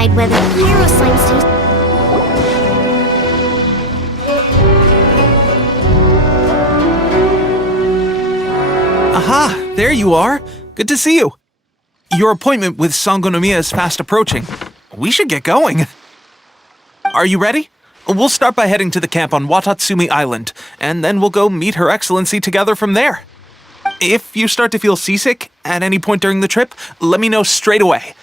decide whether Pyro Slime's toast... Aha! There you are! Good to see you! Your appointment with Sangonomiya is fast approaching. We should get going. Are you ready? We'll start by heading to the camp on Watatsumi Island, and then we'll go meet Her Excellency together from there. If you start to feel seasick at any point during the trip, let me know straight away.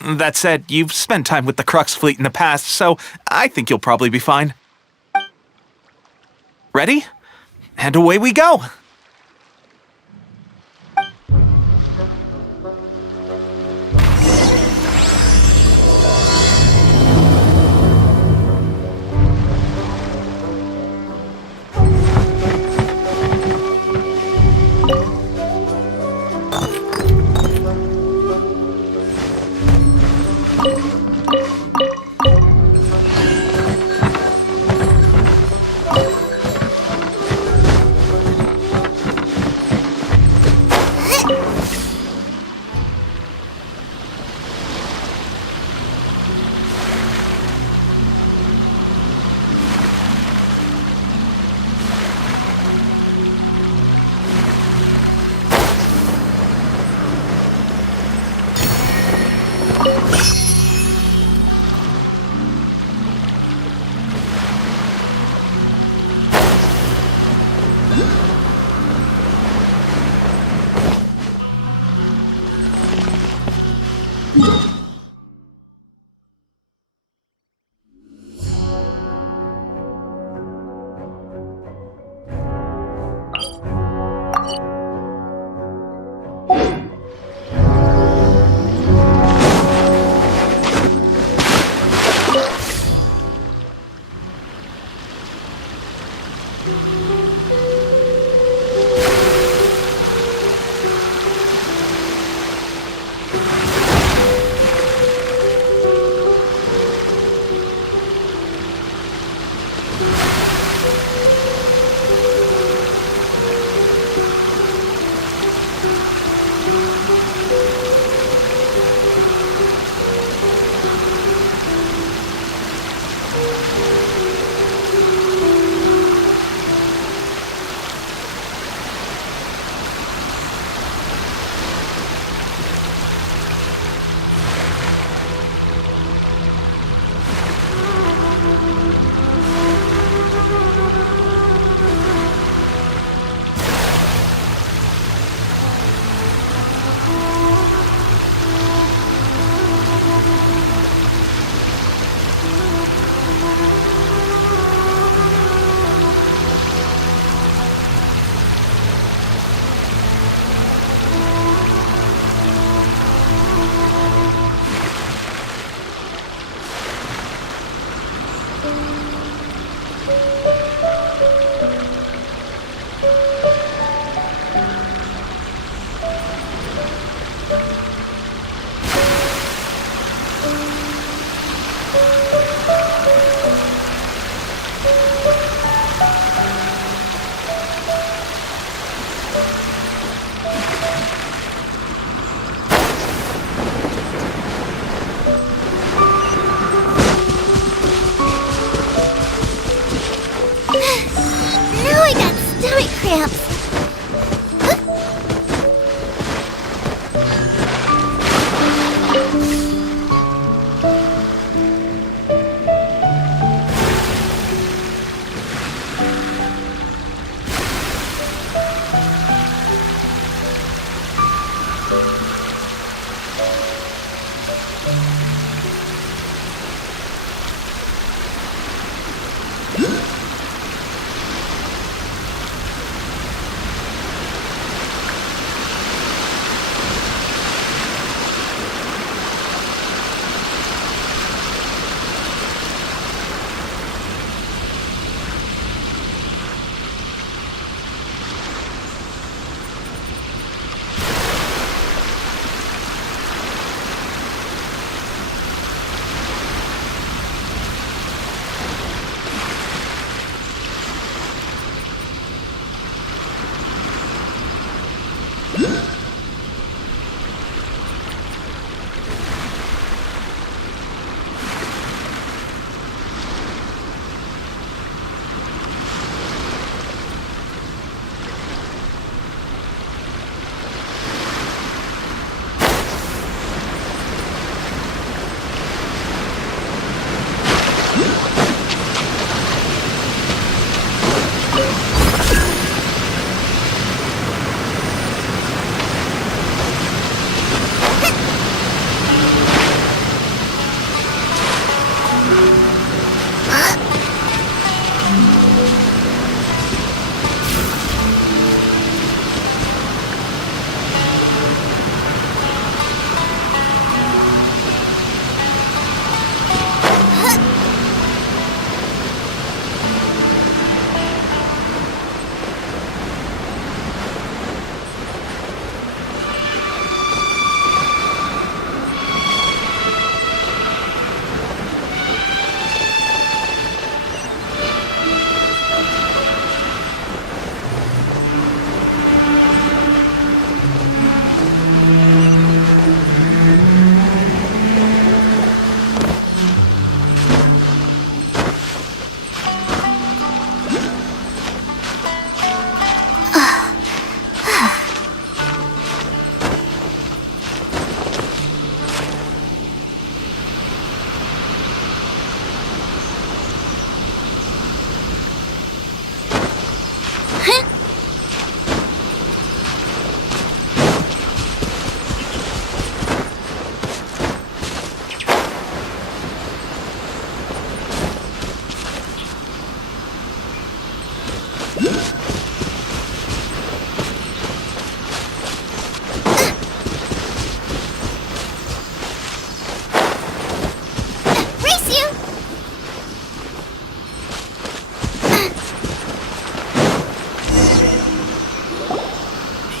That said, you've spent time with the Crux fleet in the past, so I think you'll probably be fine. Ready? And away we go!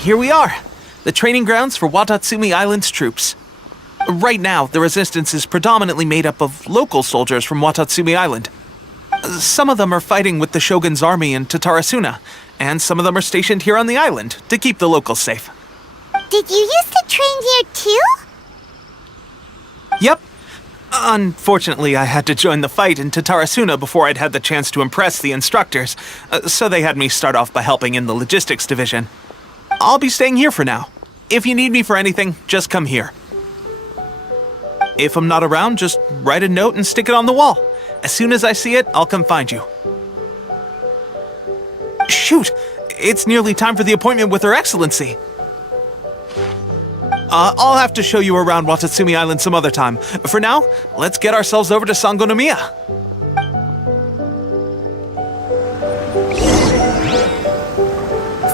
here we are. The training grounds for Watatsumi Island's troops. Right now, the resistance is predominantly made up of local soldiers from Watatsumi Island. Some of them are fighting with the Shogun's army in Tatarasuna, and some of them are stationed here on the island to keep the locals safe. Did you used to train here too? Yep. Unfortunately, I had to join the fight in Tatarasuna before I'd had the chance to impress the instructors, so they had me start off by helping in the logistics division. I'll be staying here for now. If you need me for anything, just come here. If I'm not around, just write a note and stick it on the wall. As soon as I see it, I'll come find you. Shoot! It's nearly time for the appointment with Her Excellency. I'll have to show you around Watatsumi Island some other time. For now, let's get ourselves over to Sangonomiya.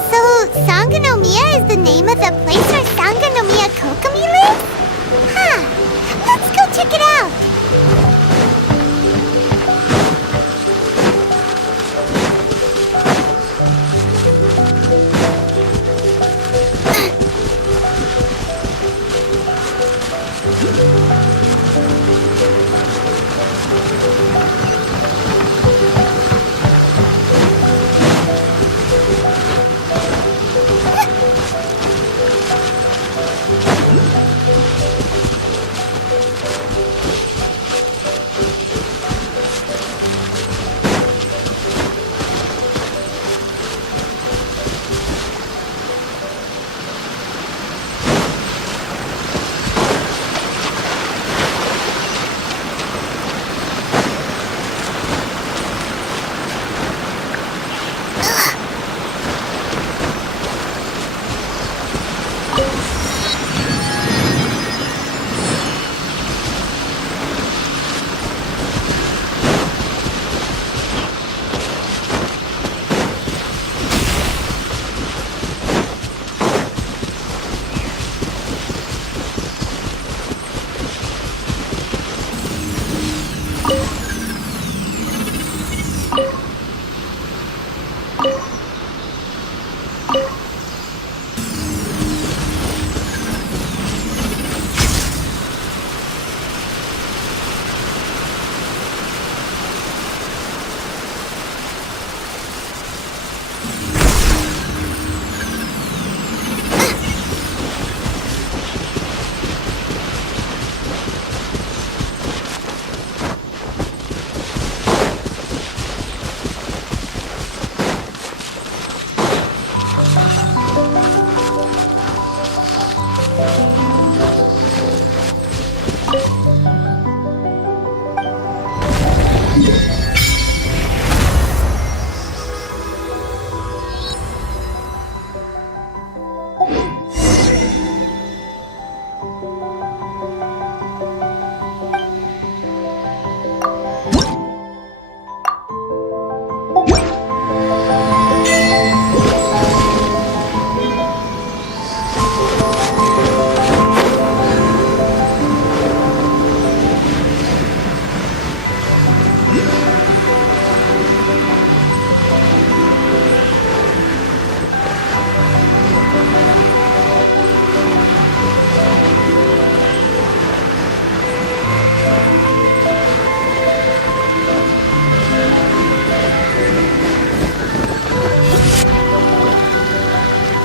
So, Sangonomiya is the name of the place where Sangonomiya Kokomi lives? Huh. Let's go check it out.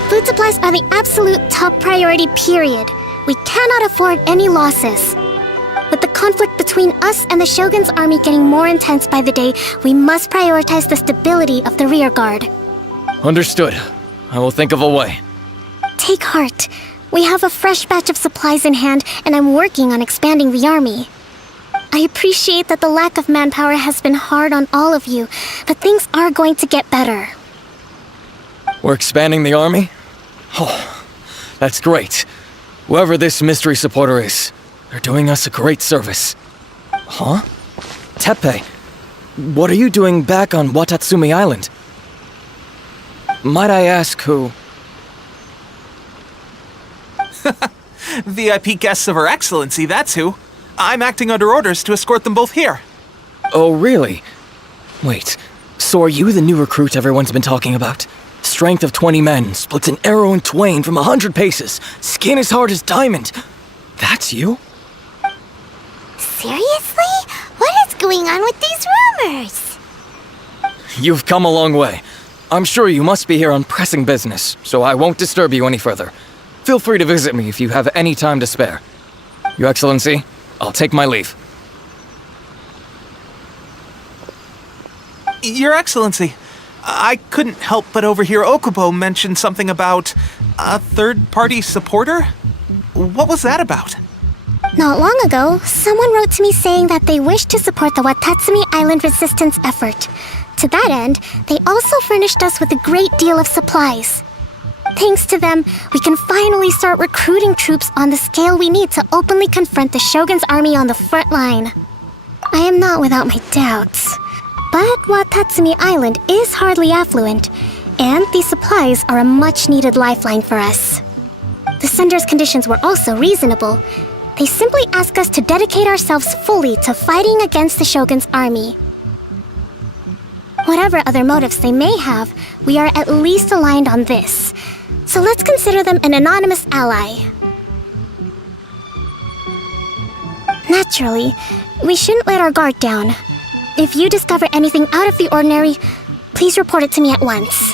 Food supplies are the absolute top priority, period. We cannot afford any losses. With the conflict between us and the Shogun's army getting more intense by the day, we must prioritize the stability of the rear guard. Understood. I will think of a way. Take heart. We have a fresh batch of supplies in hand, and I'm working on expanding the army. I appreciate that the lack of manpower has been hard on all of you, but things are going to get better. We're expanding the army? Oh, that's great. Whoever this mystery supporter is, they're doing us a great service. Huh? Teppei, what are you doing back on Watatsumi Island? Might I ask who? VIP guests of Her Excellency, that's who. I'm acting under orders to escort them both here. Oh, really? Wait, so are you the new recruit everyone's been talking about? Strength of 20 men, splits an arrow in twain from 100 paces, skin as hard as diamond. That's you? Seriously? What is going on with these rumors? You've come a long way. I'm sure you must be here on pressing business, so I won't disturb you any further. Feel free to visit me if you have any time to spare. Your Excellency, I'll take my leave. Your Excellency, I couldn't help but overhear Okubo mention something about a third-party supporter? What was that about? Not long ago, someone wrote to me saying that they wish to support the Watatsumi Island resistance effort. To that end, they also furnished us with a great deal of supplies. Thanks to them, we can finally start recruiting troops on the scale we need to openly confront the Shogun's army on the front line. I am not without my doubts, but Watatsumi Island is hardly affluent, and these supplies are a much-needed lifeline for us. The sender's conditions were also reasonable. They simply ask us to dedicate ourselves fully to fighting against the Shogun's army. Whatever other motives they may have, we are at least aligned on this. So let's consider them an anonymous ally. Naturally, we shouldn't let our guard down. If you discover anything out of the ordinary, please report it to me at once.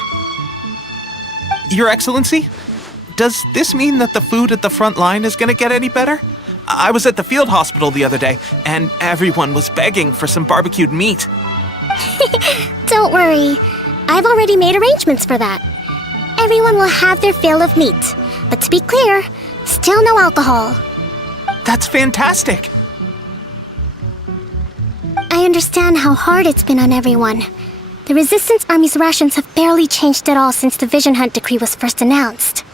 Your Excellency, does this mean that the food at the front line is gonna get any better? I was at the field hospital the other day, and everyone was begging for some barbecued meat. Don't worry, I've already made arrangements for that. Everyone will have their fill of meat, but to be clear, still no alcohol. That's fantastic! I understand how hard it's been on everyone. The Resistance Army's rations have barely changed at all since the Vision Hunt decree was first announced.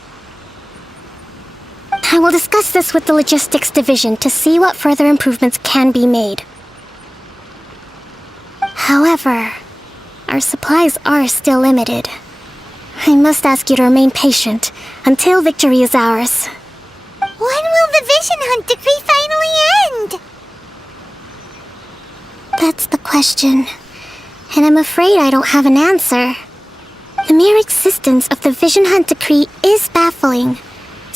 I will discuss this with the Logistics Division to see what further improvements can be made. However, our supplies are still limited. I must ask you to remain patient until victory is ours. When will the Vision Hunt decree finally end? That's the question, and I'm afraid I don't have an answer. The mere existence of the Vision Hunt decree is baffling.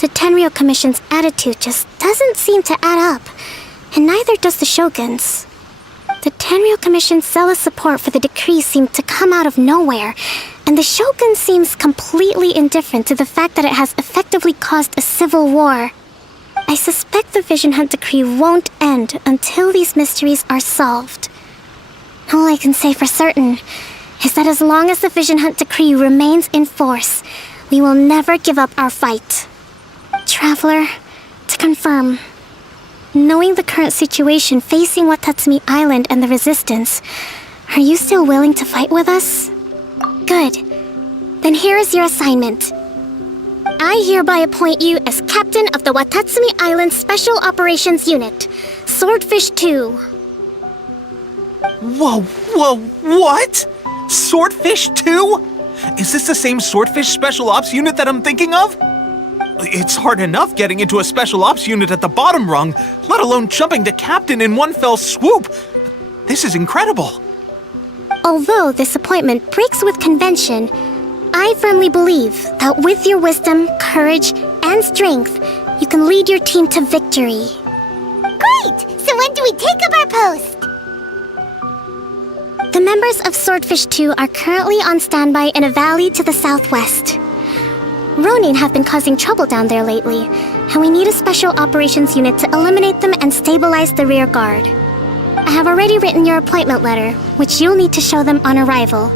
The Tenryou Commission's attitude just doesn't seem to add up, and neither does the Shogun's. The Tenryou Commission's zealous support for the decree seemed to come out of nowhere, and the Shogun seems completely indifferent to the fact that it has effectively caused a civil war. I suspect the Vision Hunt decree won't end until these mysteries are solved. All I can say for certain is that as long as the Vision Hunt decree remains in force, we will never give up our fight. Traveler, to confirm, knowing the current situation facing Watatsumi Island and the Resistance, are you still willing to fight with us? Good. Then here is your assignment. I hereby appoint you as Captain of the Watatsumi Island Special Operations Unit, Swordfish 2. Whoa, what? Swordfish 2? Is this the same Swordfish Special Ops unit that I'm thinking of? It's hard enough getting into a Special Ops unit at the bottom rung, let alone jumping to Captain in one fell swoop. This is incredible. Although this appointment breaks with convention, I firmly believe that with your wisdom, courage, and strength, you can lead your team to victory. Great! So when do we take up our post? The members of Swordfish 2 are currently on standby in a valley to the southwest. Ronin have been causing trouble down there lately, and we need a special operations unit to eliminate them and stabilize the rear guard. I have already written your appointment letter, which you'll need to show them on arrival.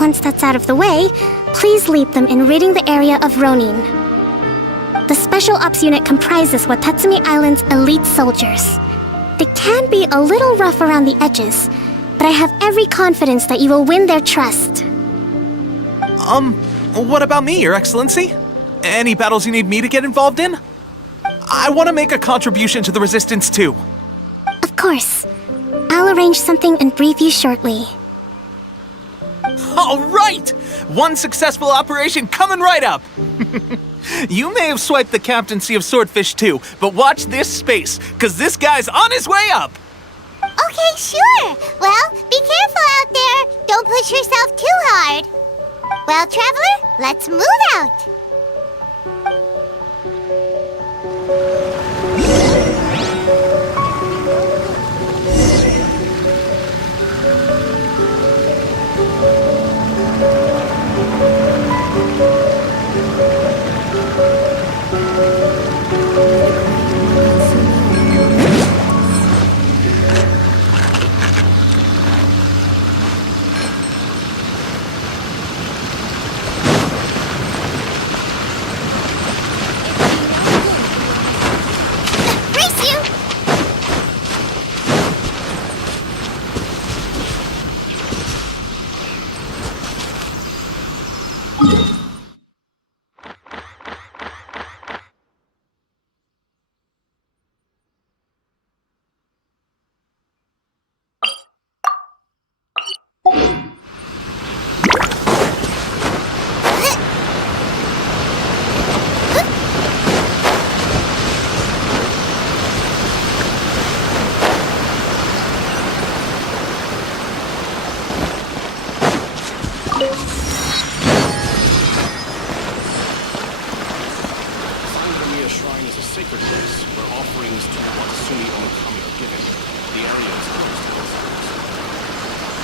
Once that's out of the way, please lead them in ridding the area of Ronin. The Special Ops unit comprises Watatsumi Island's elite soldiers. They can be a little rough around the edges, but I have every confidence that you will win their trust. What about me, Your Excellency? Any battles you need me to get involved in? I want to make a contribution to the Resistance too. Of course. I'll arrange something and brief you shortly. All right! One successful operation coming right up! You may have swiped the captaincy of Swordfish 2, but watch this space, because this guy's on his way up! Okay, sure. Well, be careful out there. Don't push yourself too hard. Well, Traveler, let's move out. Race you! Sangonomiya Shrine is a sacred place where offerings to Watsumi Onokami are given. The area is closed to visitors.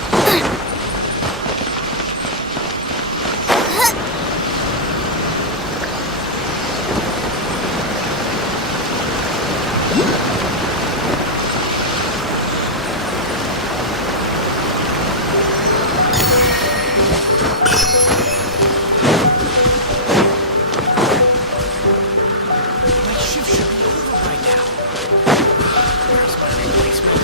My shift should be over by now. Where's my replacement?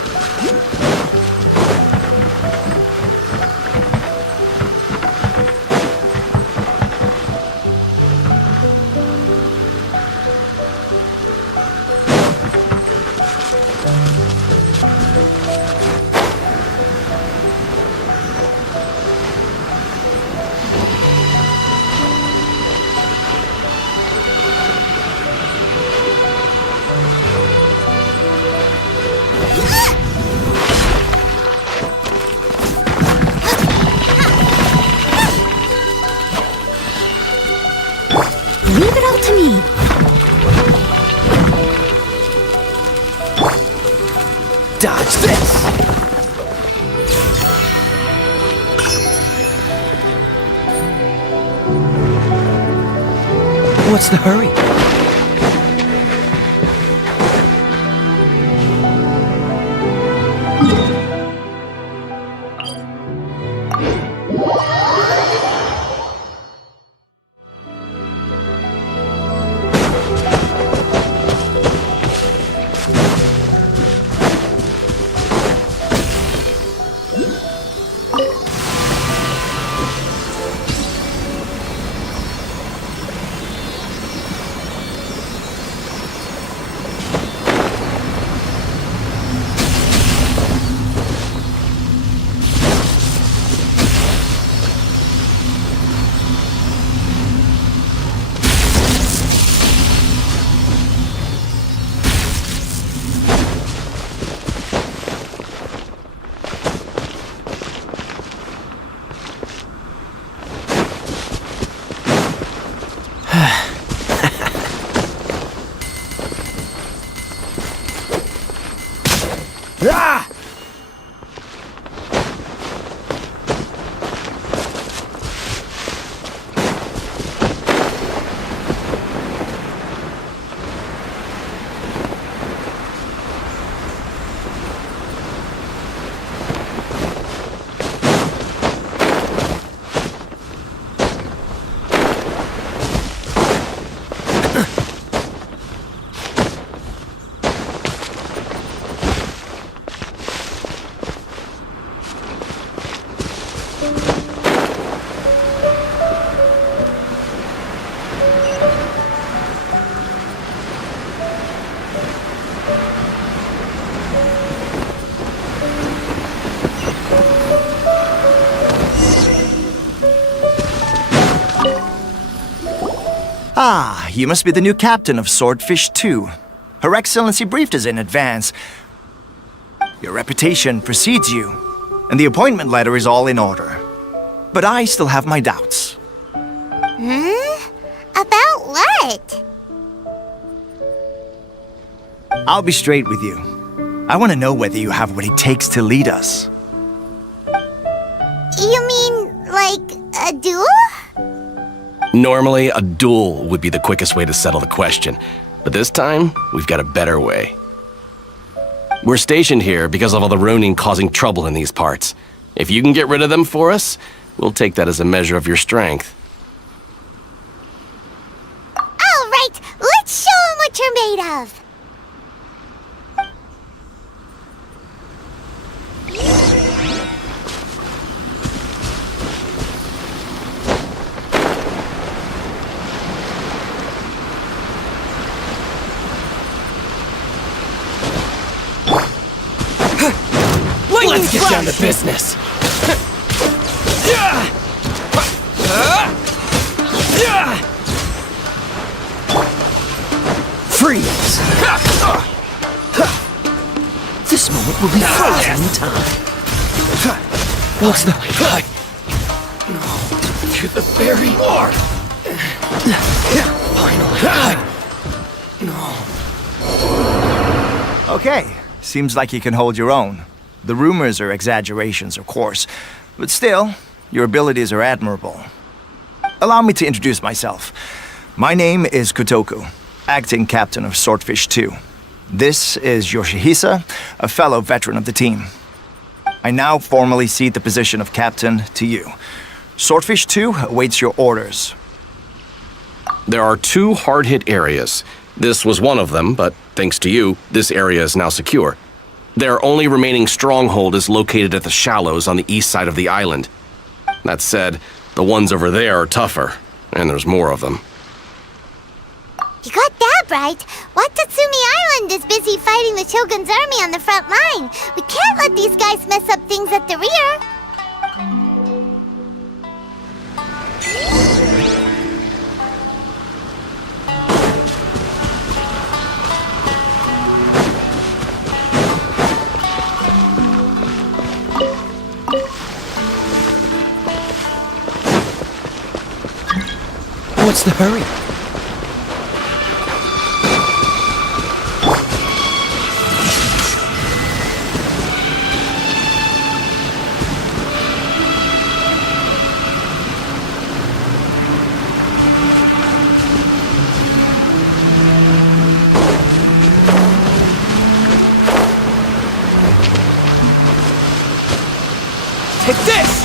Leave it all to me. Dodge this! What's the hurry? Ah! Ah, you must be the new captain of Swordfish 2. Her Excellency briefed us in advance. Your reputation precedes you, and the appointment letter is all in order. But I still have my doubts. Huh? About what? I'll be straight with you. I want to know whether you have what it takes to lead us. You mean, like, a duel? Normally, a duel would be the quickest way to settle the question, but this time, we've got a better way. We're stationed here because of all the Ronin causing trouble in these parts. If you can get rid of them for us, we'll take that as a measure of your strength. All right, let's show 'em what you're made of. Let's get down to business. Freeze! This moment will be frozen in time. What's the high? No, to the very mark. Finally. No. Okay, seems like you can hold your own. The rumors are exaggerations, of course, but still, your abilities are admirable. Allow me to introduce myself. My name is Kotoku, acting captain of Swordfish 2. This is Yoshihisa, a fellow veteran of the team. I now formally cede the position of captain to you. Swordfish 2 awaits your orders. There are 2 hard-hit areas. This was one of them, but thanks to you, this area is now secure. Their only remaining stronghold is located at the shallows on the east side of the island. That said, the ones over there are tougher, and there's more of them. You got that right. Watatsumi Island is busy fighting the Shogun's army on the front line. We can't let these guys mess up things at the rear. What's the hurry? Take this!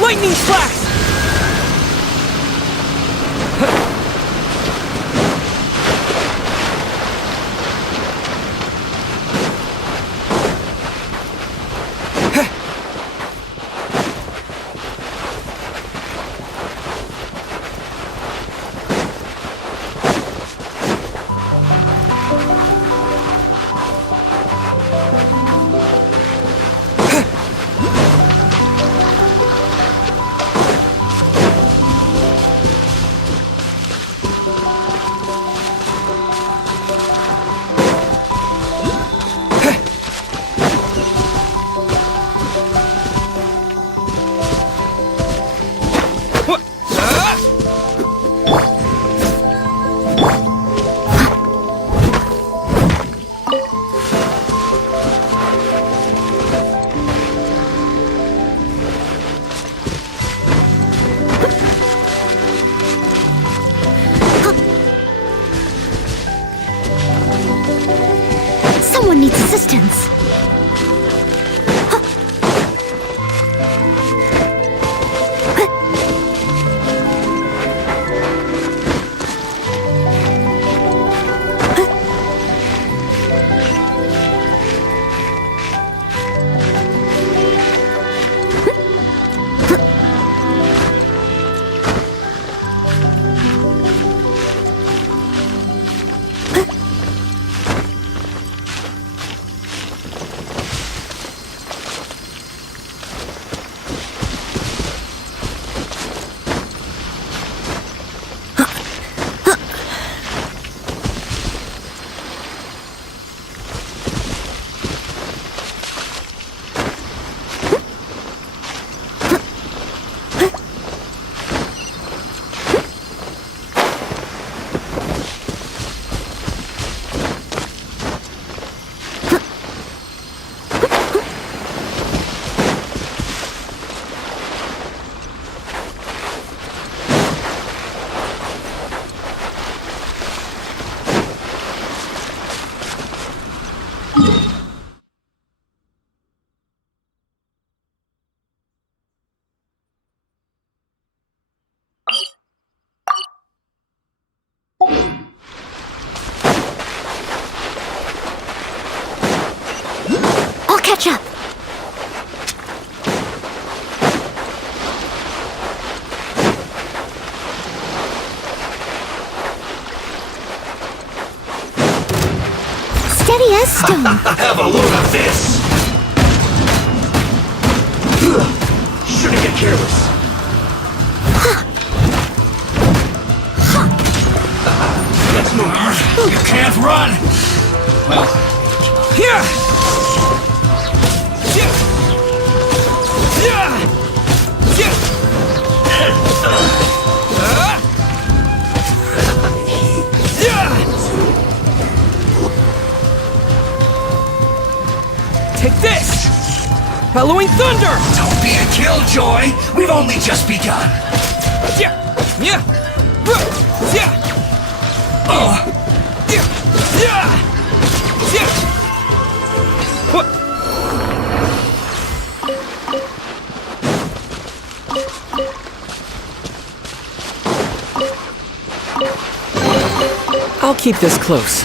Lightning flash! Someone needs assistance. I'll catch up. Steady as stone. Have a load of this! Shouldn't get careless. Let's move. You can't run! Well, here! Take this! Halloween Thunder! Don't be a killjoy! We've only just begun! I'll keep this close.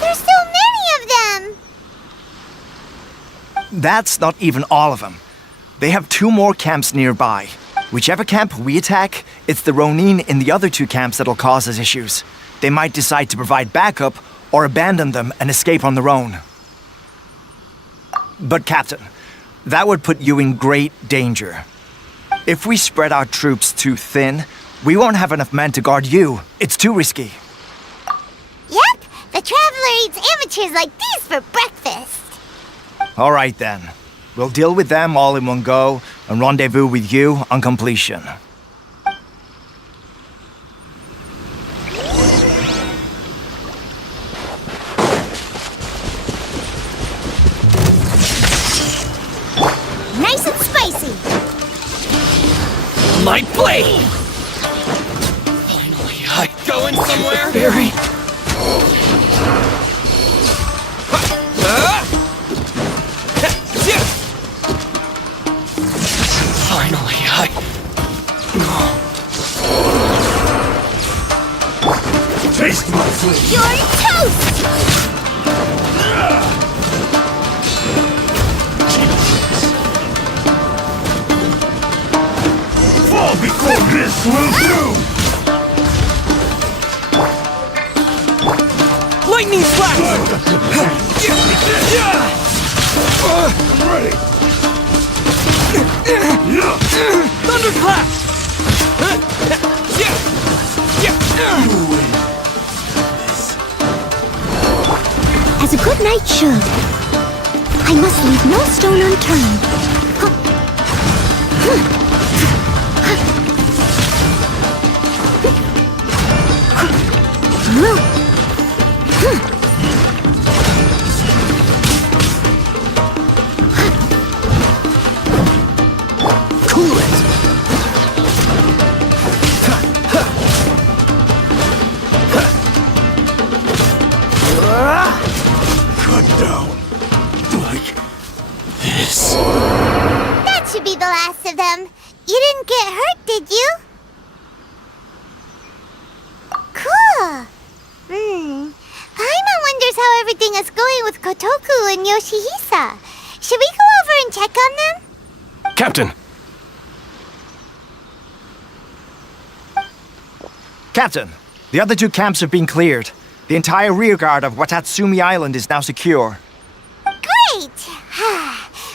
There's so many of them! That's not even all of them. They have 2 more camps nearby. Whichever camp we attack, it's the Ronin in the other 2 camps that'll cause us issues. They might decide to provide backup or abandon them and escape on their own. But Captain, that would put you in great danger. If we spread our troops too thin, we won't have enough men to guard you. It's too risky. Yep, the Traveler eats amateurs like these for breakfast. All right then. We'll deal with them all in one go and rendezvous with you on completion. Nice and spicy. My blade! Finally, I going somewhere? Barry. Finally, Taste my food! You're toast! Fall before this will do! lightning slash! I'm ready! Thunderclap! You win. As a good knight should. I must leave no stone unturned. Cool it! Cut down. Like this. That should be the last of them. You didn't get hurt, did you? Cool. Paimon wonders how everything is going with Kotoku and Yoshihisa. Should we go over and check on them? Captain! Captain, the other 2 camps have been cleared. The entire rearguard of Watatsumi Island is now secure. Great!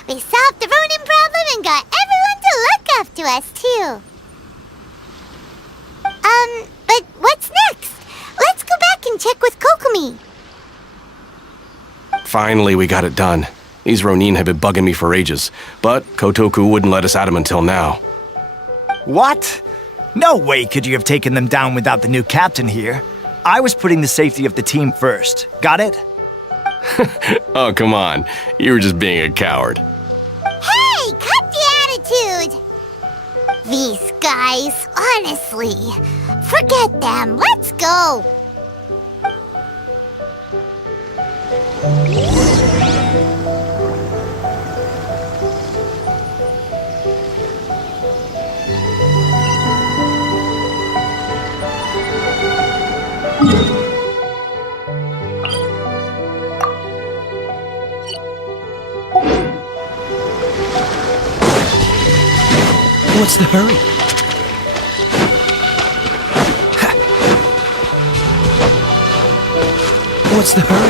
We solved the Ronin problem and got everyone to look after us, too. But what's next? Let's go back and check with Kokumi. Finally, we got it done. These Ronin have been bugging me for ages, but Kotoku wouldn't let us at them until now. What? No way could you have taken them down without the new captain here. I was putting the safety of the team first. Got it? Oh, come on. You were just being a coward. Hey, cut the attitude! These guys, honestly. Forget them. Let's go. What's the hurry? What's the hurry?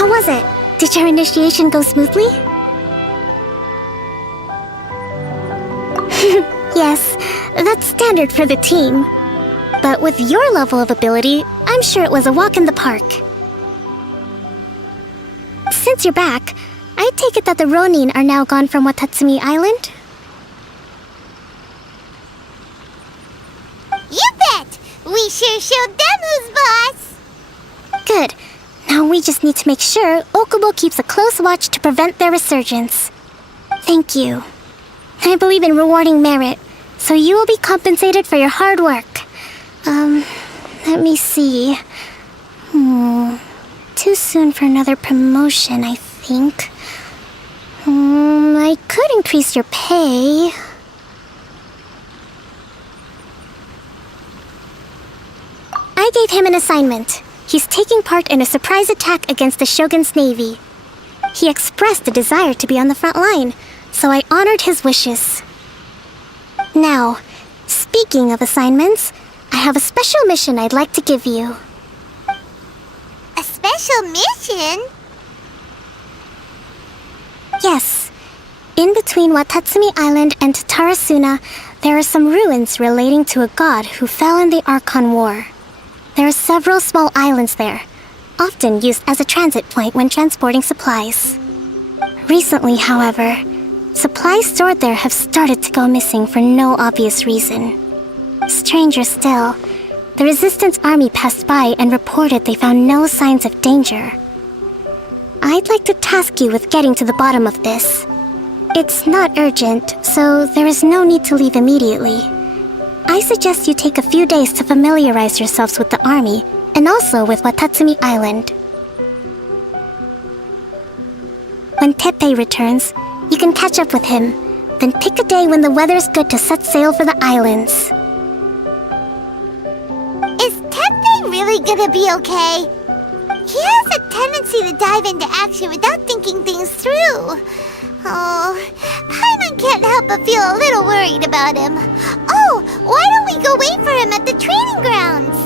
How was it? Did your initiation go smoothly? Yes, that's standard for the team. But with your level of ability, I'm sure it was a walk in the park. Since you're back, I take it that the Ronin are now gone from Watatsumi Island? You bet! We sure showed them who's boss! Good. Now we just need to make sure Okubo keeps a close watch to prevent their resurgence. Thank you. I believe in rewarding merit, so you will be compensated for your hard work. Let me see. Too soon for another promotion, I think. I could increase your pay. I gave him an assignment. He's taking part in a surprise attack against the Shogun's navy. He expressed a desire to be on the front line, so I honored his wishes. Now, speaking of assignments, I have a special mission I'd like to give you. A special mission? Yes. In between Watatsumi Island and Tarasuna, there are some ruins relating to a god who fell in the Archon War. There are several small islands there, often used as a transit point when transporting supplies. Recently, however, supplies stored there have started to go missing for no obvious reason. Stranger still, The Resistance army passed by and reported they found no signs of danger. I'd like to task you with getting to the bottom of this. It's not urgent, so there is no need to leave immediately. I suggest you take a few days to familiarize yourselves with the army, and also with Watatsumi Island. When Teppei returns, you can catch up with him, then pick a day when the weather's good to set sail for the islands. Is Teppei really gonna be okay? He has a tendency to dive into action without thinking things through. Oh, Paimon can't help but feel a little worried about him. Oh, why don't we go wait for him at the training grounds?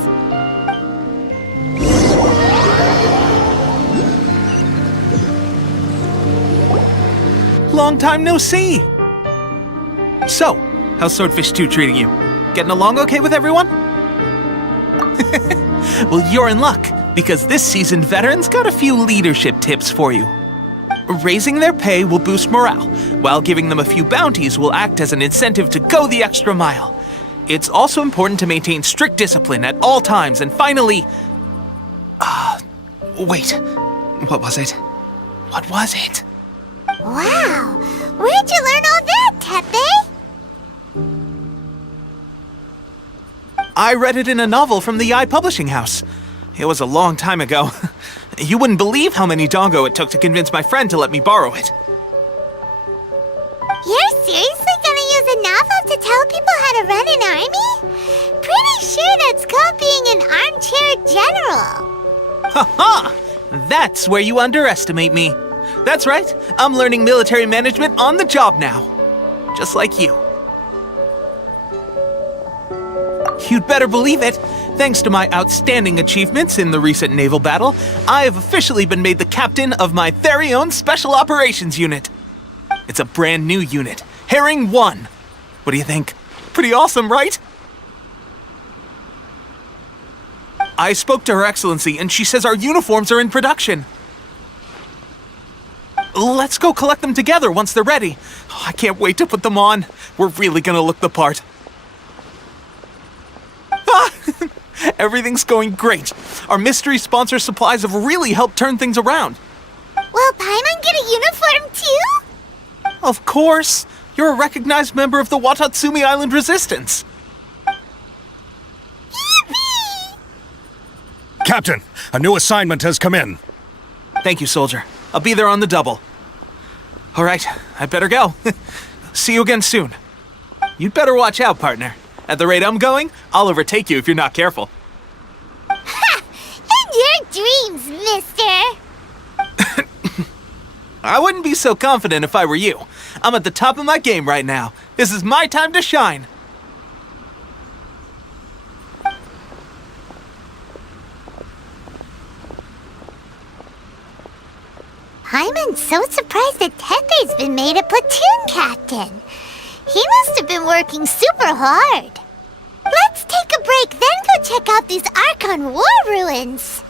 Long time no see! So, how's Swordfish 2 treating you? Getting along okay with everyone? Well, you're in luck, because this seasoned veteran's got a few leadership tips for you. Raising their pay will boost morale, while giving them a few bounties will act as an incentive to go the extra mile. It's also important to maintain strict discipline at all times, and finally... wait. What was it? What was it? Wow, where'd you learn all that, Teppei? I read it in a novel from the Yae Publishing House. It was a long time ago. You wouldn't believe how many dongo it took to convince my friend to let me borrow it. You're seriously gonna use a novel to tell people how to run an army? Pretty sure that's called being an armchair general. Ha ha! That's where you underestimate me. That's right, I'm learning military management on the job now. Just like you. You'd better believe it. Thanks to my outstanding achievements in the recent naval battle, I have officially been made the captain of my very own Special Operations Unit. It's a brand new unit, Herring 1. What do you think? Pretty awesome, right? I spoke to Her Excellency, and she says our uniforms are in production. Let's go collect them together once they're ready. I can't wait to put them on. We're really gonna look the part. Everything's going great. Our mystery sponsor supplies have really helped turn things around. Will Paimon get a uniform too? Of course. You're a recognized member of the Watatsumi Island Resistance. Yippee! Captain, a new assignment has come in. Thank you, soldier. I'll be there on the double. All right, I better go. See you again soon. You'd better watch out, partner. At the rate I'm going, I'll overtake you if you're not careful. Ha! In your dreams, mister! I wouldn't be so confident if I were you. I'm at the top of my game right now. This is my time to shine. Paimon's so surprised that Teppei's been made a platoon captain. He must have been working super hard. Let's take a break, then go check out these Archon War ruins.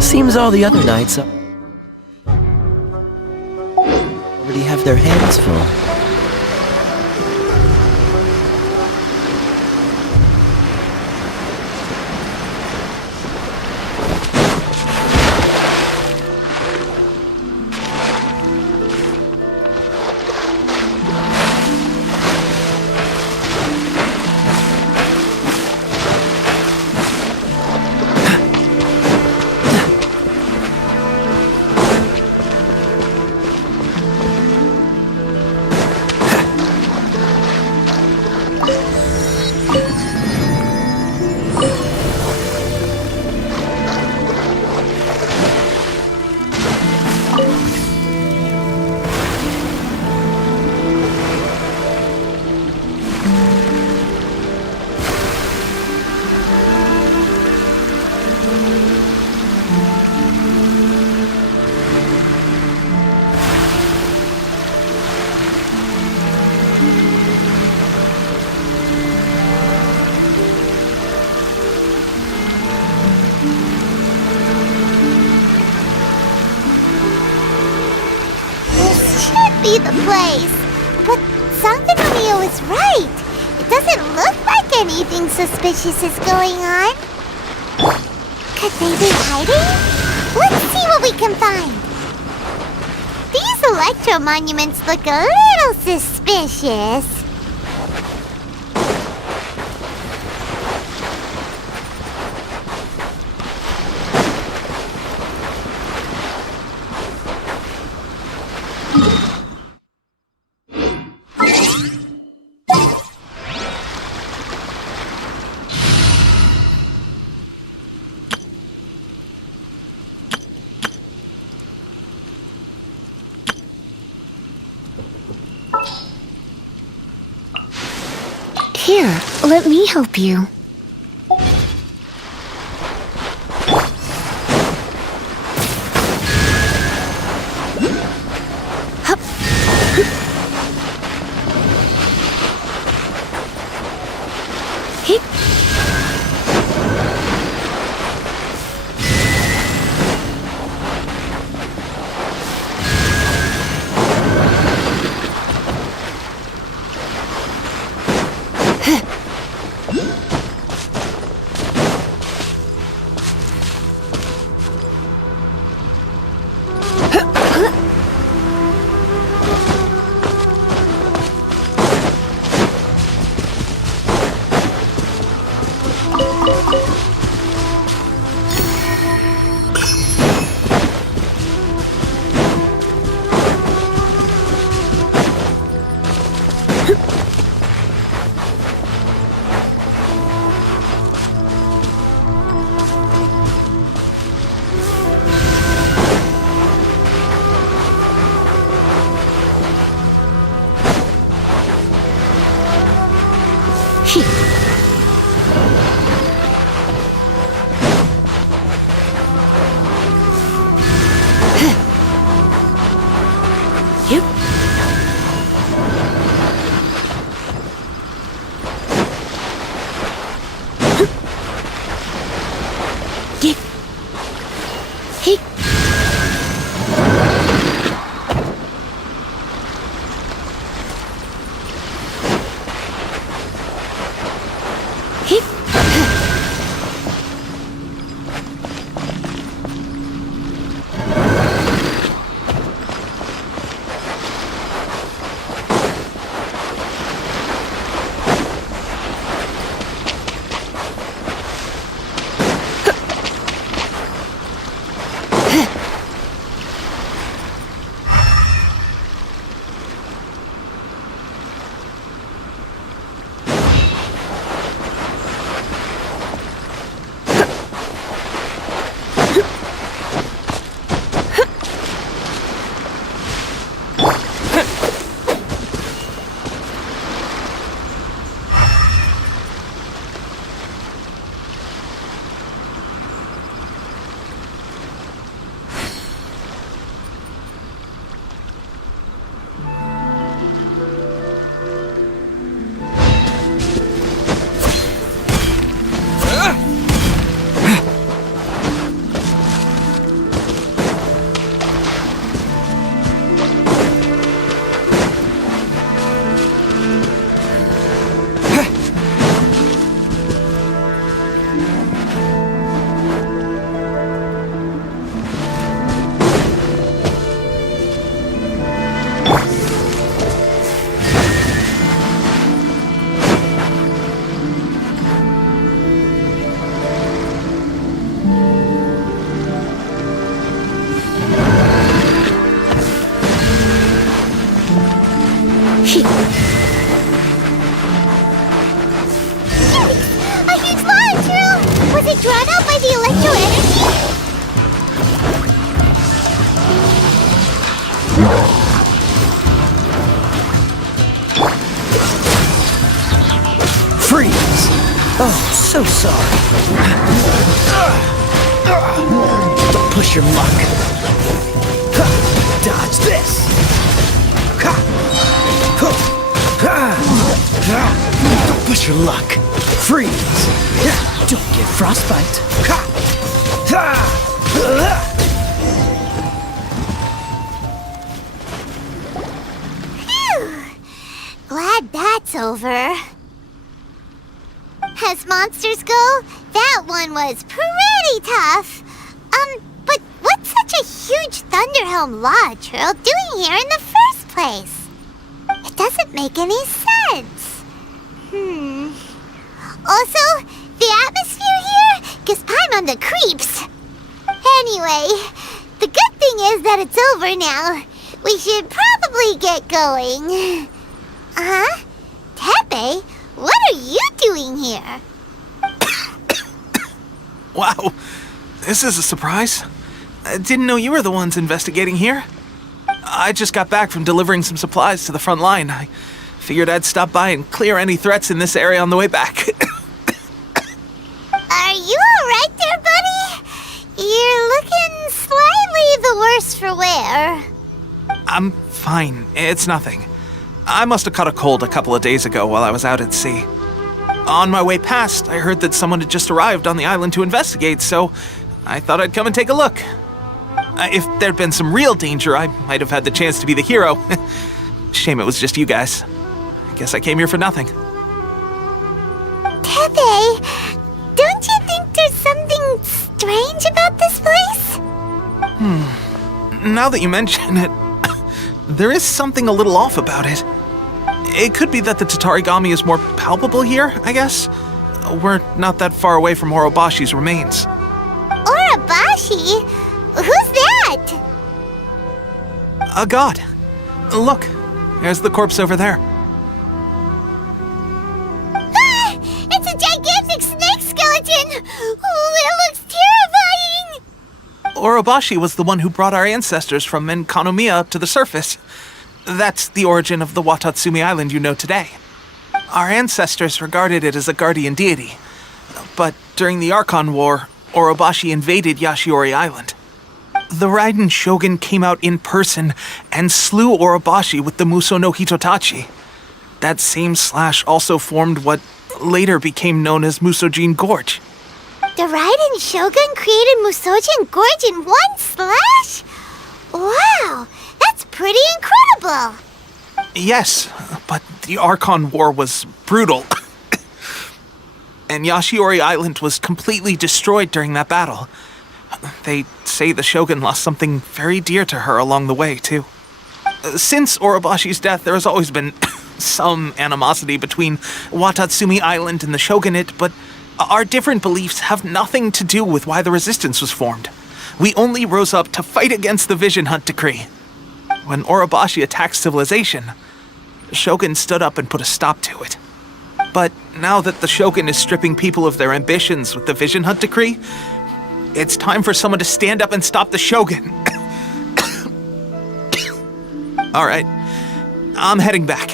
Seems all the other knights already have their hands full. be the place. But Sangonomiya was right. It doesn't look like anything suspicious is going on. Could they be hiding? Let's see what we can find. These electro monuments look a little suspicious. Here, let me help you. Hup. Hip. Drawn out by the electro energy? Freeze! Oh, so sorry. Don't push your luck. Dodge this! Don't push your luck. Freeze! Don't get frostbite. others go, that one was pretty tough. But what's such a huge Thunderhelm Lodge Earl doing here in the first place? It doesn't make any sense. Also, the atmosphere here gives Paimon the creeps. Anyway, the good thing is that it's over now. We should probably get going. Tepe, what are you doing here? Wow, this is a surprise. I didn't know you were the ones investigating here. I just got back from delivering some supplies to the front line. I figured I'd stop by and clear any threats in this area on the way back. Are you alright there, buddy? You're looking slightly the worse for wear. I'm fine. It's nothing. I must have caught a cold a couple of days ago while I was out at sea. On my way past, I heard that someone had just arrived on the island to investigate, so I thought I'd come and take a look. If there'd been some real danger, I might have had the chance to be the hero. Shame it was just you guys. I guess I came here for nothing. Tepe, don't you think there's something strange about this place? Now that you mention it, there is something a little off about it. It could be that the Tatarigami is more palpable here, I guess. We're not that far away from Orobashi's remains. Orobashi? Who's that? A god. Look, there's the corpse over there. Ah! It's a gigantic snake skeleton! Oh, it looks terrifying! Orobashi was the one who brought our ancestors from Sangonomiya up to the surface. That's the origin of the Watatsumi Island you know today. Our ancestors regarded it as a guardian deity. But during the Archon War, Orobashi invaded Yashiori Island. The Raiden Shogun came out in person and slew Orobashi with the Muso no Hitotachi. That same slash also formed what later became known as Musojin Gorge. The Raiden Shogun created Musojin Gorge in one slash? Wow, that's pretty incredible! Yes, but the Archon War was brutal. And Yashiori Island was completely destroyed during that battle. They say the Shogun lost something very dear to her along the way, too. Since Orobashi's death, there has always been some animosity between Watatsumi Island and the Shogunate, but our different beliefs have nothing to do with why the resistance was formed. We only rose up to fight against the Vision Hunt Decree. When Orobashi attacked civilization, the Shogun stood up and put a stop to it. But now that the Shogun is stripping people of their ambitions with the Vision Hunt Decree, it's time for someone to stand up and stop the Shogun. All right, I'm heading back.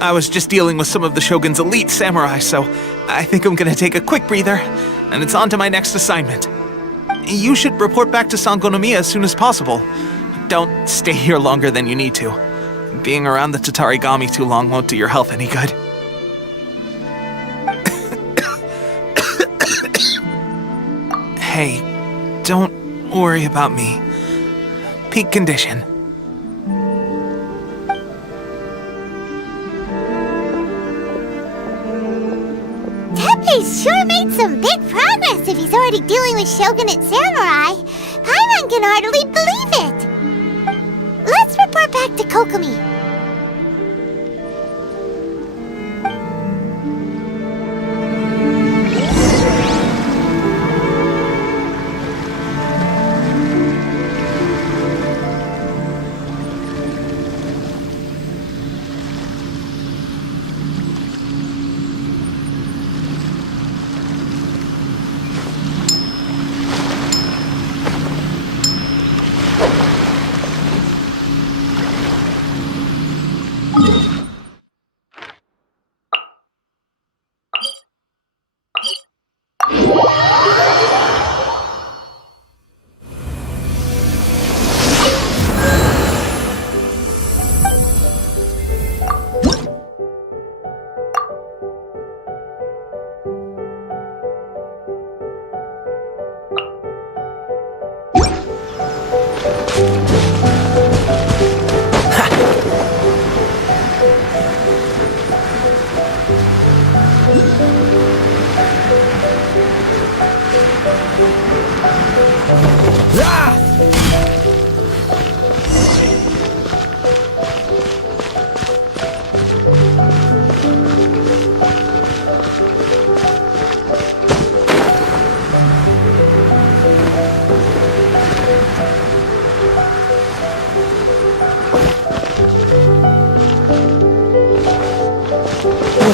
I was just dealing with some of the Shogun's elite samurai, so I think I'm gonna take a quick breather, and it's on to my next assignment. You should report back to Sangonomiya as soon as possible. Don't stay here longer than you need to. Being around the Tatarigami too long won't do your health any good. Hey, don't worry about me. Peak condition. Tepe sure made some big progress if he's already dealing with Shogunate samurai. Paimon can hardly believe it. Let's report back to Kokomi.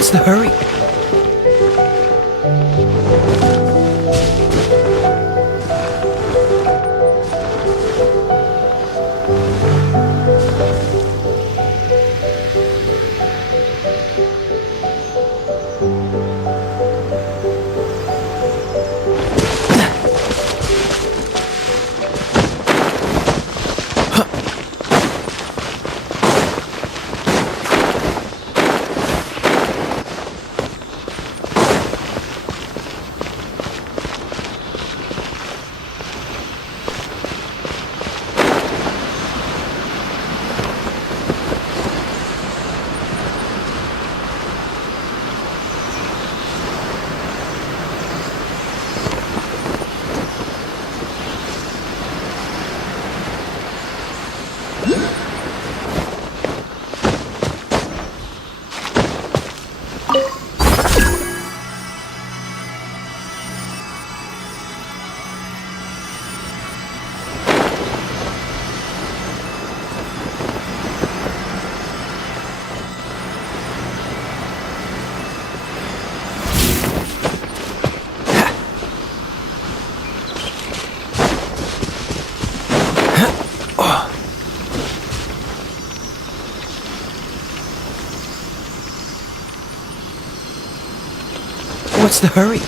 What's the hurry? What's the hurry?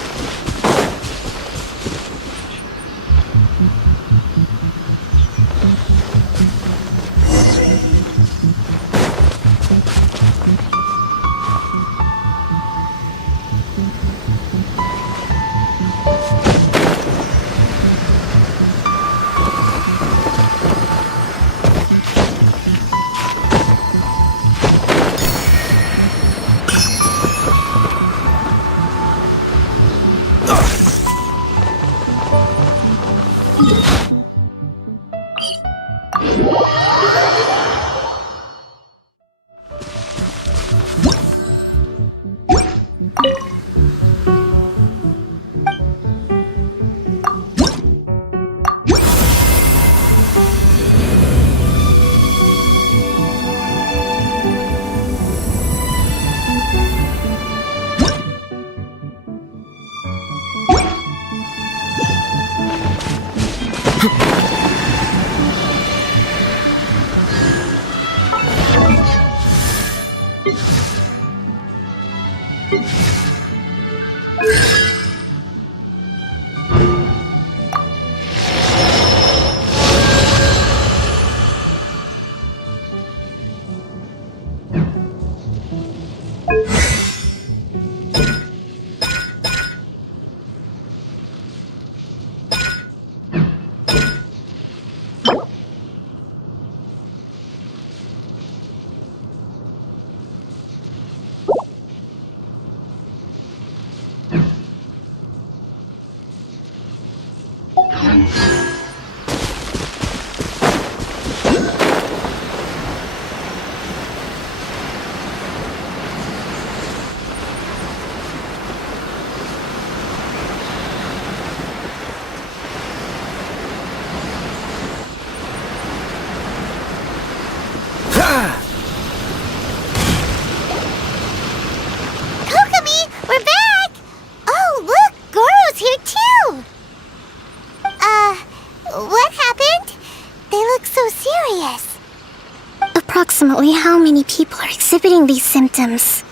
Approximately how many people are exhibiting these symptoms?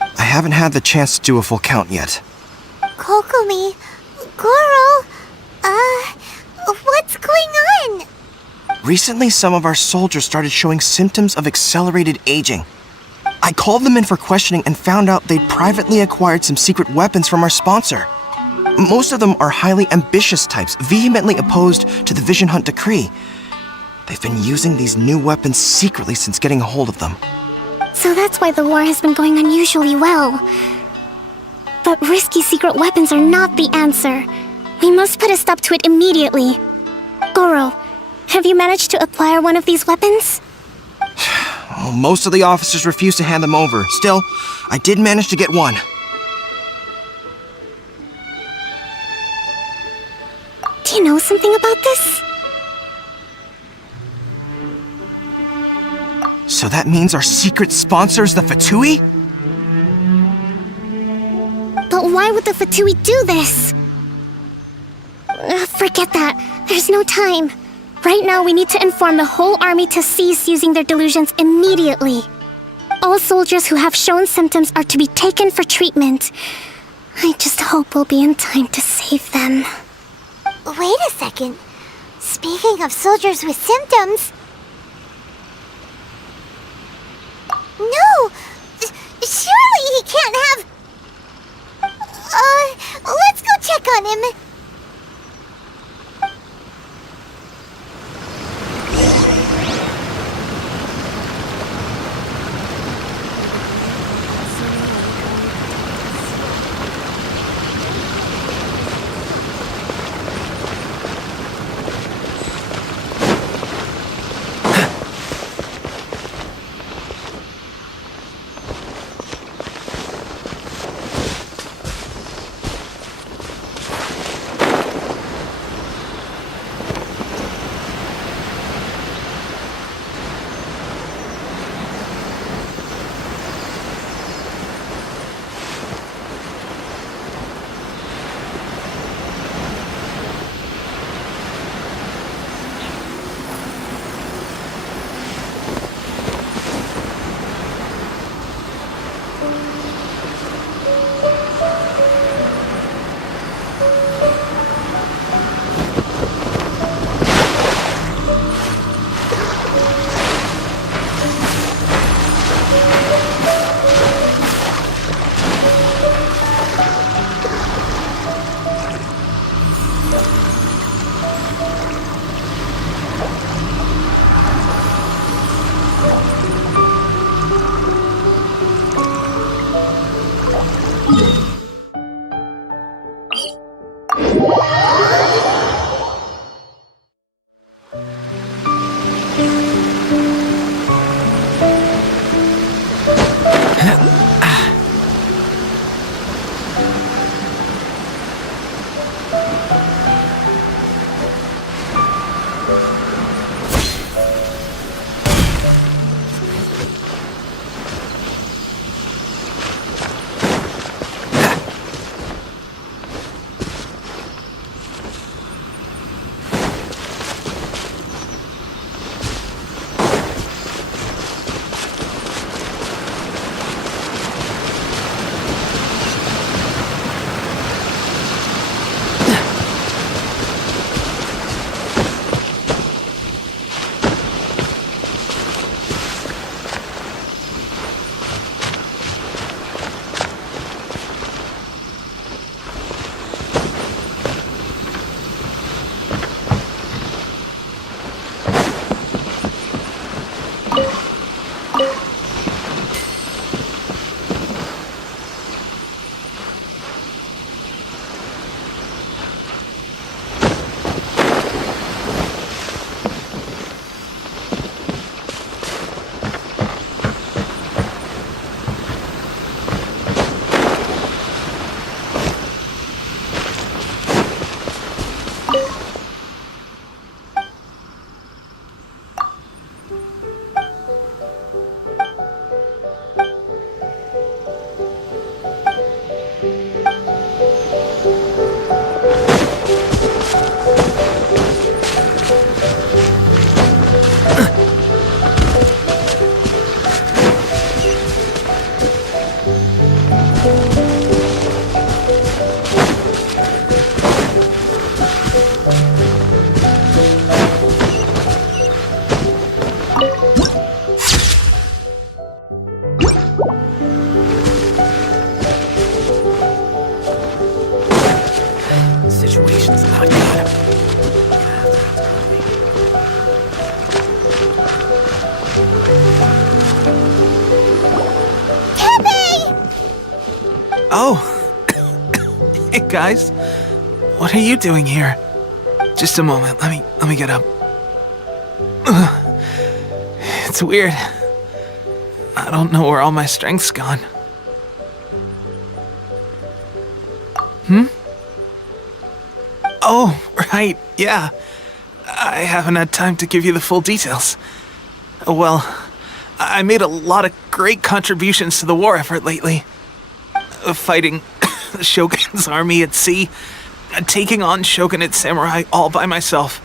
I haven't had the chance to do a full count yet. Kokomi, Goro, what's going on? Recently, some of our soldiers started showing symptoms of accelerated aging. I called them in for questioning and found out they'd privately acquired some secret weapons from our sponsor. Most of them are highly ambitious types, vehemently opposed to the Vision Hunt decree. They've been using these new weapons secretly since getting a hold of them. So that's why the war has been going unusually well. But risky secret weapons are not the answer. We must put a stop to it immediately. Goro, have you managed to acquire one of these weapons? Well, most of the officers refuse to hand them over. Still, I did manage to get one. Do you know something about this? So that means our secret sponsor is the Fatui? would the Fatui do this? Forget that. There's no time. Right now, we need to inform the whole army to cease using their delusions immediately. All soldiers who have shown symptoms are to be taken for treatment. I just hope we'll be in time to save them. Wait a second. Speaking of soldiers with symptoms... No! Surely he can't have... let's go check on him. Oh! Hey guys, what are you doing here? Just a moment, let me get up. It's weird. I don't know where all my strength's gone. Oh, right, yeah. I haven't had time to give you the full details. Well, I made a lot of great contributions to the war effort lately. Fighting the Shogun's army at sea, taking on Shogunate samurai all by myself,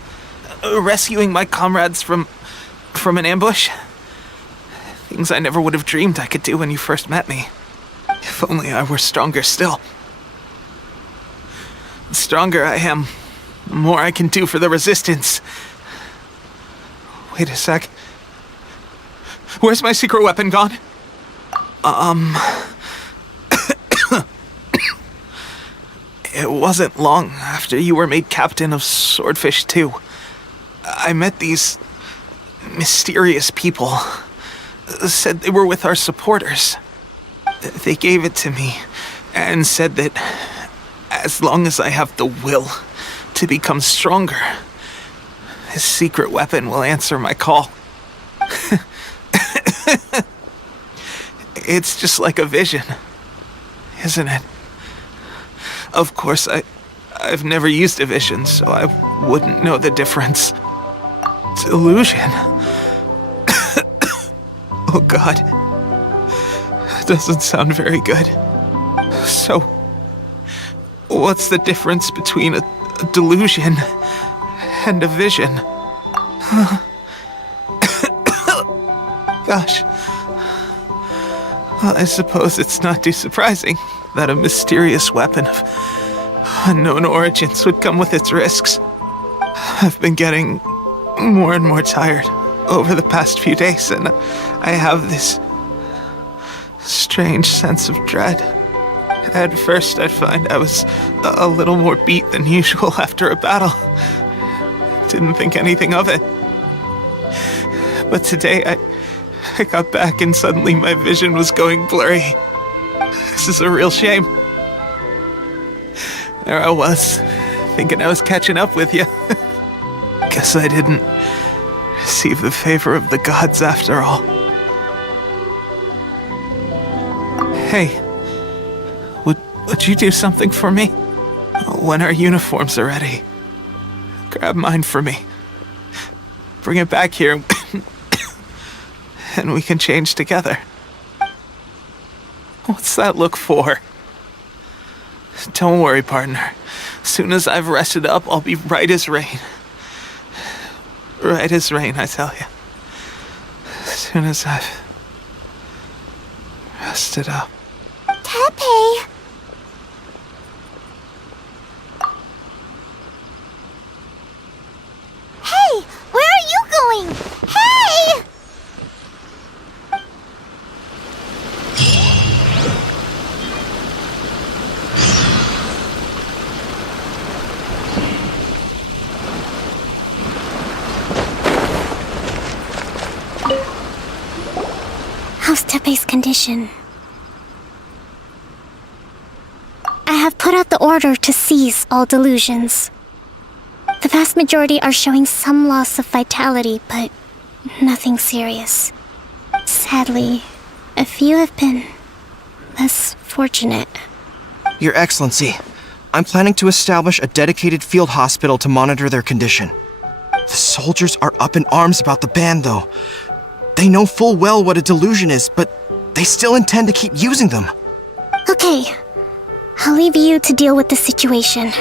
rescuing my comrades from an ambush. Things I never would have dreamed I could do when you first met me. If only I were stronger still. The stronger I am, the more I can do for the Resistance. Wait a sec. Where's my secret weapon gone? It wasn't long after you were made captain of Swordfish 2. I met these mysterious people. Said they were with our supporters. They gave it to me and said that as long as I have the will to become stronger, this secret weapon will answer my call. It's just like a vision, isn't it? Of course, I've never used a vision, so I wouldn't know the difference. Delusion. Oh God. That doesn't sound very good. So, what's the difference between a delusion and a vision? Gosh. Well, I suppose it's not too surprising that a mysterious weapon of unknown origins would come with its risks. I've been getting more and more tired over the past few days, and I have this strange sense of dread. At first, I'd find I was a little more beat than usual after a battle. Didn't think anything of it. But today, I got back and suddenly my vision was going blurry. This is a real shame. There I was, thinking I was catching up with you. Guess I didn't receive the favor of the gods after all. Hey, would you do something for me? When our uniforms are ready, grab mine for me. Bring it back here, and we can change together. What's that look for? Don't worry, partner. As soon as I've rested up, I'll be right as rain. Right as rain, I tell you. As soon as I've rested up. Tepe! Hey! Where are you going? Hey! How's Tepe's condition? I have put out the order to seize all delusions. The vast majority are showing some loss of vitality, but nothing serious. Sadly, a few have been less fortunate. Your Excellency, I'm planning to establish a dedicated field hospital to monitor their condition. The soldiers are up in arms about the ban, though. They know full well what a delusion is, but they still intend to keep using them. Okay, I'll leave you to deal with the situation.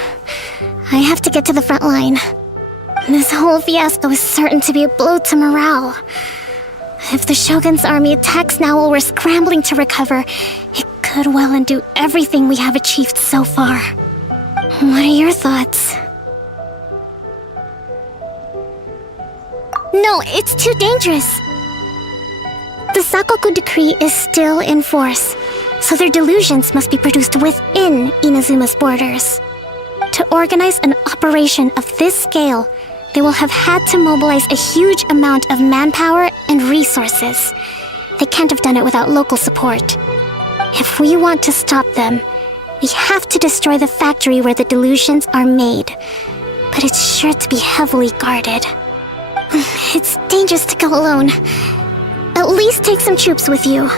I have to get to the front line. This whole fiasco is certain to be a blow to morale. If the Shogun's army attacks now while we're scrambling to recover, it could well undo everything we have achieved so far. What are your thoughts? No, it's too dangerous. The Sakoku decree is still in force, so their delusions must be produced within Inazuma's borders. To organize an operation of this scale, they will have had to mobilize a huge amount of manpower and resources. They can't have done it without local support. If we want to stop them, we have to destroy the factory where the delusions are made. But it's sure to be heavily guarded. It's dangerous to go alone. At least take some troops with you.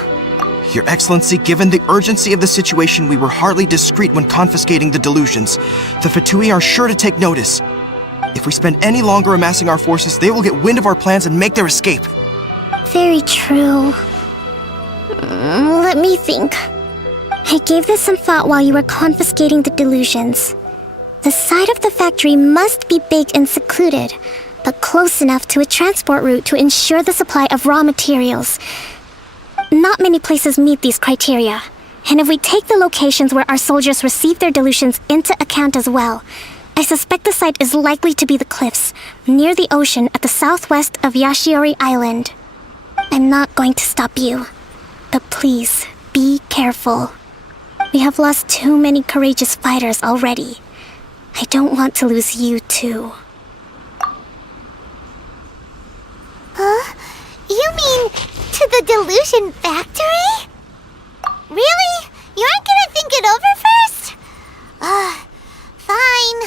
Your Excellency, given the urgency of the situation, we were hardly discreet when confiscating the delusions. The Fatui are sure to take notice. If we spend any longer amassing our forces, they will get wind of our plans and make their escape. Very true. Let me think. I gave this some thought while you were confiscating the delusions. The side of the factory must be big and secluded, but close enough to a transport route to ensure the supply of raw materials. Not many places meet these criteria, and if we take the locations where our soldiers receive their delusions into account as well, I suspect the site is likely to be the cliffs, near the ocean at the southwest of Yashiori Island. I'm not going to stop you, but please, be careful. We have lost too many courageous fighters already. I don't want to lose you too. Huh? You mean to the delusion factory? Really? You aren't gonna think it over first? Fine.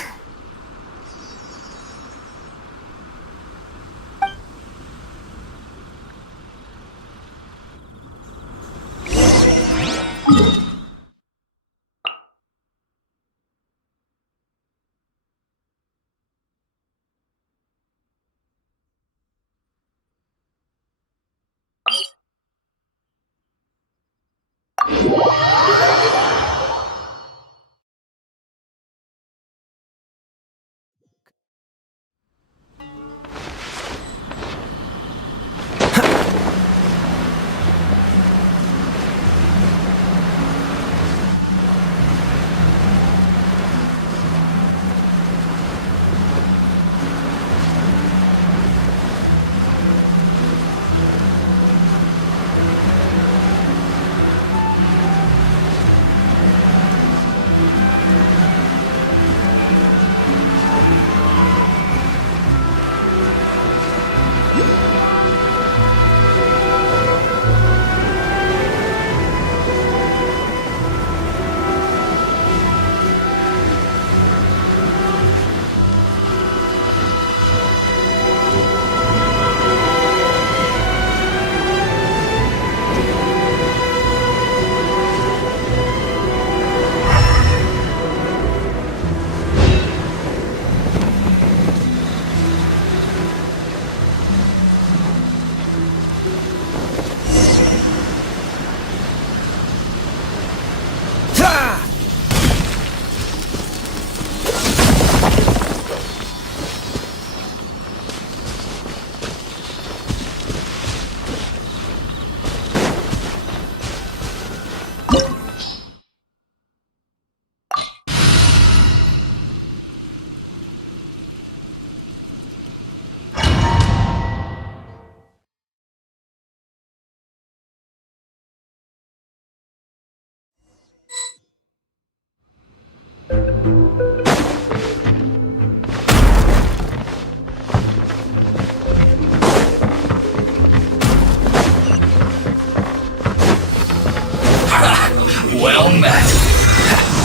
Well met.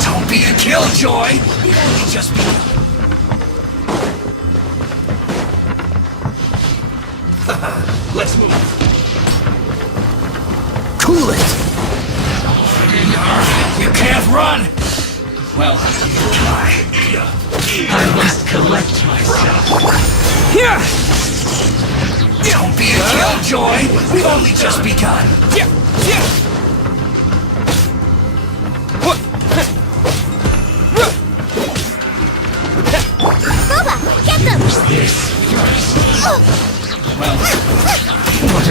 Don't be a killjoy. It only just begun. Let's move. Cool it! You can't run. Well, I must collect myself. Here! Don't be a killjoy. We've only just begun. Boba, get them! This first. Well, what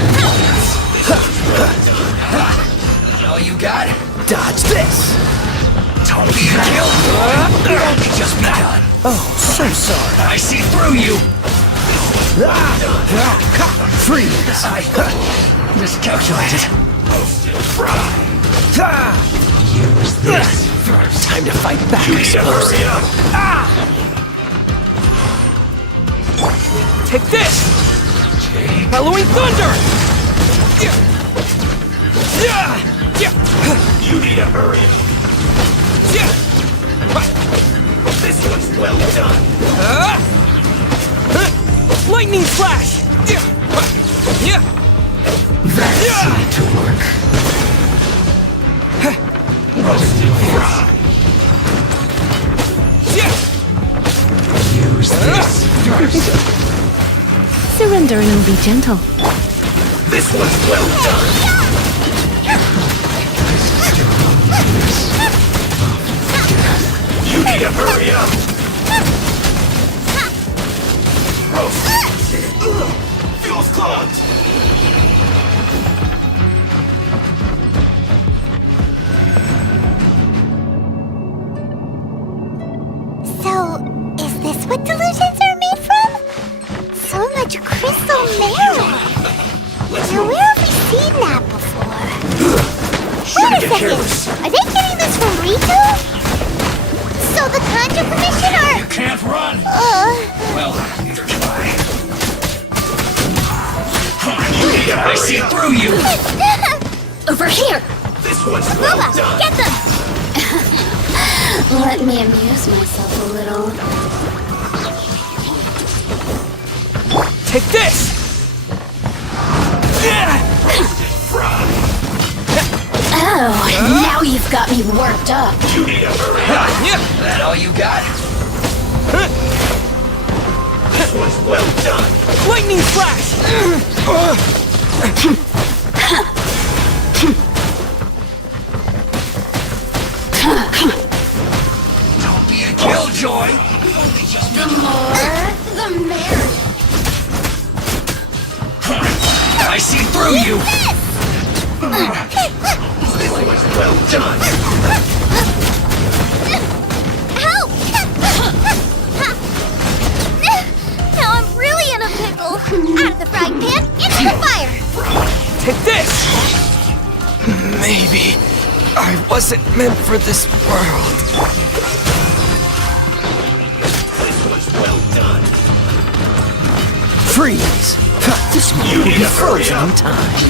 an all you got? Dodge this! Don't be a killjoy. We've only just begun. Oh, so sorry. I see through you. Freeze! I miscalculated. Use this first. Time to fight back, I suppose. Take this! Halloween Thunder! You need to hurry. This one's well done. Lightning Flash! That seemed to work. Roasted fry. Use this first. Surrender and be gentle. This one's well done. need to hurry up! Fuel's clogged! So, is this what delusions are made from? So much crystal marrow. Now, where have we seen that before? Wait a second. Are they getting this from Rico? So the Conjure Commission are... You can't run! Well, neither can I. I see through you! Over here! This one's well Boba, done! get them! Let me amuse myself a little. Take this! Oh, now you've got me worked up. You need to hurry up! That all you got? This one's well done! Lightning flash! Don't be a killjoy! The more, the merrier. I see through you! This one's well done! Help! Now I'm really in a pickle. Out of the frying pan, into the fire. Take this! Maybe I wasn't meant for this world. This one's well done! Freeze! This one will be frozen in time.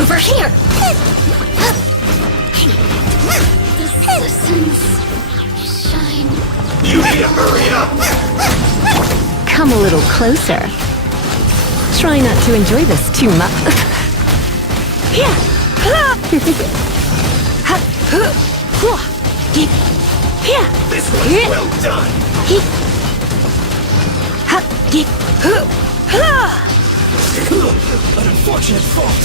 Over here. The citizens shine. You need to hurry up! Come a little closer. Try not to enjoy this too much. This one's well done! An unfortunate fault.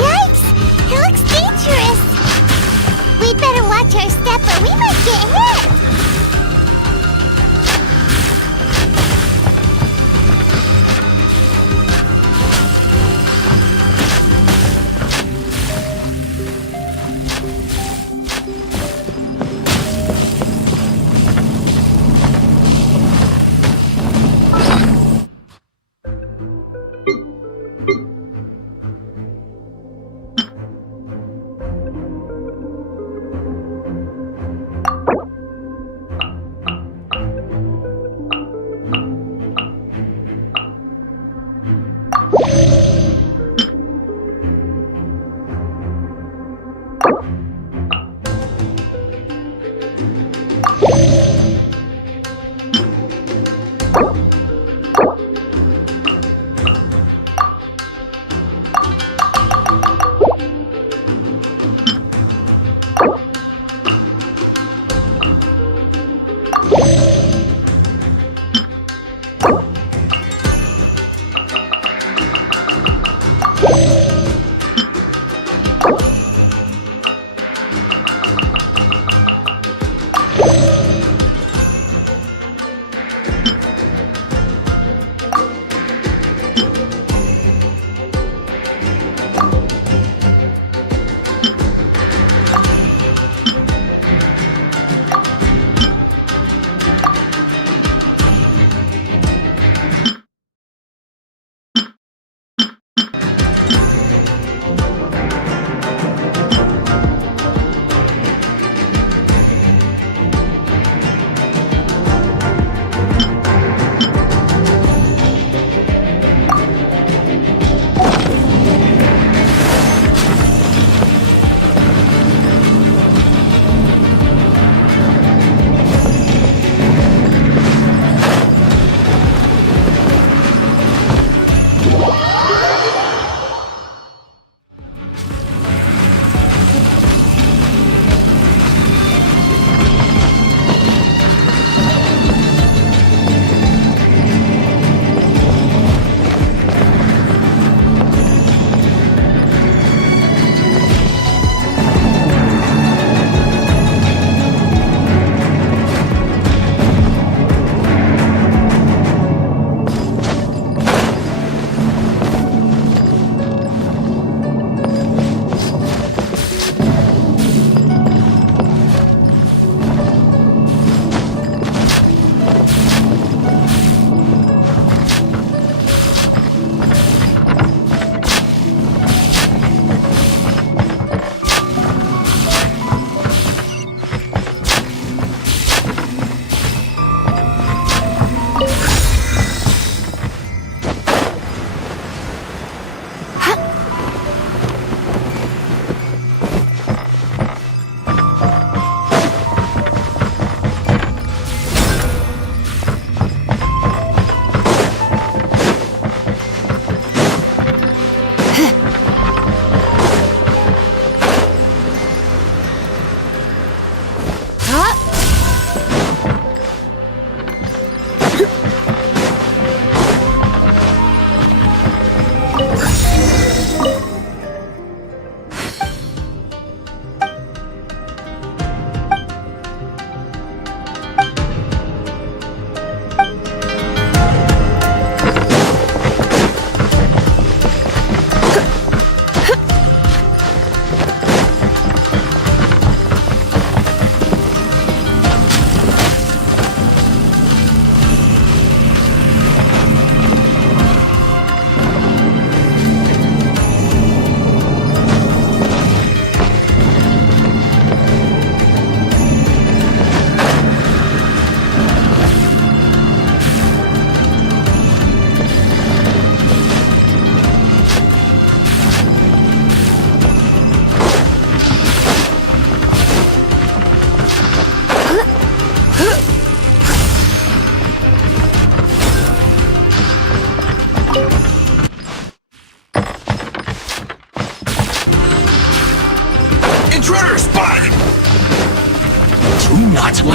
Yikes! It looks dangerous.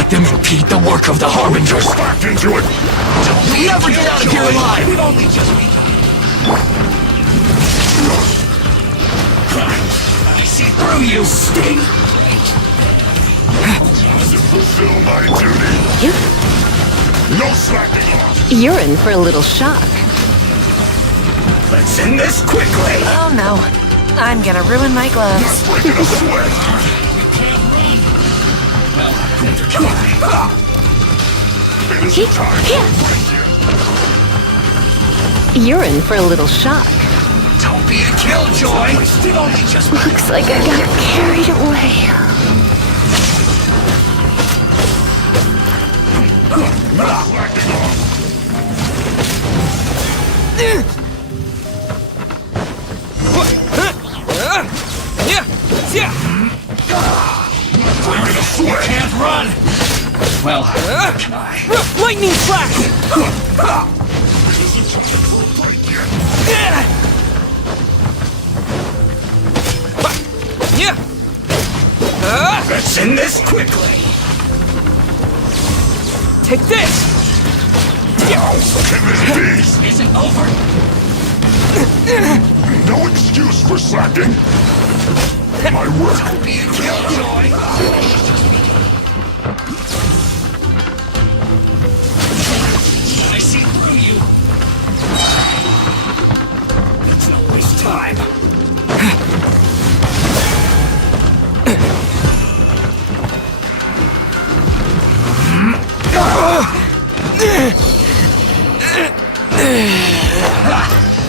let them impede the work of the Harbingers. Back into it! We'll never get out of here alive! We've only just begun. I see through you! Stay right. To fulfill my duty. No slacking off! You're in for a little shock. Let's end this quickly! Oh no. I'm gonna ruin my gloves. Breaking a sweat! It is time to break you. You're in for a little shock. Don't be a killjoy! We've only just Looks like I got carried away. Slacking off! Breaking a sweat! can't run! Well, Lightning flash! This isn't time for a break yet! let's end this quickly! Take this! Kill this beast! Isn't over! No excuse for slacking! My work Don't be a killjoy! I see through you! Let's not waste time!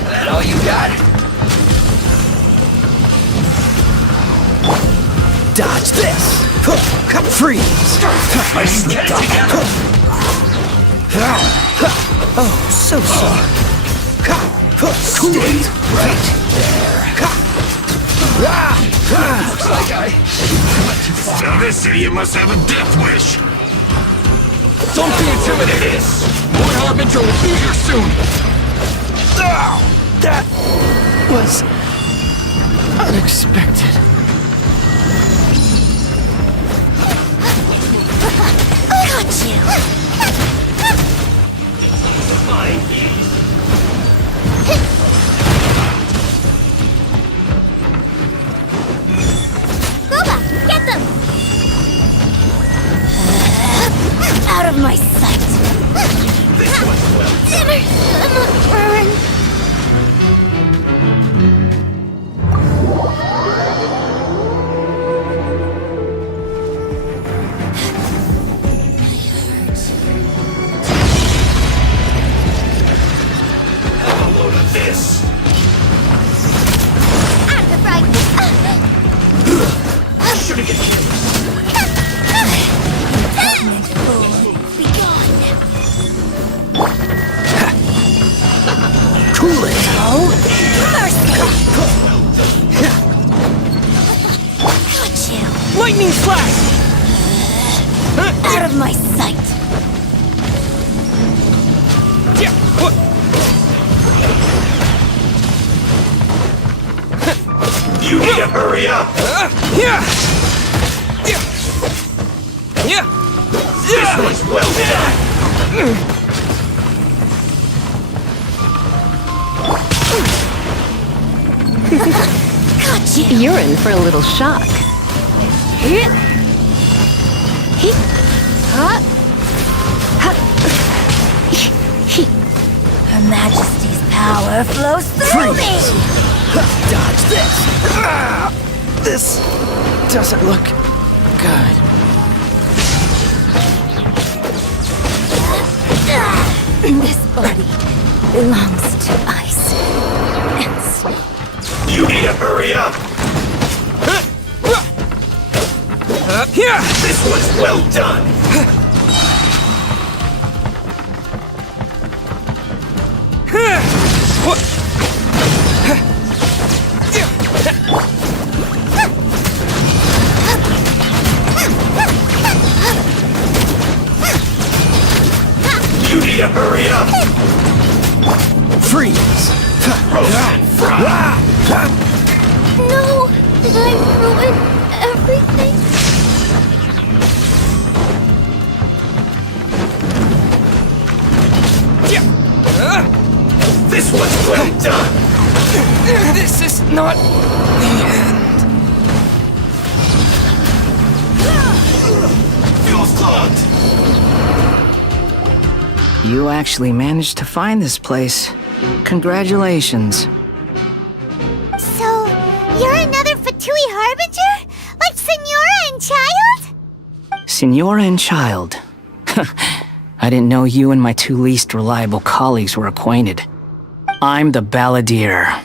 That all you got? Dodge this! Freeze! Let's get it together! Oh, so sorry. Stay right there. Looks like I went too far. Now this idiot must have a death wish! Don't be intimidated! One Harbinger will be here soon! That was unexpected. Got you! Gooba, get them! Out of my sight! This one's well. Dinner's gonna burn! Have a load of this! Out the fright! Should've get killed! Impertinent fool! Be gone! Cool it! Mercy! Got you! Lightning flash! Out of my sight! You need to hurry up! This was well done! Got you! You're in for a little shock. Her Majesty's power flows through me! Dodge this! This doesn't look good. This body belongs to ice and snow. You need to hurry up! This was well done! You need to hurry up! Freeze! Roast and fry! No! Did I ruin everything? This one's well done! This is not the end. Fuel's clogged! You actually managed to find this place. Congratulations. So, you're another Fatui Harbinger? Like Senora and Child? Senora and Child. I didn't know you and my two least reliable colleagues were acquainted. I'm the Balladeer.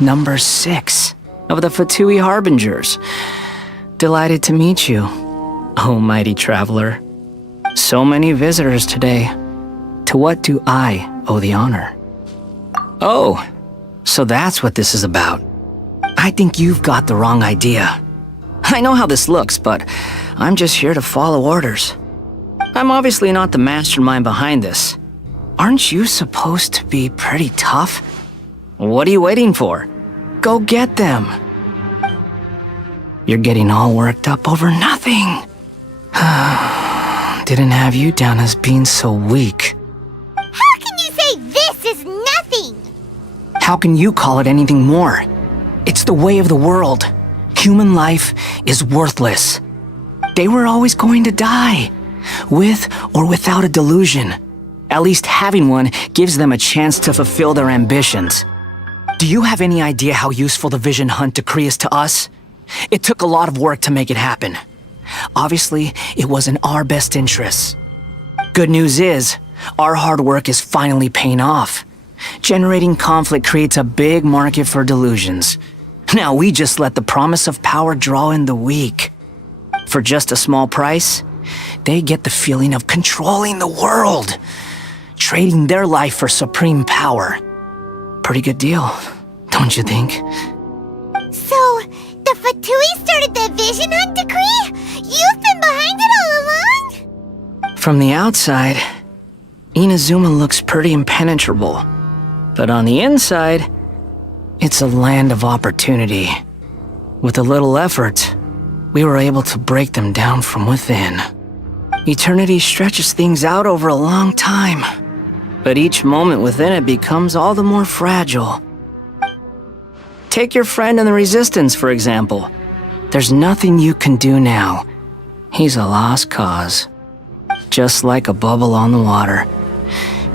Number 6 of the Fatui Harbingers. Delighted to meet you, oh mighty traveler. So many visitors today. To what do I owe the honor? Oh, so that's what this is about. I think you've got the wrong idea. I know how this looks, but I'm just here to follow orders. I'm obviously not the mastermind behind this. Aren't you supposed to be pretty tough? What are you waiting for? Go get them. You're getting all worked up over nothing. Didn't have you down as being so weak. How can you say this is nothing? How can you call it anything more? It's the way of the world. Human life is worthless. They were always going to die, with or without a delusion. At least having one gives them a chance to fulfill their ambitions. Do you have any idea how useful the Vision Hunt decree is to us? It took a lot of work to make it happen. Obviously, it was in our best interests. Good news is, our hard work is finally paying off. Generating conflict creates a big market for delusions. Now we just let the promise of power draw in the weak. For just a small price, they get the feeling of controlling the world, trading their life for supreme power. Pretty good deal, don't you think? So, the Fatui started the Vision Hunt decree? You've been behind it all along? From the outside, Inazuma looks pretty impenetrable. But on the inside, it's a land of opportunity. With a little effort, we were able to break them down from within. Eternity stretches things out over a long time, but each moment within it becomes all the more fragile. Take your friend in the Resistance, for example. There's nothing you can do now. He's a lost cause. Just like a bubble on the water.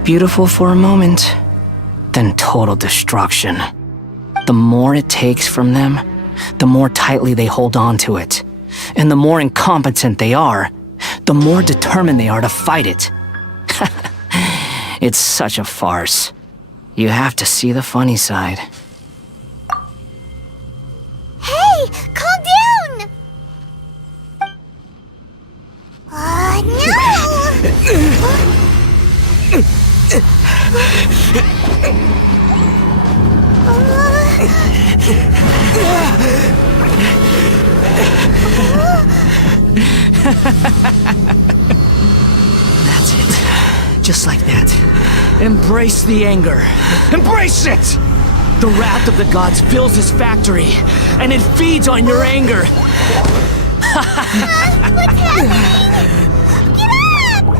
Beautiful for a moment, then total destruction. The more it takes from them, the more tightly they hold on to it. And the more incompetent they are, the more determined they are to fight it. It's such a farce. You have to see the funny side. Hey, calm down! That's it. Just like that. Embrace the anger. Embrace it! The wrath of the gods fills this factory, and it feeds on your anger. What's happening? Get up!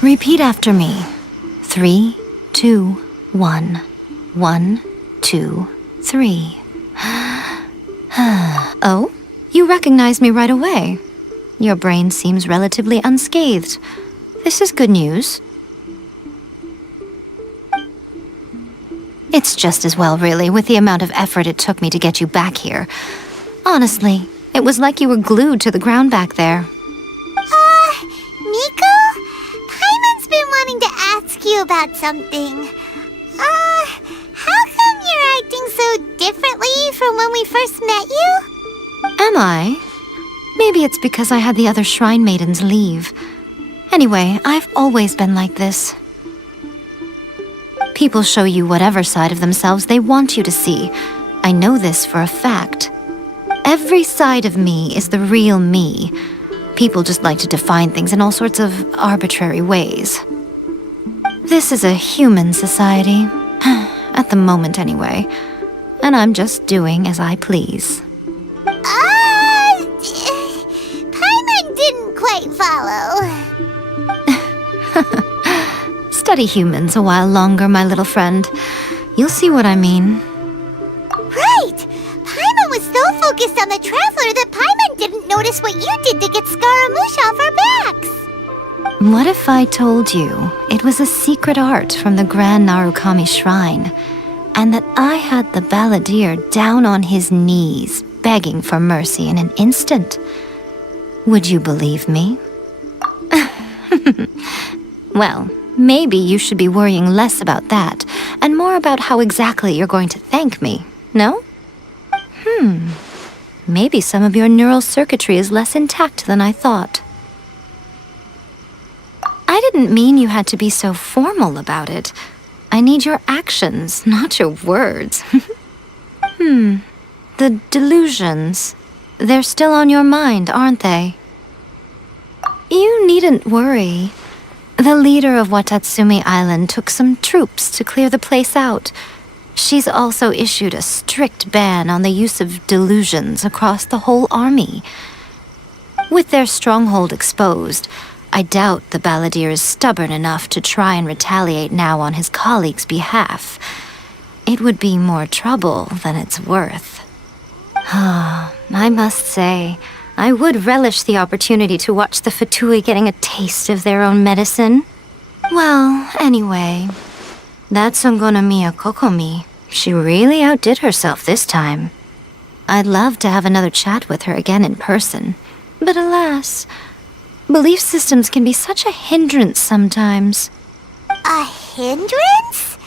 Repeat after me. 3, 2, 1. 1, 2, 3. Oh? You recognize me right away. Your brain seems relatively unscathed. This is good news. It's just as well, really, with the amount of effort it took me to get you back here. Honestly, it was like you were glued to the ground back there. Nico? Paimon's been wanting to ask you about something. How come you're acting so differently from when we first met you? Am I? Maybe it's because I had the other Shrine Maidens leave. Anyway, I've always been like this. People show you whatever side of themselves they want you to see. I know this for a fact. Every side of me is the real me. People just like to define things in all sorts of arbitrary ways. This is a human society. At the moment, anyway. And I'm just doing as I please. Paimon didn't quite follow. Study humans a while longer, my little friend. You'll see what I mean. Right! Paimon was so focused on the Traveler that Paimon didn't notice what you did to get Scaramouche off our backs. What if I told you it was a secret art from the Grand Narukami Shrine, and that I had the balladeer down on his knees, begging for mercy in an instant? Would you believe me? Well, maybe you should be worrying less about that, and more about how exactly you're going to thank me, no? Maybe some of your neural circuitry is less intact than I thought. I didn't mean you had to be so formal about it. I need your actions, not your words. The delusions. They're still on your mind, aren't they? You needn't worry. The leader of Watatsumi Island took some troops to clear the place out. She's also issued a strict ban on the use of delusions across the whole army. With their stronghold exposed, I doubt the balladeer is stubborn enough to try and retaliate now on his colleague's behalf. It would be more trouble than it's worth. I must say, I would relish the opportunity to watch the Fatui getting a taste of their own medicine. Well, anyway, that Sangonomiya Kokomi, she really outdid herself this time. I'd love to have another chat with her again in person, but alas, belief systems can be such a hindrance sometimes. A hindrance?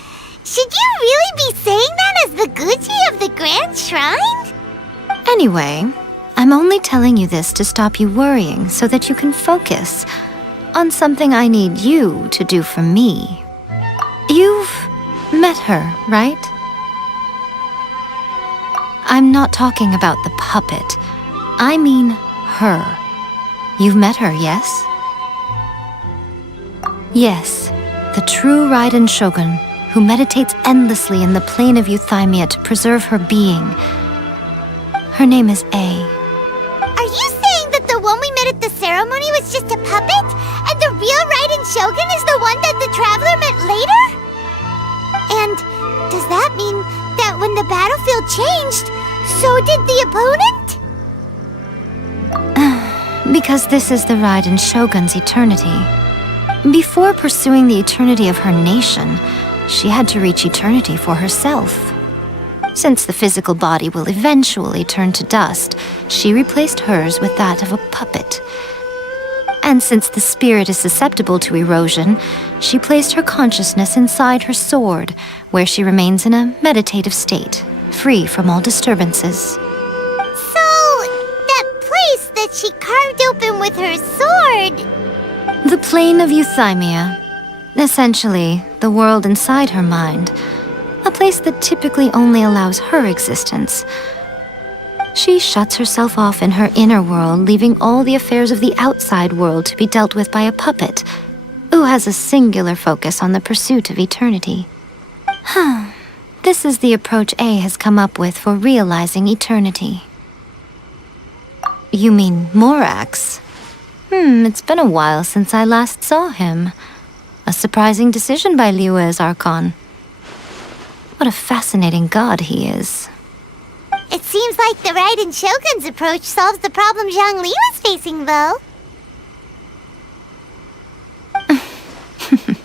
Should you really be saying that as the Gucci of the Grand Shrine? Anyway, I'm only telling you this to stop you worrying so that you can focus on something I need you to do for me. You've met her, right? I'm not talking about the puppet. I mean her. You've met her, yes? Yes, the true Raiden Shogun, who meditates endlessly in the plane of Euthymia to preserve her being. Her name is A. Are you saying that the one we met at the ceremony was just a puppet? And the real Raiden Shogun is the one that the Traveler met later? And does that mean that when the battlefield changed, so did the opponent? Because this is the Raiden Shogun's eternity. Before pursuing the eternity of her nation, she had to reach eternity for herself. Since the physical body will eventually turn to dust, she replaced hers with that of a puppet. And since the spirit is susceptible to erosion, she placed her consciousness inside her sword, where she remains in a meditative state, free from all disturbances. So, that place that she carved open with her sword... The plane of Euthymia. Essentially, the world inside her mind. A place that typically only allows her existence. She shuts herself off in her inner world, leaving all the affairs of the outside world to be dealt with by a puppet, who has a singular focus on the pursuit of eternity. This is the approach A has come up with for realizing eternity. You mean Morax? It's been a while since I last saw him. A surprising decision by Liyue's Archon. What a fascinating god he is. It seems like the Raiden Shogun's approach solves the problem Zhang Li was facing, though.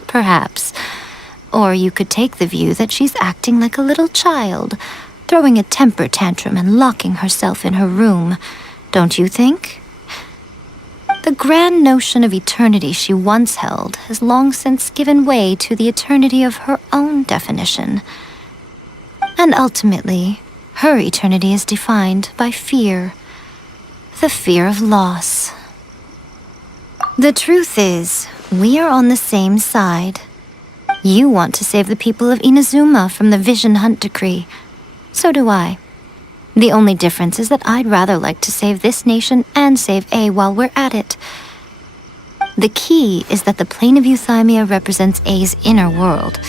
Perhaps. Or you could take the view that she's acting like a little child, throwing a temper tantrum and locking herself in her room. Don't you think? The grand notion of eternity she once held has long since given way to the eternity of her own definition. And ultimately, her eternity is defined by fear. The fear of loss. The truth is, we are on the same side. You want to save the people of Inazuma from the Vision Hunt decree. So do I. The only difference is that I'd rather like to save this nation and save A while we're at it. The key is that the plane of Euthymia represents A's inner world.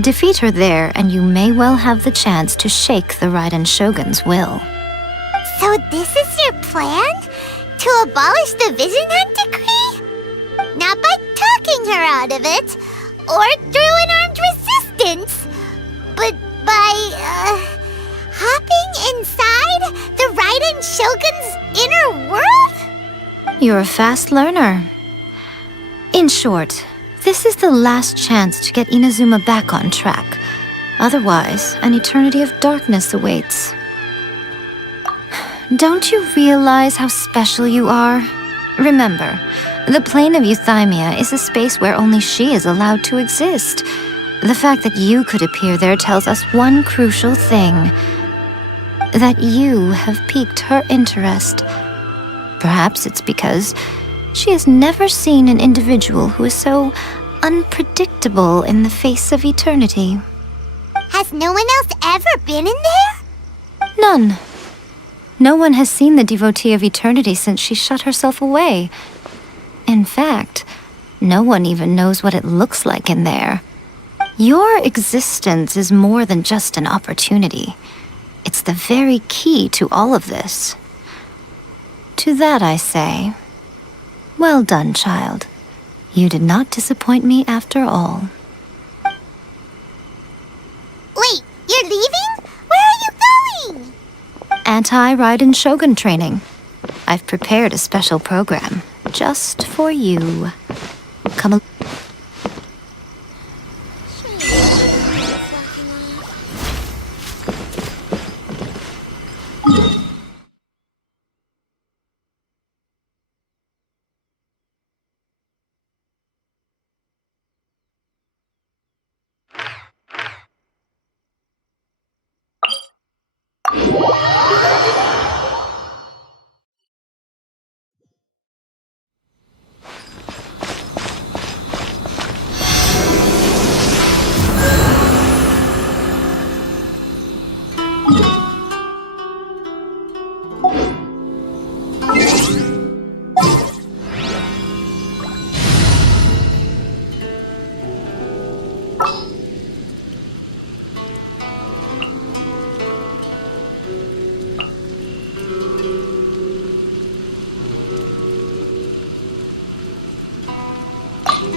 Defeat her there, and you may well have the chance to shake the Raiden Shogun's will. So this is your plan? To abolish the Vision Hunt decree? Not by talking her out of it, or through an armed resistance, but by, hopping inside the Raiden Shogun's inner world? You're a fast learner. In short, this is the last chance to get Inazuma back on track. Otherwise, an eternity of darkness awaits. Don't you realize how special you are? Remember, the plane of Euthymia is a space where only she is allowed to exist. The fact that you could appear there tells us one crucial thing. That you have piqued her interest. Perhaps it's because she has never seen an individual who is so unpredictable in the face of eternity. Has no one else ever been in there? None. No one has seen the devotee of eternity since she shut herself away. In fact, no one even knows what it looks like in there. Your existence is more than just an opportunity. It's the very key to all of this. To that I say, well done, child. You did not disappoint me after all. Wait, you're leaving? Where are you going? Anti-Raiden Shogun training. I've prepared a special program just for you. Come along.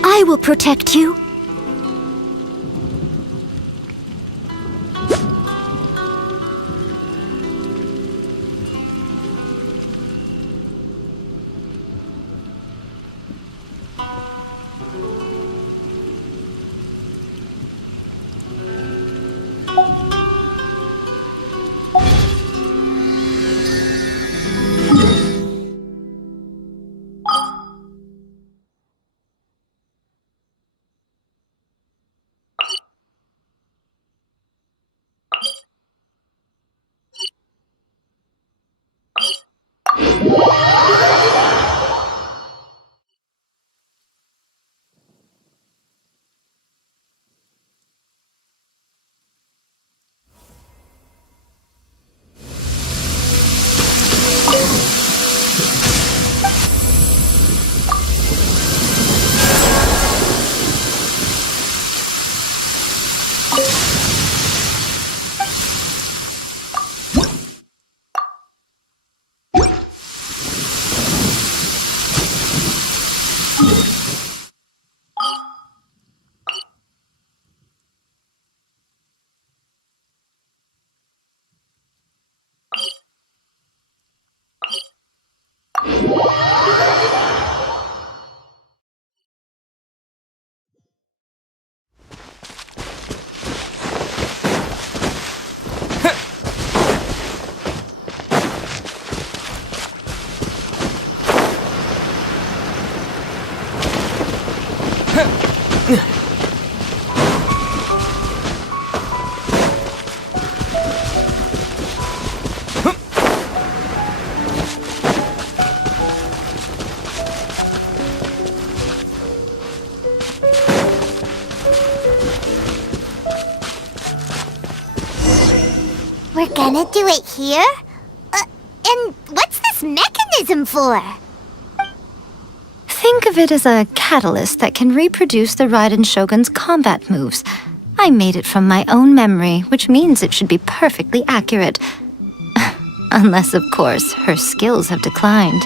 I will protect you. We're gonna do it here? And what's this mechanism for? Think of it as a catalyst that can reproduce the Raiden Shogun's combat moves. I made it from my own memory, which means it should be perfectly accurate. Unless, of course, her skills have declined.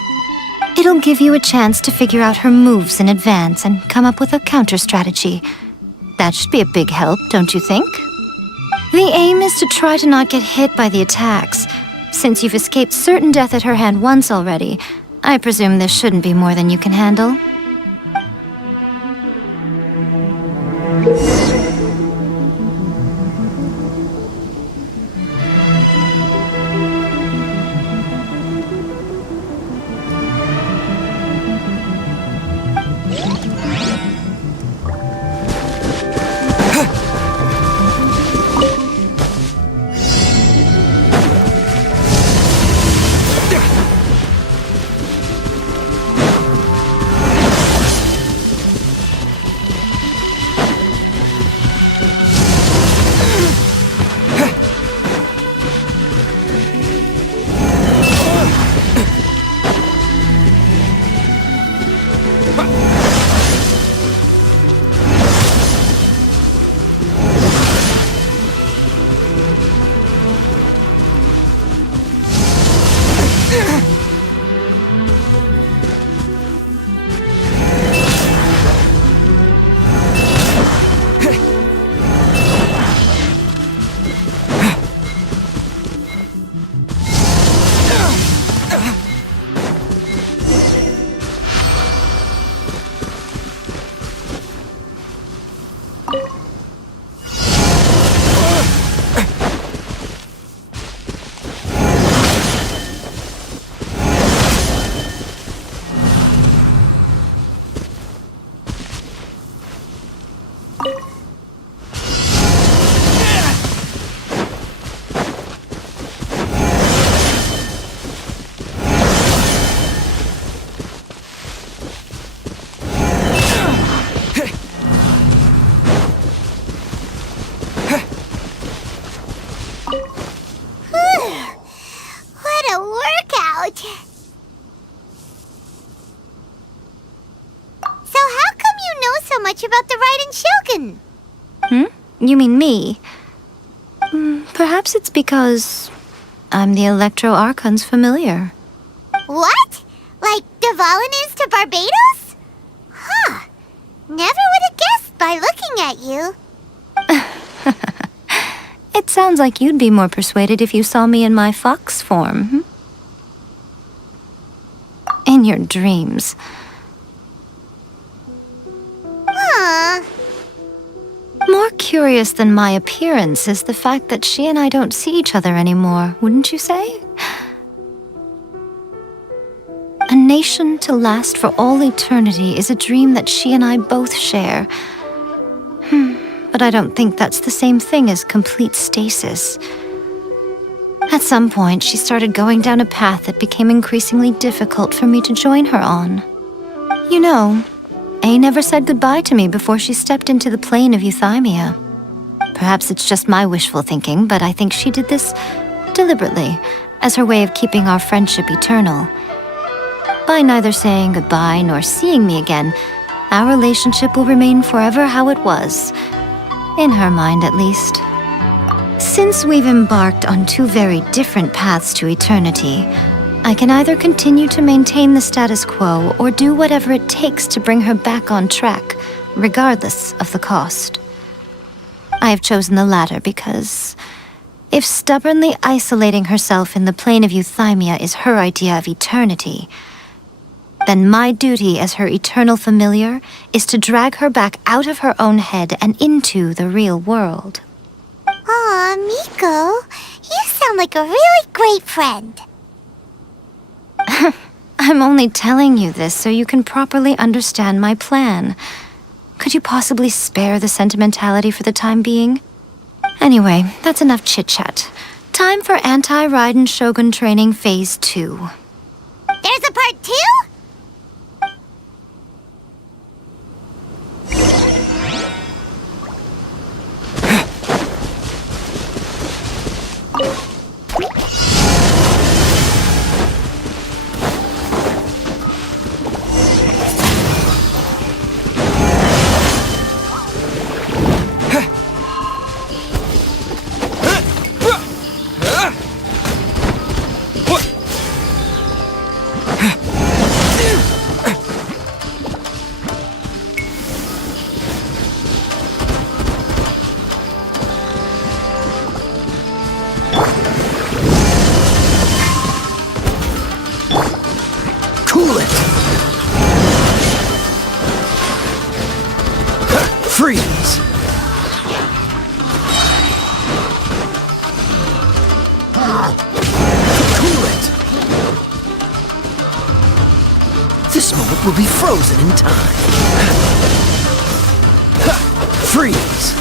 It'll give you a chance to figure out her moves in advance and come up with a counter-strategy. That should be a big help, don't you think? The aim is to try to not get hit by the attacks. Since you've escaped certain death at her hand once already, I presume this shouldn't be more than you can handle. About the Raiden Shogun? You mean me? Perhaps it's because I'm the Electro Archon's familiar. What? Like Dvalin is to Barbados? Huh. Never would have guessed by looking at you. It sounds like you'd be more persuaded if you saw me in my fox form. In your dreams. More curious than my appearance is the fact that she and I don't see each other anymore, wouldn't you say? A nation to last for all eternity is a dream that she and I both share. But I don't think that's the same thing as complete stasis. At some point, she started going down a path that became increasingly difficult for me to join her on. You know, A never said goodbye to me before she stepped into the plane of Euthymia. Perhaps it's just my wishful thinking, but I think she did this deliberately, as her way of keeping our friendship eternal. By neither saying goodbye nor seeing me again, our relationship will remain forever how it was. In her mind, at least. Since we've embarked on two very different paths to eternity, I can either continue to maintain the status quo or do whatever it takes to bring her back on track, regardless of the cost. I have chosen the latter because if stubbornly isolating herself in the plane of Euthymia is her idea of eternity, then my duty as her eternal familiar is to drag her back out of her own head and into the real world. Aw, Miko, you sound like a really great friend. I'm only telling you this so you can properly understand my plan. Could you possibly spare the sentimentality for the time being? Anyway, that's enough chit-chat. Time for Anti-Raiden Shogun Training Phase 2. There's a part 2? Freeze! Cool it! This moment will be frozen in time. Freeze!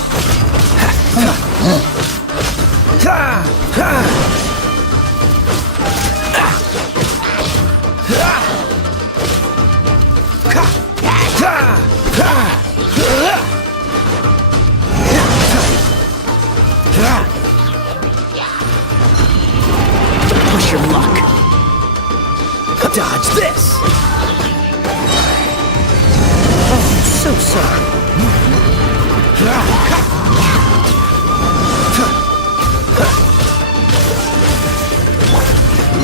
Push your luck. Dodge this! Oh, so sorry.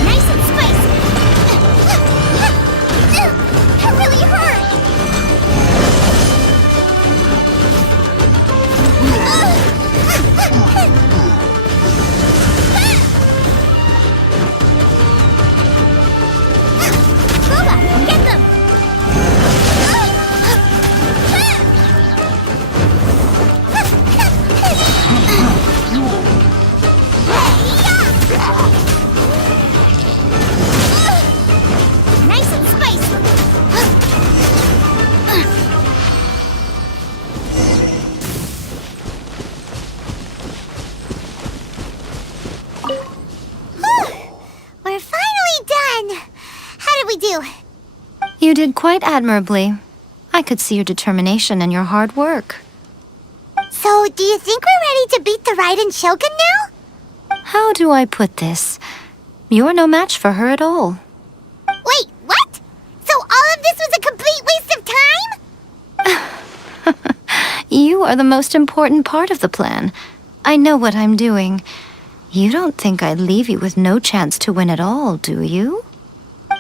Nice and spicy! That really hurt! Boba, get them! Nice and spicy! We're finally done! How did we do? You did quite admirably. I could see your determination and your hard work. So, do you think we're ready to beat the Raiden Shogun now? How do I put this? You're no match for her at all. Wait, what? So all of this was a complete waste of time? You are the most important part of the plan. I know what I'm doing. You don't think I'd leave you with no chance to win at all, do you?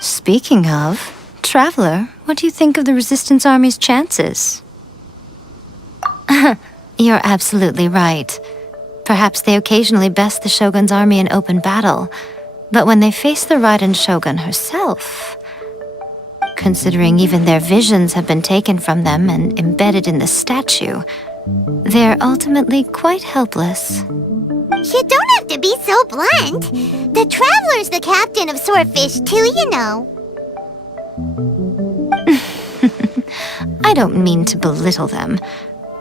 Speaking of, Traveler, what do you think of the Resistance Army's chances? You're absolutely right. Perhaps they occasionally best the Shogun's army in open battle, but when they face the Raiden Shogun herself, considering even their visions have been taken from them and embedded in the statue, they're ultimately quite helpless. You don't have to be so blunt. The Traveler's the captain of Swordfish too, you know. I don't mean to belittle them.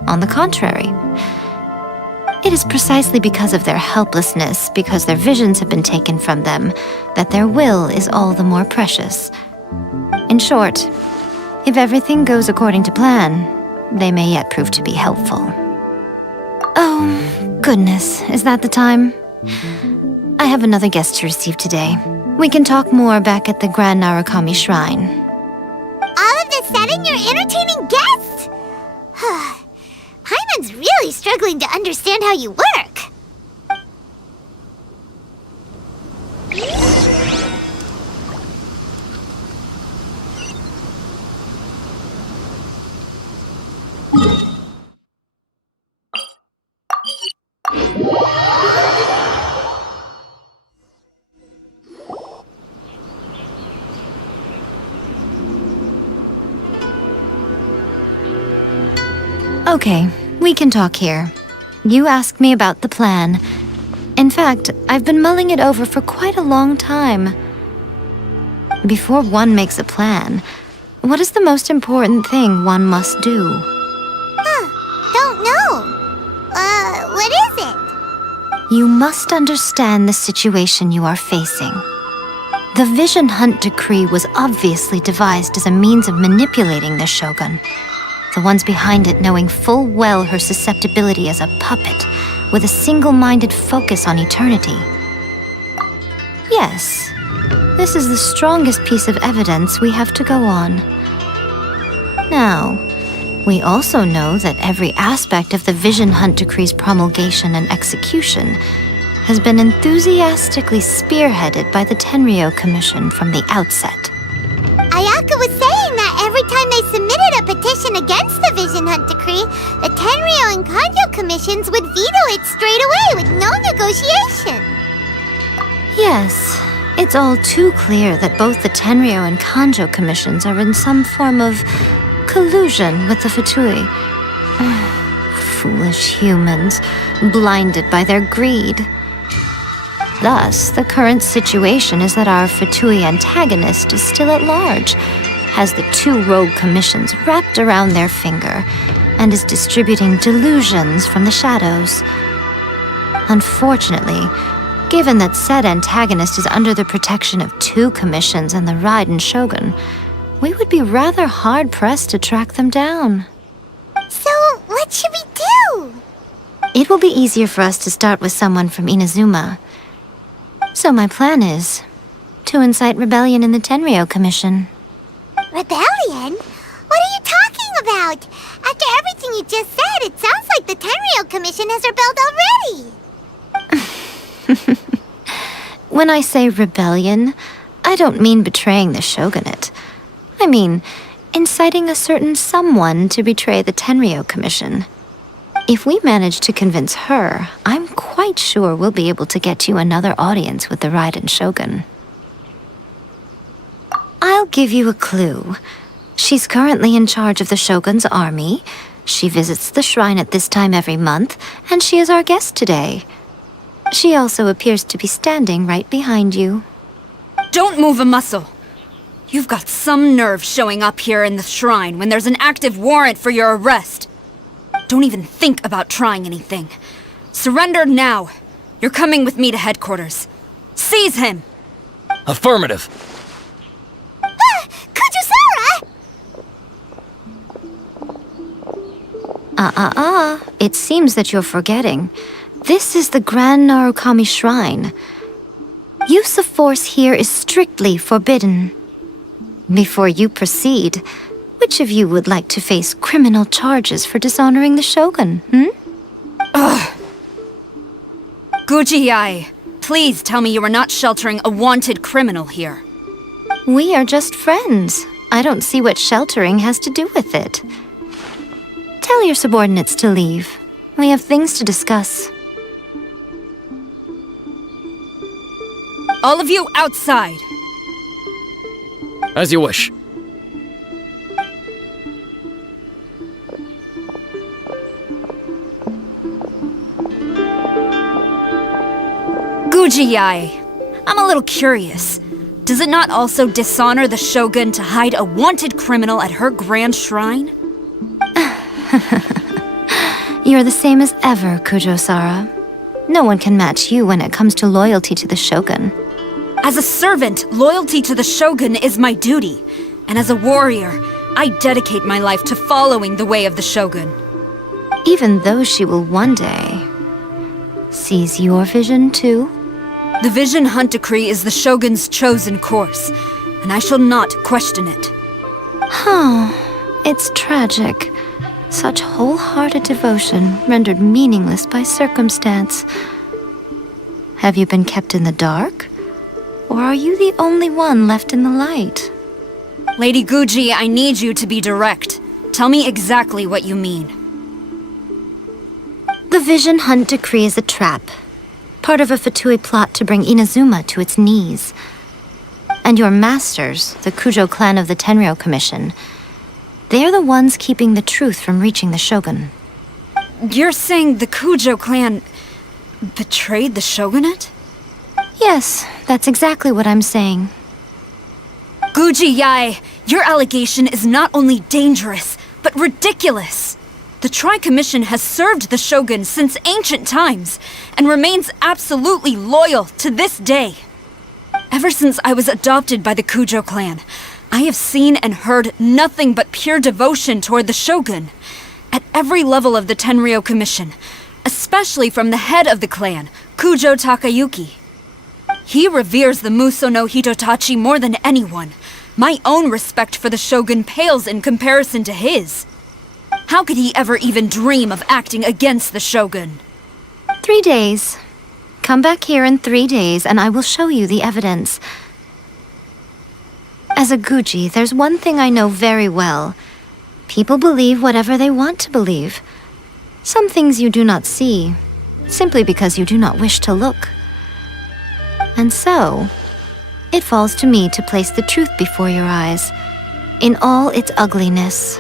On the contrary, it is precisely because of their helplessness, because their visions have been taken from them, that their will is all the more precious. In short, if everything goes according to plan, they may yet prove to be helpful. Oh, goodness, is that the time? I have another guest to receive today. We can talk more back at the Grand Narukami Shrine. All of a sudden, you're entertaining guests? Paimon's really struggling to understand how you work. Okay, we can talk here. You asked me about the plan. In fact, I've been mulling it over for quite a long time. Before one makes a plan, what is the most important thing one must do? Don't know. What is it? You must understand the situation you are facing. The Vision Hunt Decree was obviously devised as a means of manipulating the Shogun. The ones behind it knowing full well her susceptibility as a puppet, with a single-minded focus on eternity. Yes, this is the strongest piece of evidence we have to go on. Now, we also know that every aspect of the Vision Hunt Decree's promulgation and execution has been enthusiastically spearheaded by the Tenryo Commission from the outset. Ayaka was saying that every time they submitted a petition against the Vision Hunt Decree, the Tenryo and Kanjo commissions would veto it straight away with no negotiation. Yes, it's all too clear that both the Tenryo and Kanjo commissions are in some form of collusion with the Fatui. Selfish humans, blinded by their greed. Thus, the current situation is that our Fatui antagonist is still at large, has the 2 rogue commissions wrapped around their finger, and is distributing delusions from the shadows. Unfortunately, given that said antagonist is under the protection of 2 commissions and the Raiden Shogun, we would be rather hard-pressed to track them down. So, what should we do? It will be easier for us to start with someone from Inazuma. So my plan is to incite rebellion in the Tenryou Commission. Rebellion? What are you talking about? After everything you just said, it sounds like the Tenryou Commission has rebelled already. When I say rebellion, I don't mean betraying the shogunate. I mean inciting a certain someone to betray the Tenryou Commission. If we manage to convince her, I'm quite sure we'll be able to get you another audience with the Raiden Shogun. I'll give you a clue. She's currently in charge of the Shogun's army. She visits the shrine at this time every month, and she is our guest today. She also appears to be standing right behind you. Don't move a muscle. You've got some nerve showing up here in the shrine when there's an active warrant for your arrest. Don't even think about trying anything. Surrender now. You're coming with me to headquarters. Seize him! Affirmative. Kujusara! It seems that you're forgetting. This is the Grand Narukami Shrine. Use of force here is strictly forbidden. Before you proceed, which of you would like to face criminal charges for dishonoring the Shogun, Ugh. Guji-ai, please tell me you are not sheltering a wanted criminal here. We are just friends. I don't see what sheltering has to do with it. Tell your subordinates to leave. We have things to discuss. All of you outside. As you wish. Guji-ai, I'm a little curious. Does it not also dishonor the Shogun to hide a wanted criminal at her grand shrine? You're the same as ever, Kujo-sara. No one can match you when it comes to loyalty to the Shogun. As a servant, loyalty to the Shogun is my duty. And as a warrior, I dedicate my life to following the way of the Shogun. Even though she will one day seize your vision too? The Vision Hunt Decree is the Shogun's chosen course, and I shall not question it. It's tragic. Such wholehearted devotion rendered meaningless by circumstance. Have you been kept in the dark? Or are you the only one left in the light? Lady Guji, I need you to be direct. Tell me exactly what you mean. The Vision Hunt Decree is a trap. Part of a Fatui plot to bring Inazuma to its knees. And your masters, the Kujo clan of the Tenryou Commission, they're the ones keeping the truth from reaching the Shogun. You're saying the Kujo clan betrayed the Shogunate? Yes, that's exactly what I'm saying. Guji-ai, your allegation is not only dangerous, but ridiculous. The Tri-Commission has served the Shogun since ancient times, and remains absolutely loyal to this day. Ever since I was adopted by the Kujo clan, I have seen and heard nothing but pure devotion toward the Shogun, at every level of the Tenryou Commission, especially from the head of the clan, Kujo Takayuki. He reveres the Muso no Hitotachi more than anyone. My own respect for the Shogun pales in comparison to his. How could he ever even dream of acting against the Shogun? 3 days. Come back here in 3 days and I will show you the evidence. As a Guji, there's one thing I know very well. People believe whatever they want to believe. Some things you do not see, simply because you do not wish to look. And so, it falls to me to place the truth before your eyes, in all its ugliness.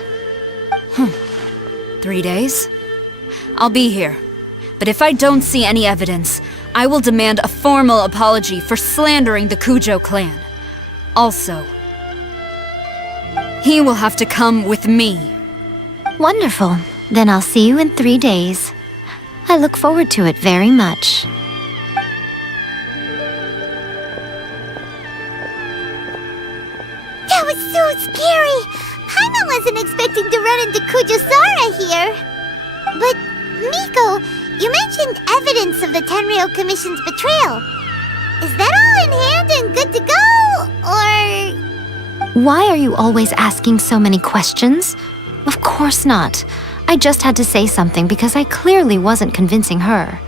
3 days? I'll be here. But if I don't see any evidence, I will demand a formal apology for slandering the Kujo clan. Also, he will have to come with me. Wonderful. Then I'll see you in 3 days. I look forward to it very much. That was so scary! Paimon wasn't expecting to run into Kujosara here. But, Miko, you mentioned evidence of the Tenryou Commission's betrayal. Is that all in hand and good to go? Or... Why are you always asking so many questions? Of course not. I just had to say something because I clearly wasn't convincing her.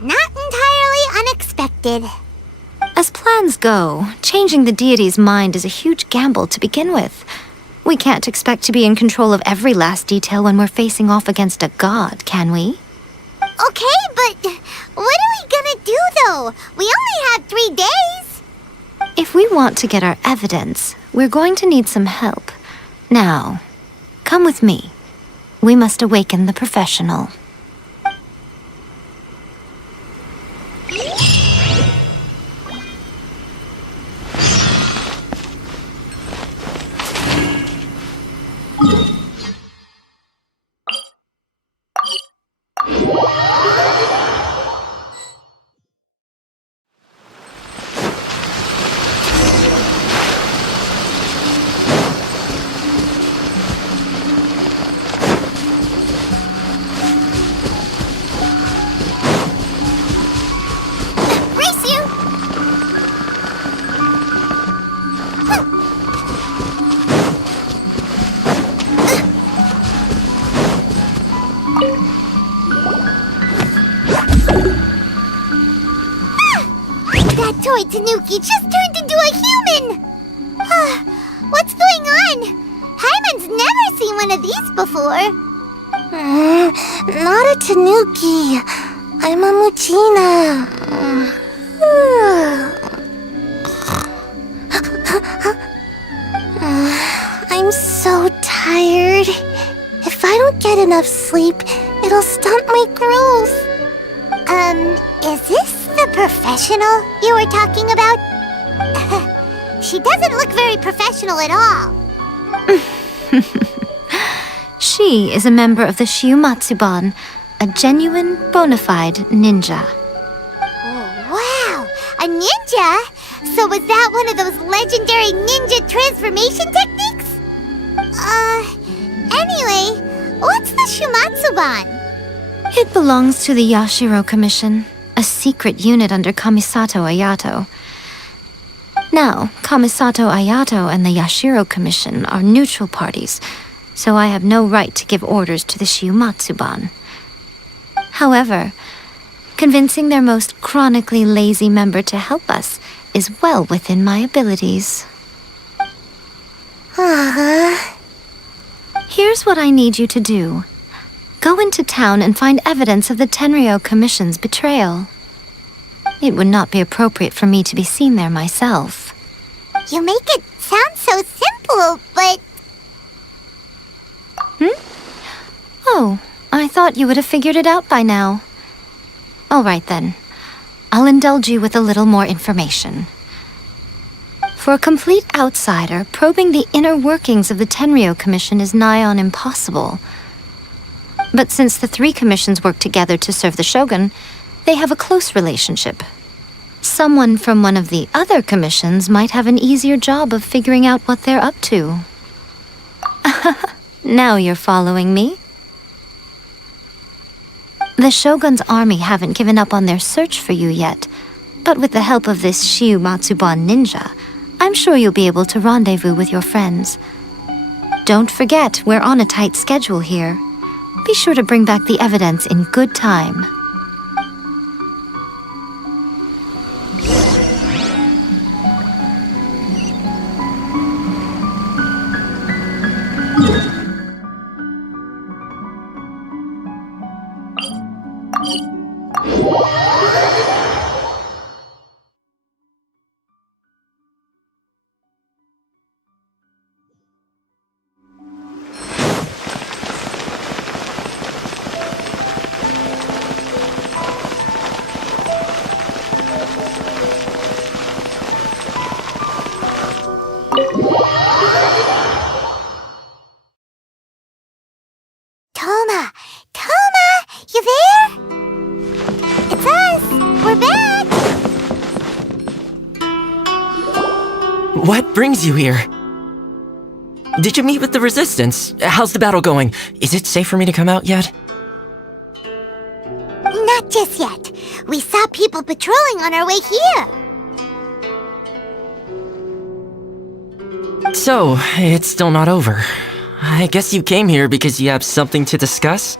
Not entirely unexpected. As plans go, changing the deity's mind is a huge gamble to begin with. We can't expect to be in control of every last detail when we're facing off against a god, can we? Okay, but what are we gonna do, though? We only have 3 days. If we want to get our evidence, we're going to need some help. Now, come with me. We must awaken the professional. That toy Tanuki just turned into a human! What's going on? Hyman's never seen one of these before. Not a Tanuki. I'm a Muchina. I'm so tired. If I don't get enough sleep, it'll stunt my growth. Is this the professional you were talking about? She doesn't look very professional at all. She is a member of the Shiumatsuban, a genuine, bona fide ninja. Oh, wow! A ninja? So was that one of those legendary ninja transformation techniques? Anyway, what's the Shiumatsuban? It belongs to the Yashiro Commission, a secret unit under Kamisato Ayato. Now, Kamisato Ayato and the Yashiro Commission are neutral parties, so I have no right to give orders to the Shiumatsuban. However, convincing their most chronically lazy member to help us is well within my abilities. Here's what I need you to do. Go into town and find evidence of the Tenryou Commission's betrayal. It would not be appropriate for me to be seen there myself. You make it sound so simple, but... Oh, I thought you would have figured it out by now. All right then. I'll indulge you with a little more information. For a complete outsider, probing the inner workings of the Tenryou Commission is nigh on impossible. But since the 3 commissions work together to serve the Shogun, they have a close relationship. Someone from one of the other commissions might have an easier job of figuring out what they're up to. Now you're following me. The Shogun's army haven't given up on their search for you yet, but with the help of this Shiumatsuban ninja, I'm sure you'll be able to rendezvous with your friends. Don't forget, we're on a tight schedule here. Be sure to bring back the evidence in good time. What brings you here? Did you meet with the Resistance? How's the battle going? Is it safe for me to come out yet? Not just yet. We saw people patrolling on our way here. So, it's still not over. I guess you came here because you have something to discuss?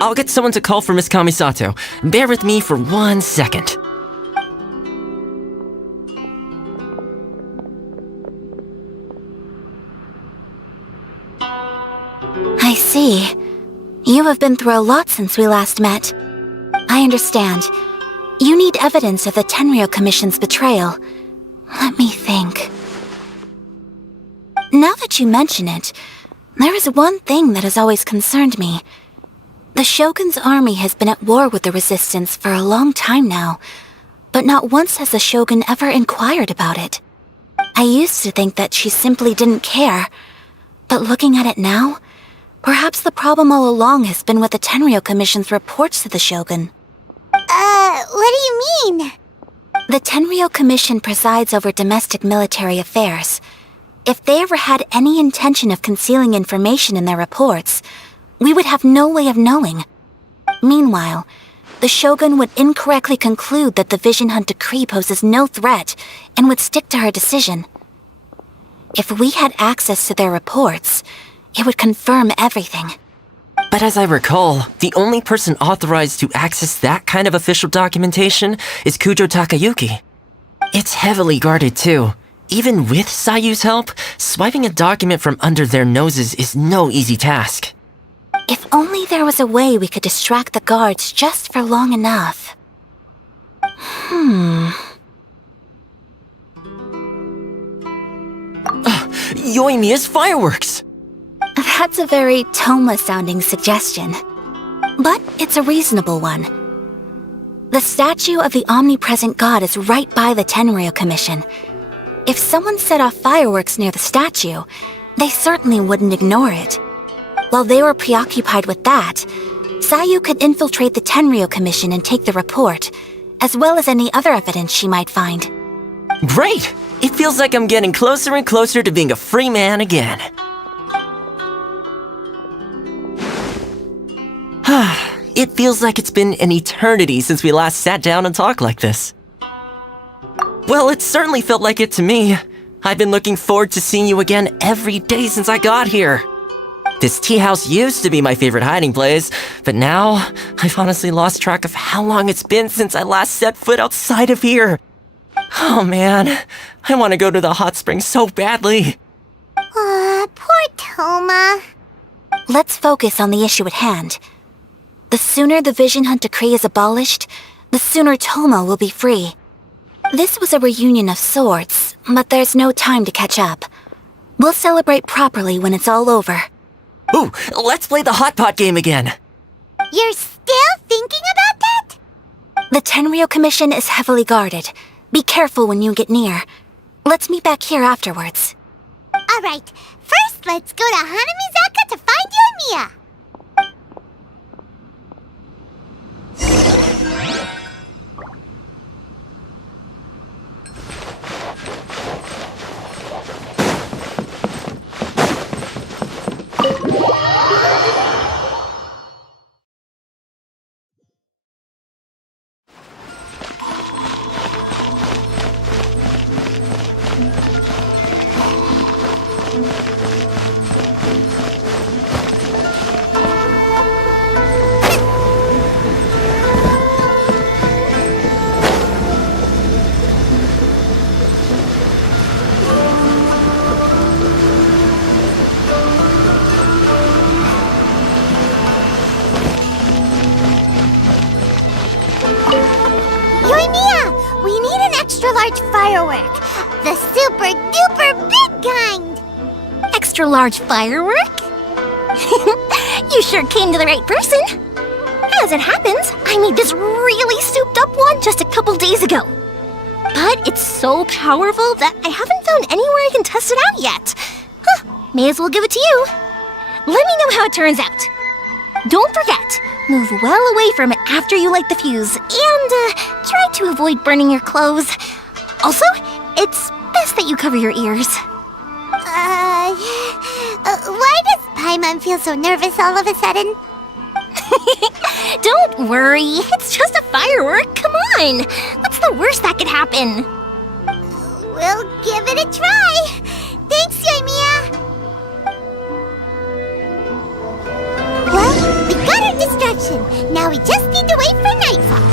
I'll get someone to call for Miss Kamisato. Bear with me for 1 second. I see. You have been through a lot since we last met. I understand. You need evidence of the Tenryou Commission's betrayal. Let me think. Now that you mention it, there is one thing that has always concerned me. The Shogun's army has been at war with the Resistance for a long time now, but not once has the Shogun ever inquired about it. I used to think that she simply didn't care, but looking at it now, perhaps the problem all along has been with the Tenryou Commission's reports to the Shogun. What do you mean? The Tenryou Commission presides over domestic military affairs. If they ever had any intention of concealing information in their reports, we would have no way of knowing. Meanwhile, the Shogun would incorrectly conclude that the Vision Hunt decree poses no threat and would stick to her decision. If we had access to their reports, it would confirm everything. But as I recall, the only person authorized to access that kind of official documentation is Kujo Takayuki. It's heavily guarded too. Even with Sayu's help, swiping a document from under their noses is no easy task. If only there was a way we could distract the guards just for long enough. Yoimiya's fireworks! That's a very Toma-sounding suggestion. But it's a reasonable one. The statue of the omnipresent god is right by the Tenryou Commission. If someone set off fireworks near the statue, they certainly wouldn't ignore it. While they were preoccupied with that, Sayu could infiltrate the Tenryou Commission and take the report, as well as any other evidence she might find. Great! It feels like I'm getting closer and closer to being a free man again. It feels like it's been an eternity since we last sat down and talked like this. Well, it certainly felt like it to me. I've been looking forward to seeing you again every day since I got here. This tea house used to be my favorite hiding place, but now I've honestly lost track of how long it's been since I last set foot outside of here. Oh man, I want to go to the hot springs so badly. Poor Toma. Let's focus on the issue at hand. The sooner the Vision Hunt decree is abolished, the sooner Toma will be free. This was a reunion of sorts, but there's no time to catch up. We'll celebrate properly when it's all over. Ooh, let's play the hot pot game again. You're still thinking about that? The Tenryou Commission is heavily guarded. Be careful when you get near. Let's meet back here afterwards. Alright, first let's go to Hanamizaka to find Yoimiya. Firework. The super duper big kind. Extra large firework? You sure came to the right person. As it happens, I made this really souped up one just a couple days ago. But it's so powerful that I haven't found anywhere I can test it out yet. May as well give it to you. Let me know how it turns out. Don't forget, move well away from it after you light the fuse, and try to avoid burning your clothes. Also, it's best that you cover your ears. Why does Paimon feel so nervous all of a sudden? Don't worry, it's just a firework. Come on. What's the worst that could happen? We'll give it a try. Thanks, Yoimiya. Well, we got our distraction. Now we just need to wait for nightfall.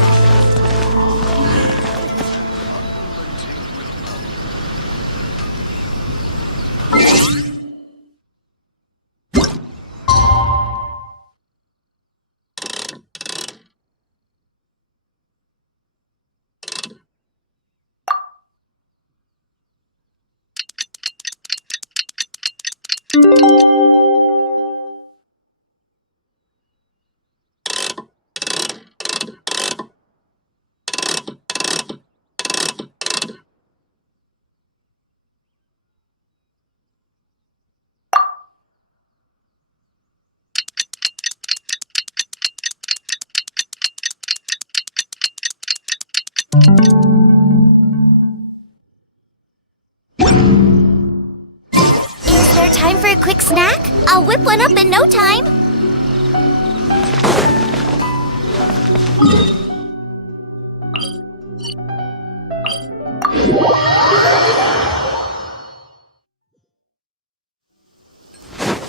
Is there time for a quick snack? I'll whip one up in no time.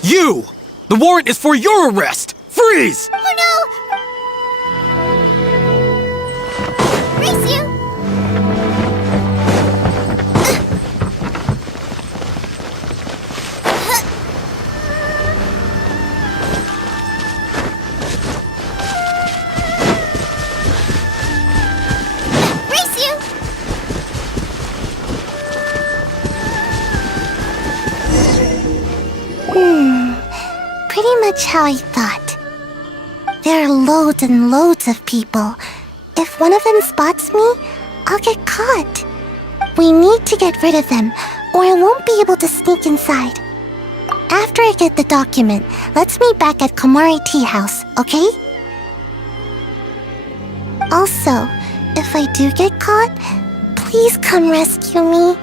You! The warrant is for your arrest! Freeze! Oh no! Race you! Race you! Pretty much how I thought. There are loads and loads of people. If one of them spots me, I'll get caught. We need to get rid of them, or I won't be able to sneak inside. After I get the document, let's meet back at Komari Tea House, okay? Also, if I do get caught, please come rescue me.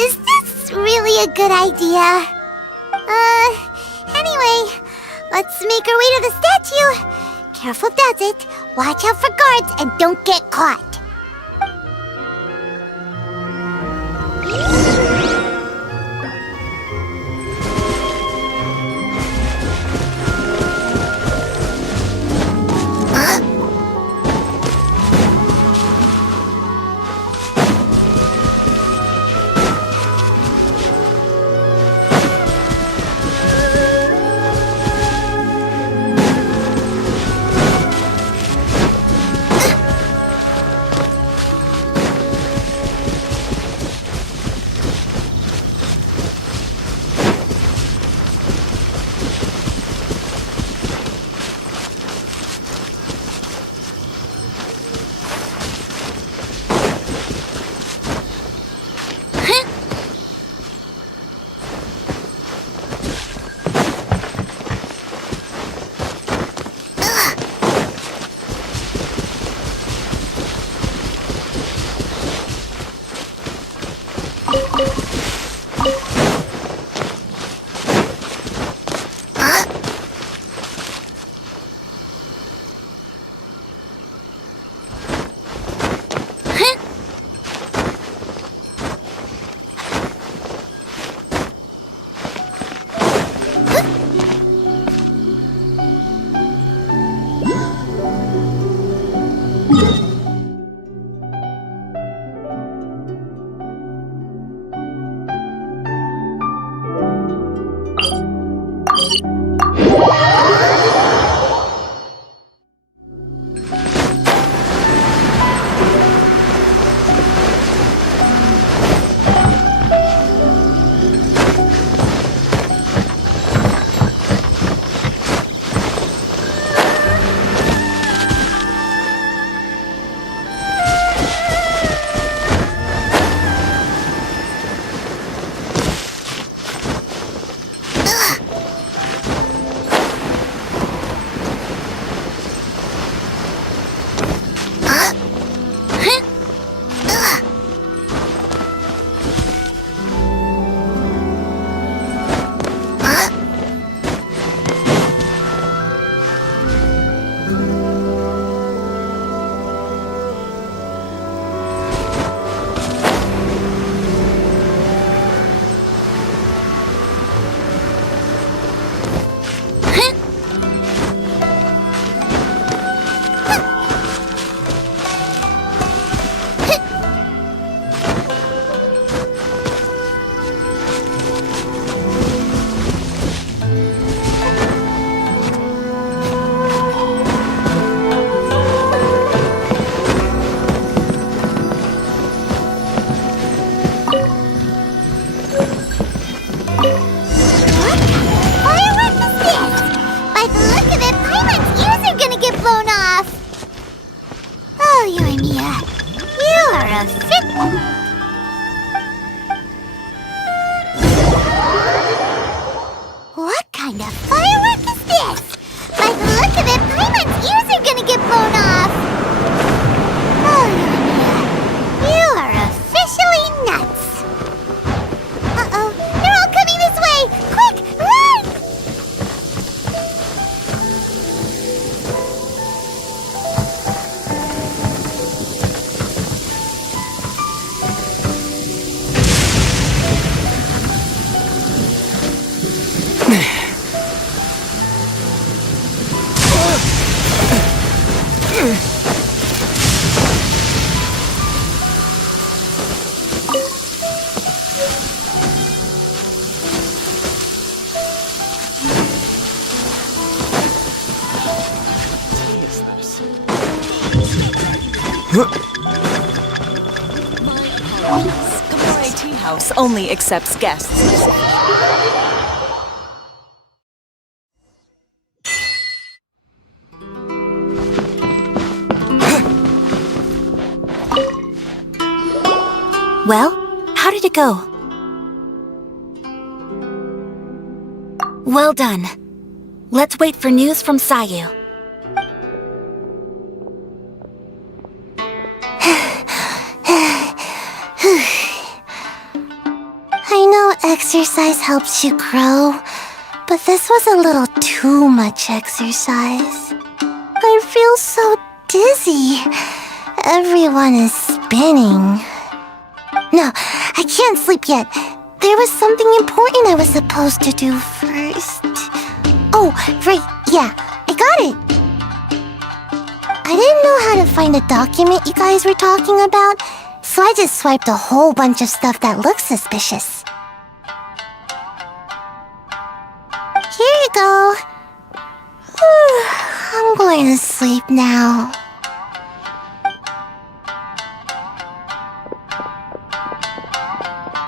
Is this really a good idea? Anyway, let's make our way to the statue. Careful does it. Watch out for guards and don't get caught. Kamare Tea House only accepts guests. Well, how did it go? Well done. Let's wait for news from Sayu. I know exercise helps you grow, but this was a little too much exercise. I feel so dizzy. Everyone is spinning. No, I can't sleep yet. There was something important I was supposed to do first. Oh, right, yeah, I got it. I didn't know how to find a document you guys were talking about, so I just swiped a whole bunch of stuff that looks suspicious. Here you go. I'm going to sleep now.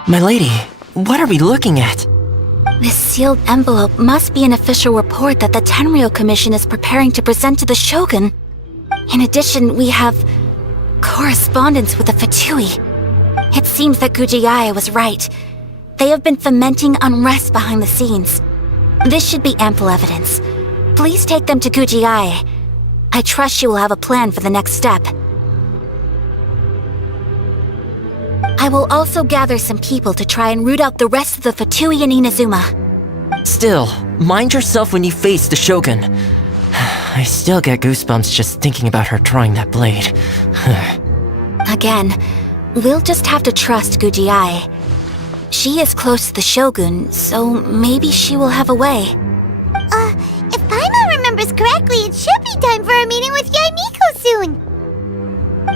My lady, what are we looking at? This sealed envelope must be an official report that the Tenryou Commission is preparing to present to the Shogun. In addition, we have correspondence with the Fatui. It seems that Gujiai was right. They have been fomenting unrest behind the scenes. This should be ample evidence. Please take them to Gujiai. I trust she will have a plan for the next step. I will also gather some people to try and root out the rest of the Fatui in Inazuma. Still, mind yourself when you face the Shogun. I still get goosebumps just thinking about her trying that blade. Again, we'll just have to trust Gujiai. She is close to the Shogun, so maybe she will have a way. If Paimon remembers correctly, it should be time for a meeting with Yaimiko soon.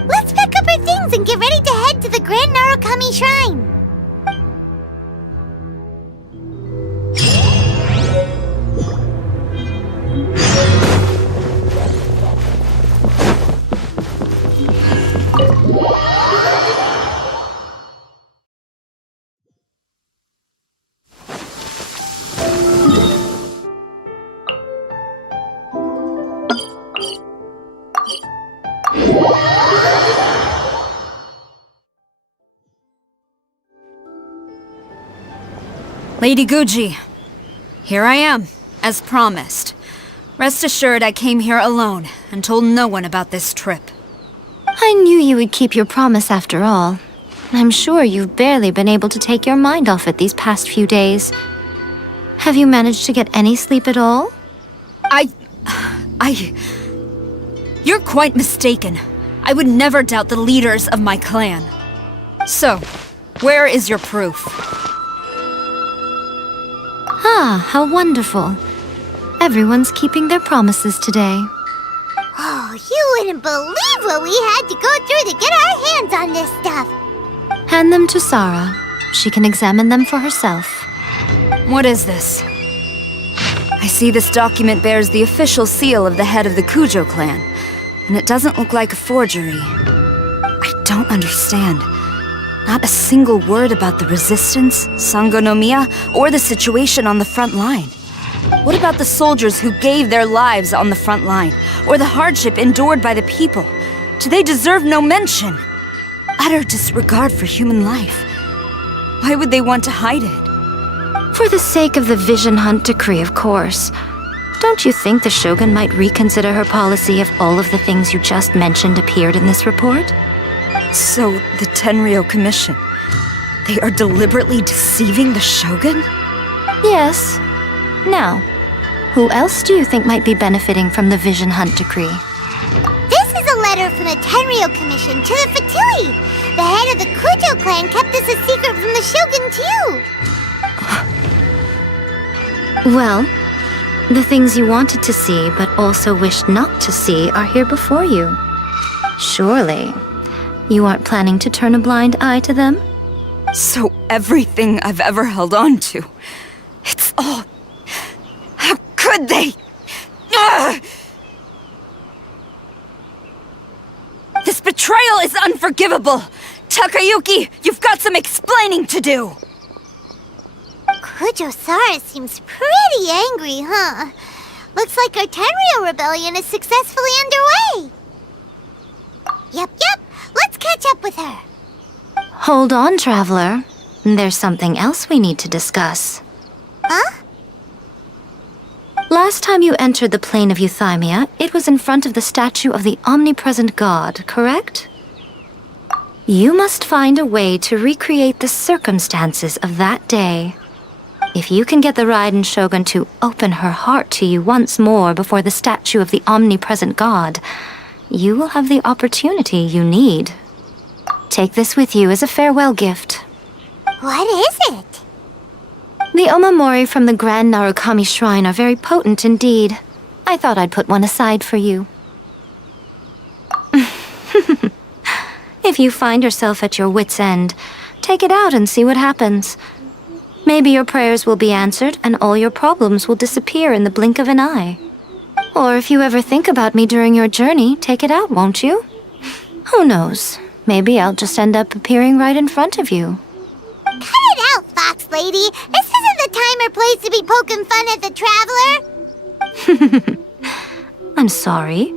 Let's pack up our things and get ready to head to the Grand Narukami Shrine. Lady Guji, here I am, as promised. Rest assured I came here alone and told no one about this trip. I knew you would keep your promise after all. I'm sure you've barely been able to take your mind off it these past few days. Have you managed to get any sleep at all? You're quite mistaken. I would never doubt the leaders of my clan. So, where is your proof? Ah, how wonderful. Everyone's keeping their promises today. Oh, you wouldn't believe what we had to go through to get our hands on this stuff. Hand them to Sarah. She can examine them for herself. What is this? I see this document bears the official seal of the head of the Kujo clan, and it doesn't look like a forgery. I don't understand. Not a single word about the resistance, Sangonomiya, or the situation on the front line. What about the soldiers who gave their lives on the front line, or the hardship endured by the people? Do they deserve no mention? Utter disregard for human life. Why would they want to hide it? For the sake of the Vision Hunt decree, of course. Don't you think the Shogun might reconsider her policy if all of the things you just mentioned appeared in this report? So, the Tenryou Commission, they are deliberately deceiving the Shogun? Yes. Now, who else do you think might be benefiting from the Vision Hunt decree? This is a letter from the Tenryou Commission to the Fatui. The head of the Kujo clan kept this a secret from the Shogun too. Well, the things you wanted to see but also wished not to see are here before you. Surely, you aren't planning to turn a blind eye to them? So everything I've ever held on to, it's all... How could they? Ugh! This betrayal betrayal is unforgivable! Takayuki, you've got some explaining to do! Kujosara seems pretty angry, huh? Looks like our Tenryou rebellion is successfully underway. Yep. Let's catch up with her. Hold on, Traveler. There's something else we need to discuss. Huh? Last time you entered the plane of Euthymia, it was in front of the statue of the omnipresent god, correct? You must find a way to recreate the circumstances of that day. If you can get the Raiden Shogun to open her heart to you once more before the statue of the omnipresent god, you will have the opportunity you need. Take this with you as a farewell gift. What is it? The omamori from the Grand Narukami Shrine are very potent indeed. I thought I'd put one aside for you. If you find yourself at your wit's end, take it out and see what happens. Maybe your prayers will be answered and all your problems will disappear in the blink of an eye. Or if you ever think about me during your journey, take it out, won't you? Who knows? Maybe I'll just end up appearing right in front of you. Cut it out, Fox Lady! This isn't the time or place to be poking fun at the Traveler! I'm sorry.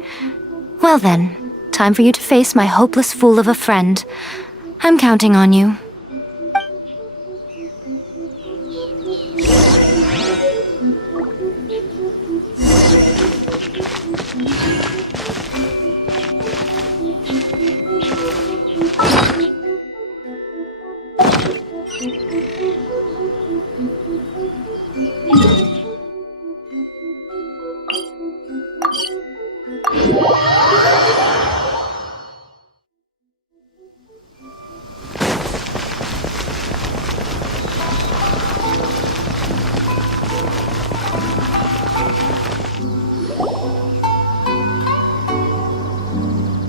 Well then, time for you to face my hopeless fool of a friend. I'm counting on you.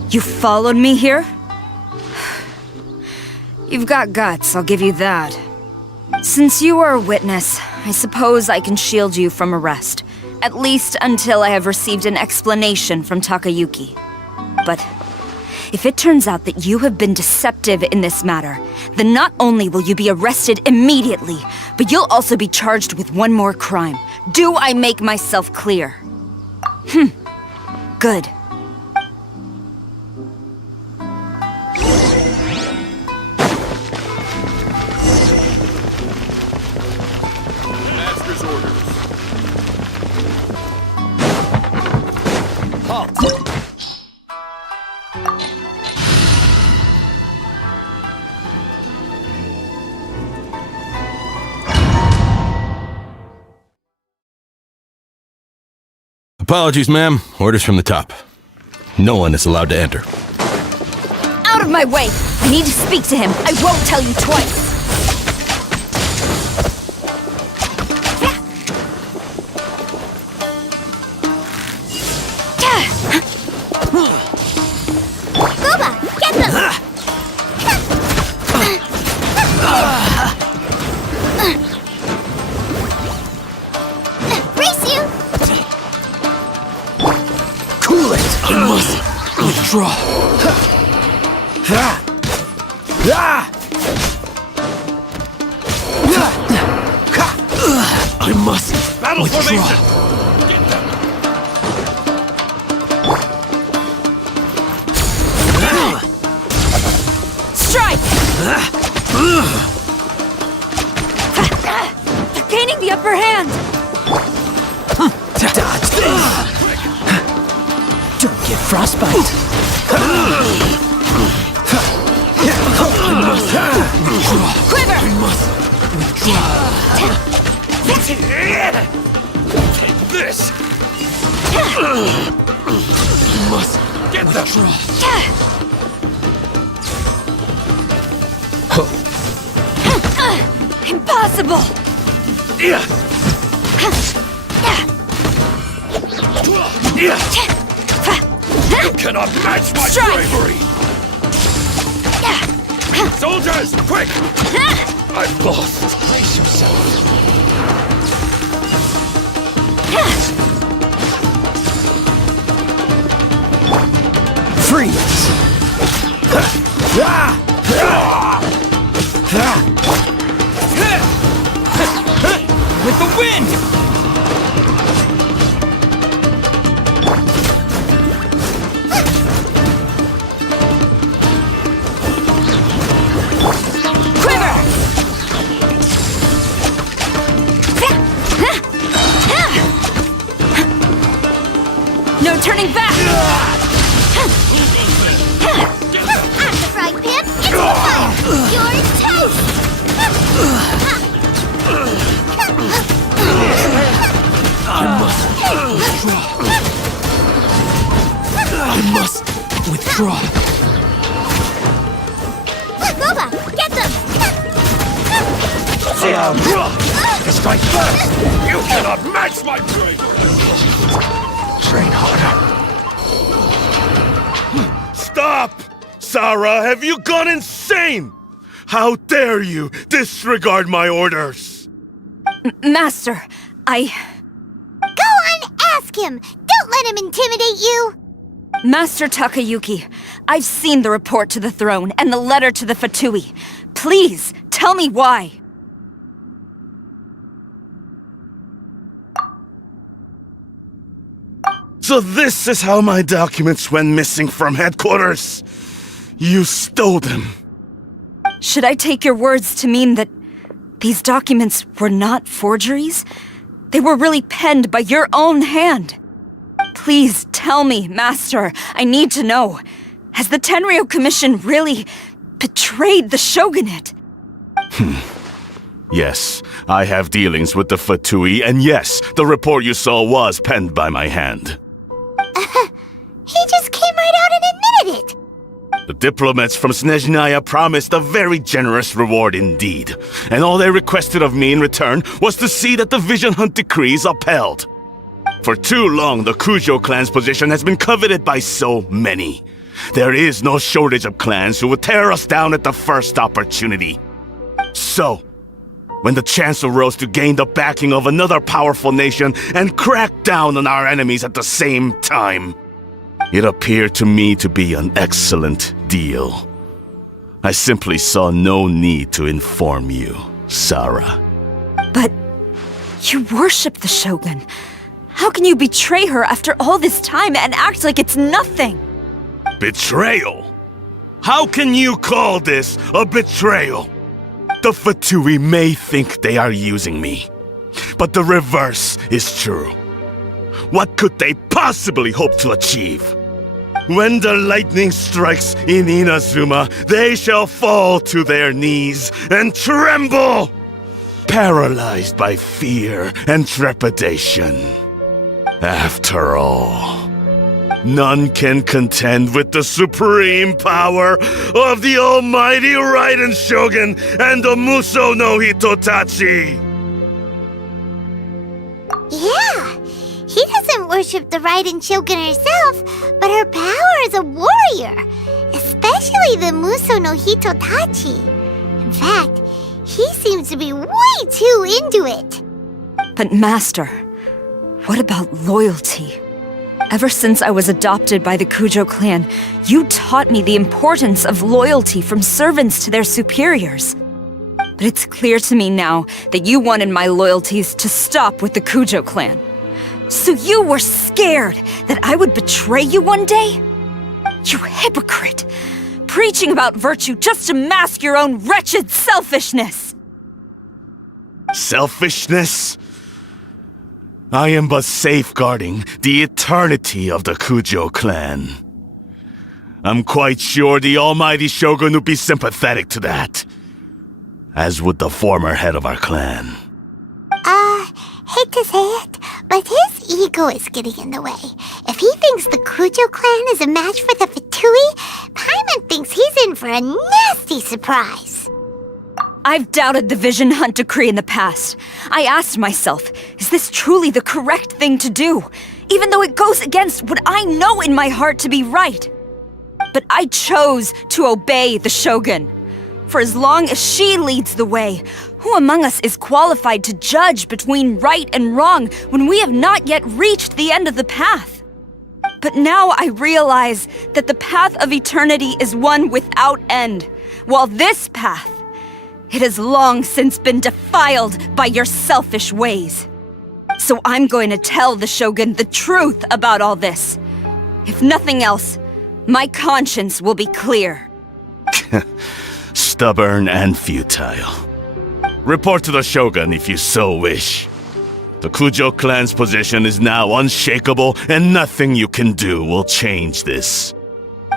You followed me here? You've got guts, I'll give you that. Since you are a witness, I suppose I can shield you from arrest. At least until I have received an explanation from Takayuki. But if it turns out that you have been deceptive in this matter, then not only will you be arrested immediately, but you'll also be charged with one more crime. Do I make myself clear? Good. Master's orders. Halt! Apologies, ma'am. Orders from the top. No one is allowed to enter. Out of my way! I need to speak to him. I won't tell you twice. Gooba, get them! Brace you! Cool it! I must withdraw. I must Battle withdraw. formation! Strike! They're gaining the upper hand! Dodge this! Don't get frostbite. Quiver! I must withdraw. Take this! I must Get them! Impossible! You cannot match my Strike! bravery! Soldiers, quick! I've lost. brace yourself. Freeze! with the wind! No turning back! I'm the frying pan, it's the fire! Your toast! I must withdraw. Boba, get them! Strike first! You cannot match my bravery! Train harder. Stop! Sarah, have you gone insane? How dare you disregard my orders? Master, Go on, ask him! Don't let him intimidate you! Master Takayuki, I've seen the report to the throne and the letter to the Fatui. Please, tell me why. So this is how my documents went missing from headquarters. You stole them. Should I take your words to mean that these documents were not forgeries? They were really penned by your own hand. Please tell me, Master. I need to know. Has the Tenryo Commission really betrayed the Shogunate? Yes, I have dealings with the Fatui, and yes, the report you saw was penned by my hand. He just came right out and admitted it! The diplomats from Snezhnaya promised a very generous reward indeed, and all they requested of me in return was to see that the Vision Hunt decree is upheld. For too long, the Kujo clan's position has been coveted by so many. There is no shortage of clans who would tear us down at the first opportunity. So, when the chance arose to gain the backing of another powerful nation and crack down on our enemies at the same time, it appeared to me to be an excellent deal. I simply saw no need to inform you, Sarah. But you worship the Shogun. How can you betray her after all this time and act like it's nothing? Betrayal? How can you call this a betrayal? The Fatui may think they are using me, but the reverse is true. What could they possibly hope to achieve? When the lightning strikes in Inazuma, they shall fall to their knees and tremble, paralyzed by fear and trepidation. After all, none can contend with the supreme power of the almighty Raiden Shogun and the Muso no Hitotachi! Yeah, he doesn't worship the Raiden Shogun herself, but her power as a warrior, especially the Muso no Hitotachi. In fact, he seems to be way too into it. But Master, what about loyalty? Ever since I was adopted by the Kujo clan, you taught me the importance of loyalty from servants to their superiors. But it's clear to me now that you wanted my loyalties to stop with the Kujo clan. So you were scared that I would betray you one day? You hypocrite! Preaching about virtue just to mask your own wretched selfishness! Selfishness? I am but safeguarding the eternity of the Kujo clan. I'm quite sure the almighty Shogun would be sympathetic to that, as would the former head of our clan. Hate to say it, but his ego is getting in the way. If he thinks the Kujo clan is a match for the Fatui, Paimon thinks he's in for a nasty surprise. I've doubted the Vision Hunt decree in the past. I asked myself, is this truly the correct thing to do? Even though it goes against what I know in my heart to be right. But I chose to obey the Shogun. For as long as she leads the way, who among us is qualified to judge between right and wrong when we have not yet reached the end of the path? But now I realize that the path of eternity is one without end, while this path It has long since been defiled by your selfish ways. So I'm going to tell the Shogun the truth about all this. If nothing else, my conscience will be clear. Stubborn and futile. Report to the Shogun if you so wish. The Kujo clan's position is now unshakable, and nothing you can do will change this.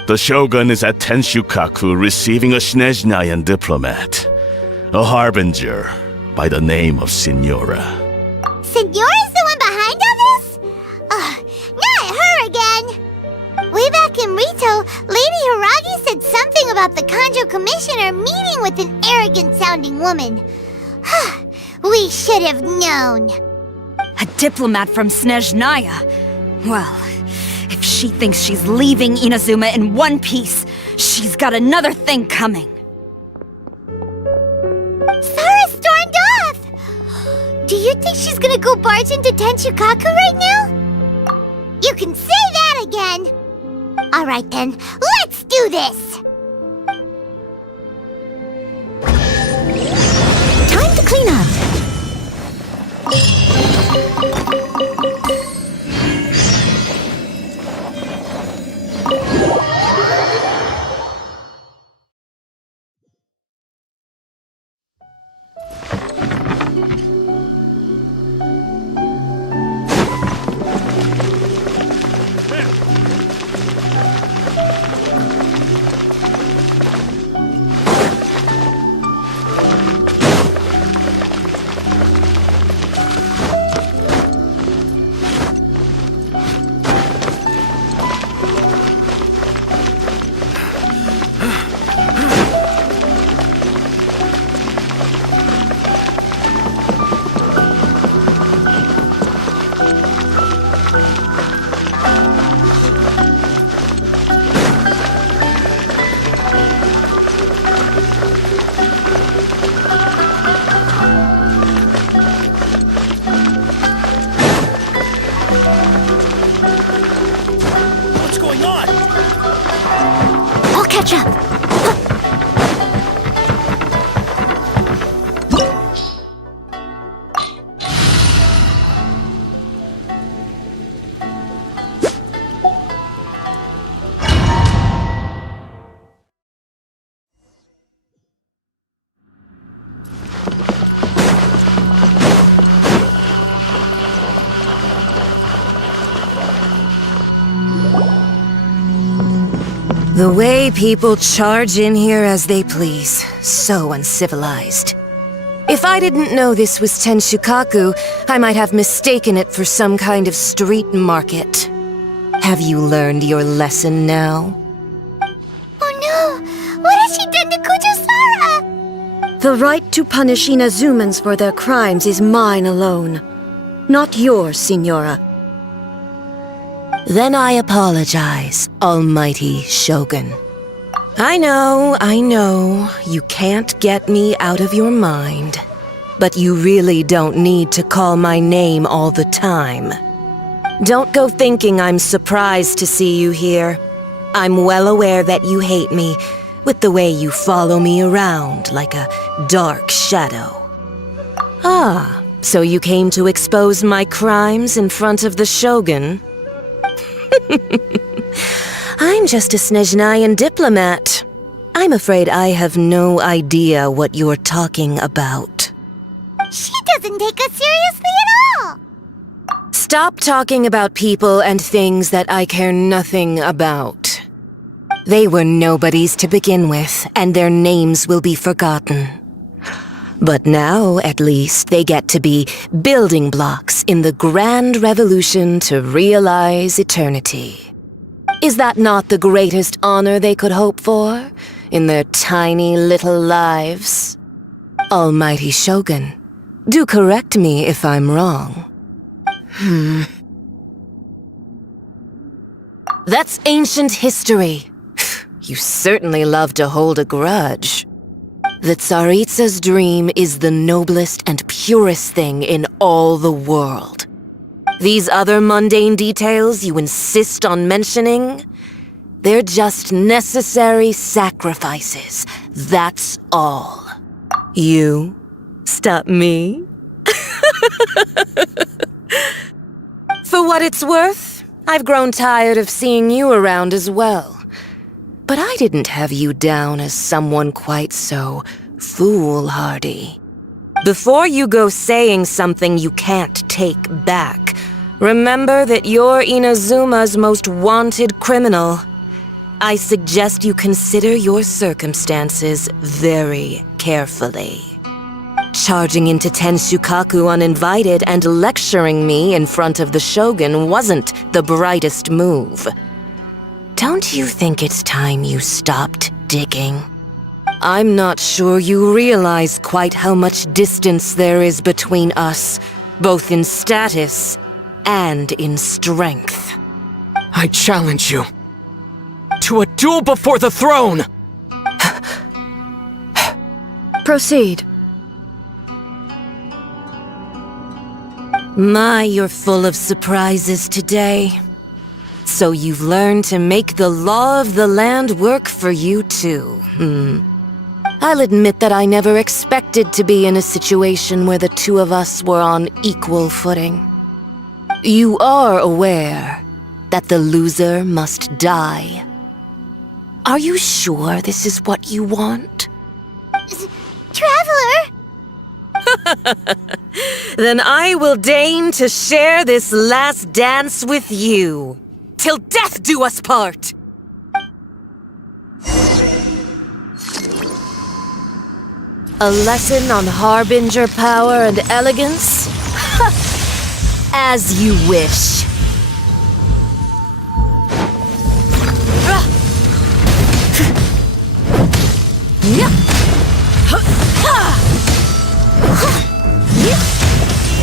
The Shogun is at Tenshukaku receiving a Snezhnayan diplomat, a harbinger by the name of Signora. Signora's the one behind all this? Not her again! Way back in Rito, Lady Hiragi said something about the Kanjo Commissioner meeting with an arrogant-sounding woman. We should have known. A diplomat from Snezhnaya? Well, if she thinks she's leaving Inazuma in one piece, she's got another thing coming. Sara stormed off! Do you think she's gonna go barge into Tenshukaku right now? You can say that again! Alright then, let's do this! Time to clean up. Catch up. The way people charge in here as they please. So uncivilized. If I didn't know this was Tenshukaku, I might have mistaken it for some kind of street market. Have you learned your lesson now? Oh no! What has she done to Kujo-Sara? The right to punish Inazumans for their crimes is mine alone. Not yours, Signora. Then I apologize, Almighty Shogun. I know, you can't get me out of your mind. But you really don't need to call my name all the time. Don't go thinking I'm surprised to see you here. I'm well aware that you hate me, with the way you follow me around like a dark shadow. Ah, so you came to expose my crimes in front of the Shogun? I'm just a Snezhnayan diplomat. I'm afraid I have no idea what you're talking about. She doesn't take us seriously at all! Stop talking about people and things that I care nothing about. They were nobodies to begin with, and their names will be forgotten. But now, at least, they get to be building blocks in the grand revolution to realize eternity. Is that not the greatest honor they could hope for in their tiny little lives? Almighty Shogun, do correct me if I'm wrong. That's ancient history. You certainly love to hold a grudge. The Tsaritsa's dream is the noblest and purest thing in all the world. These other mundane details you insist on mentioning, they're just necessary sacrifices, that's all. You stop me? For what it's worth, I've grown tired of seeing you around as well. But I didn't have you down as someone quite so foolhardy. Before you go saying something you can't take back, remember that you're Inazuma's most wanted criminal. I suggest you consider your circumstances very carefully. Charging into Tenshukaku uninvited and lecturing me in front of the Shogun wasn't the brightest move. Don't you think it's time you stopped digging? I'm not sure you realize quite how much distance there is between us, both in status and in strength. I challenge you to a duel before the throne! Proceed. My, you're full of surprises today. So you've learned to make the law of the land work for you too, I'll admit that I never expected to be in a situation where the two of us were on equal footing. You are aware that the loser must die. Are you sure this is what you want? Traveler! Then I will deign to share this last dance with you. Till death do us part! A lesson on harbinger power and elegance? As you wish.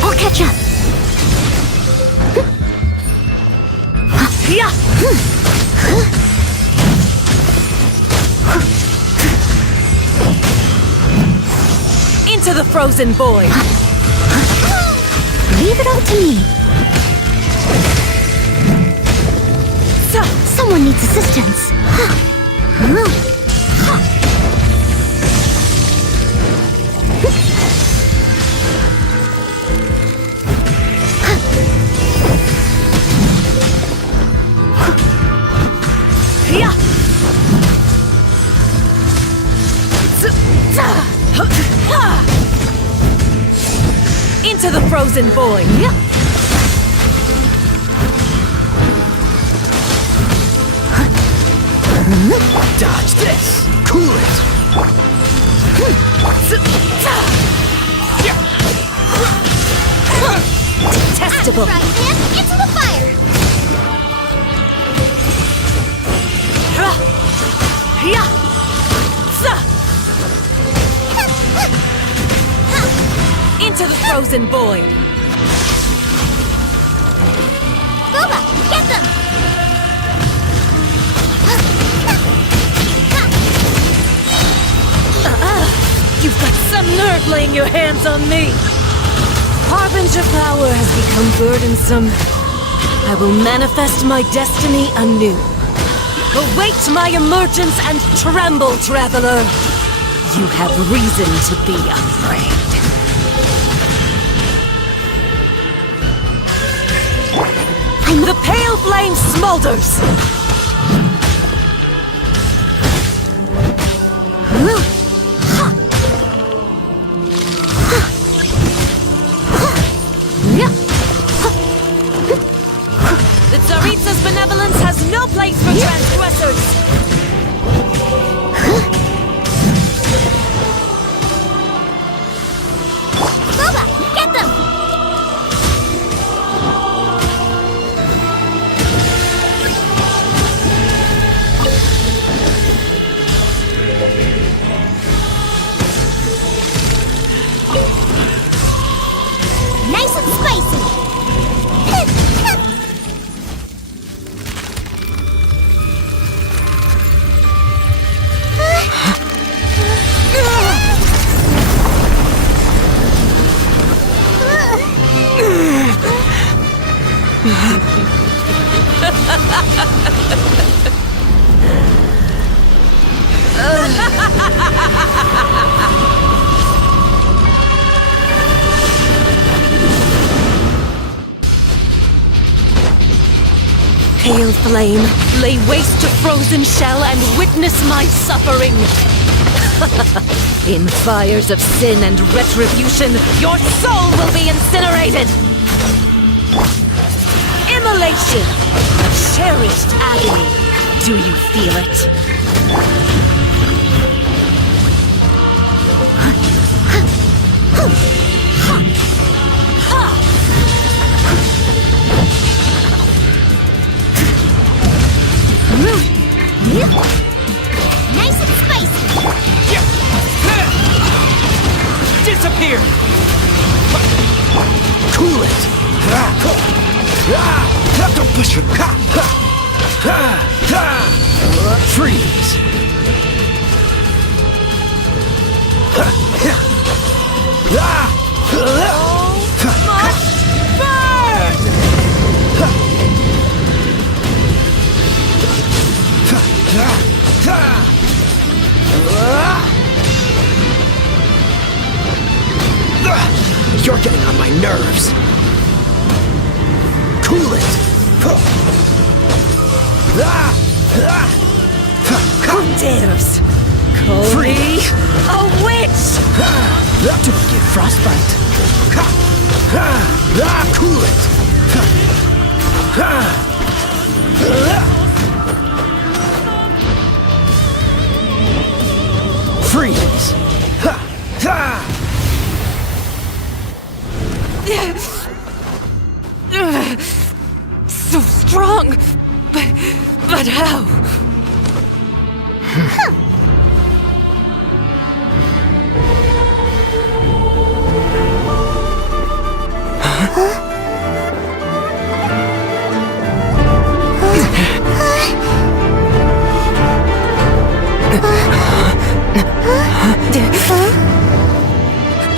I'll catch up. Into the frozen void! Leave it all to me. Someone needs assistance. Into the frozen void! Dodge this! Cool it! Detestable! Frying pan into the fire! Into the frozen void! Boba, get them! You've got some nerve laying your hands on me! Harbinger power has become burdensome. I will manifest my destiny anew. Await my emergence and tremble, traveler! You have reason to be afraid. The pale flame smolders! The Tsaritsa's benevolence has no place for transgressors! Boba, get them! Nice and spicy! Pale flame, lay waste to frozen shell and witness my suffering. In fires of sin and retribution, your soul will be incinerated. Immolation, a cherished agony. Do you feel it? Nice and spicy. Disappear! Cool it! Don't push your... Freeze! You're getting on my nerves. Cool it. Who dares call me a witch? Don't get frostbite. Cool it. Freeze! So strong, but how?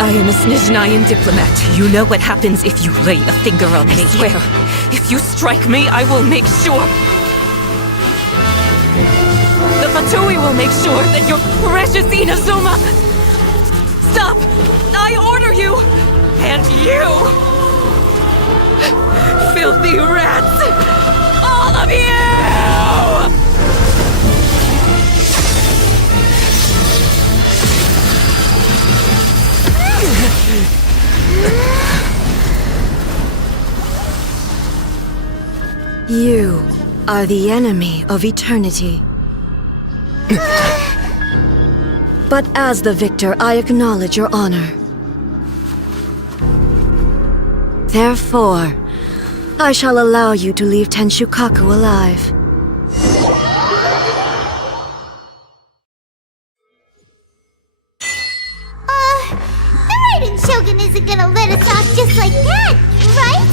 I am a Snezhnayan diplomat. You know what happens if you lay a finger on me. I swear, if you strike me, I will make sure... The Fatui will make sure that your precious Inazuma... Stop! I order you! And you! Filthy rats! All of you! You are the enemy of eternity. But as the victor, I acknowledge your honor. Therefore, I shall allow you to leave Tenshukaku alive. The Raiden Shogun isn't gonna let us off just like that, right?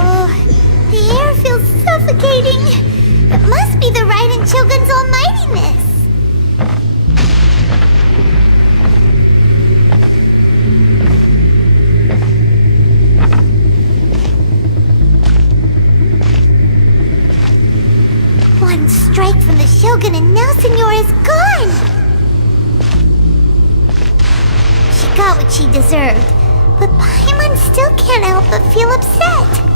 Oh, the air feels suffocating. It must be the Raiden Shogun's almightiness. One strike from the Shogun and now Senora is gone! She got what she deserved, but Paimon still can't help but feel upset.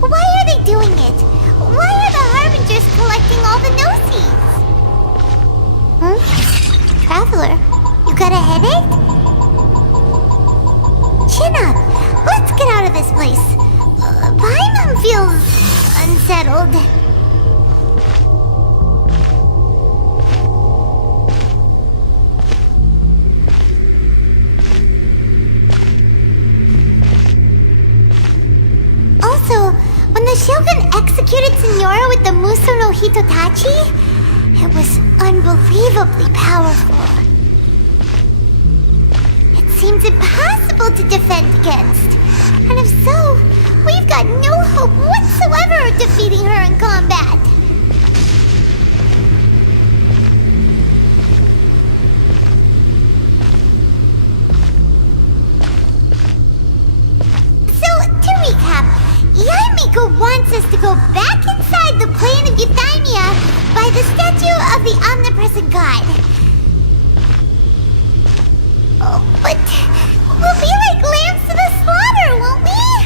Why are they doing it? Why are the Harbingers collecting all the no-seeds? Traveler, you got a headache? Chin up! Let's get out of this place. Paimon feels... unsettled. Also, when the Shogun executed Senora with the Muso no Hitotachi, it was unbelievably powerful. It seems impossible to defend against. And if so, we've got no hope whatsoever of defeating her in combat. So, to recap, Yaimiko wants us to go back inside the plane of Euthymia by the statue of the omnipresent god. Oh, but we'll be like lambs to the slaughter, won't we?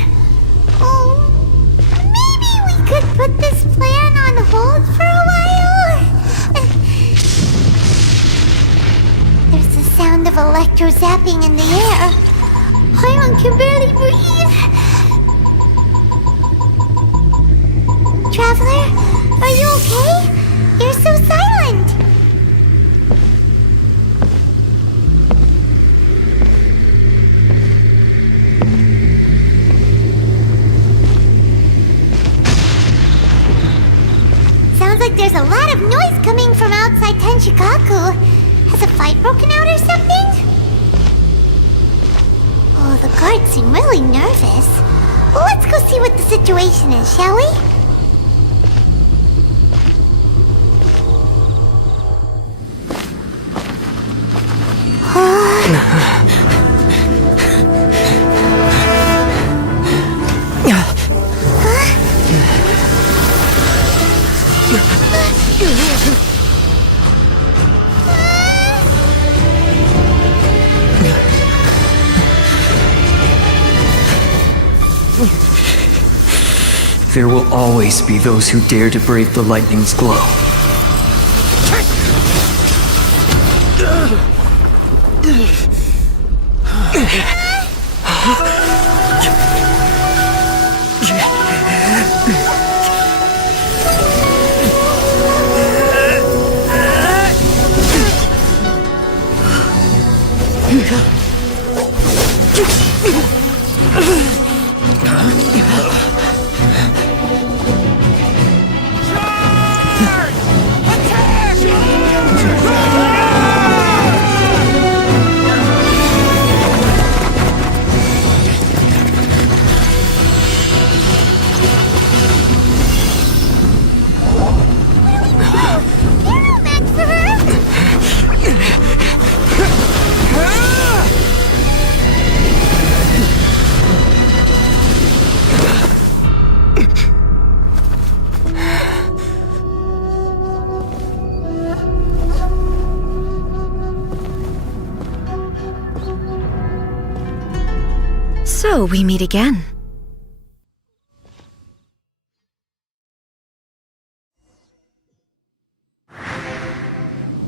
sound of electro-zapping in the air. Paimon can barely breathe. Traveler, are you okay? You're so silent. Sounds like there's a lot of noise coming from outside Tenshikaku. Has a fight broken out or something? Oh, the guards seem really nervous. Well, let's go see what the situation is, shall we? There will always be those who dare to brave the lightning's glow. So we meet again.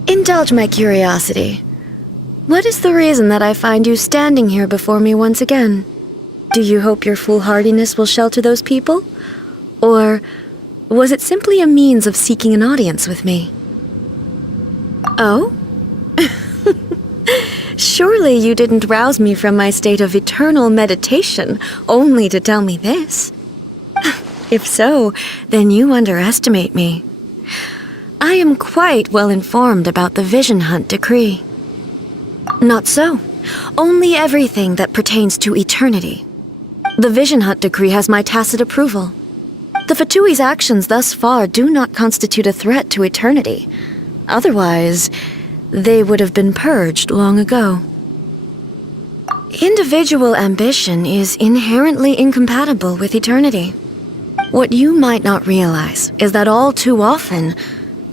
Indulge my curiosity. What is the reason that I find you standing here before me once again? Do you hope your foolhardiness will shelter those people? Or was it simply a means of seeking an audience with me? Oh? Surely you didn't rouse me from my state of eternal meditation only to tell me this. If so, then you underestimate me. I am quite well informed about the Vision Hunt decree. Not so. Only everything that pertains to eternity. The Vision Hunt decree has my tacit approval. The Fatui's actions thus far do not constitute a threat to eternity. Otherwise, they would have been purged long ago. Individual ambition is inherently incompatible with eternity. What you might not realize is that all too often,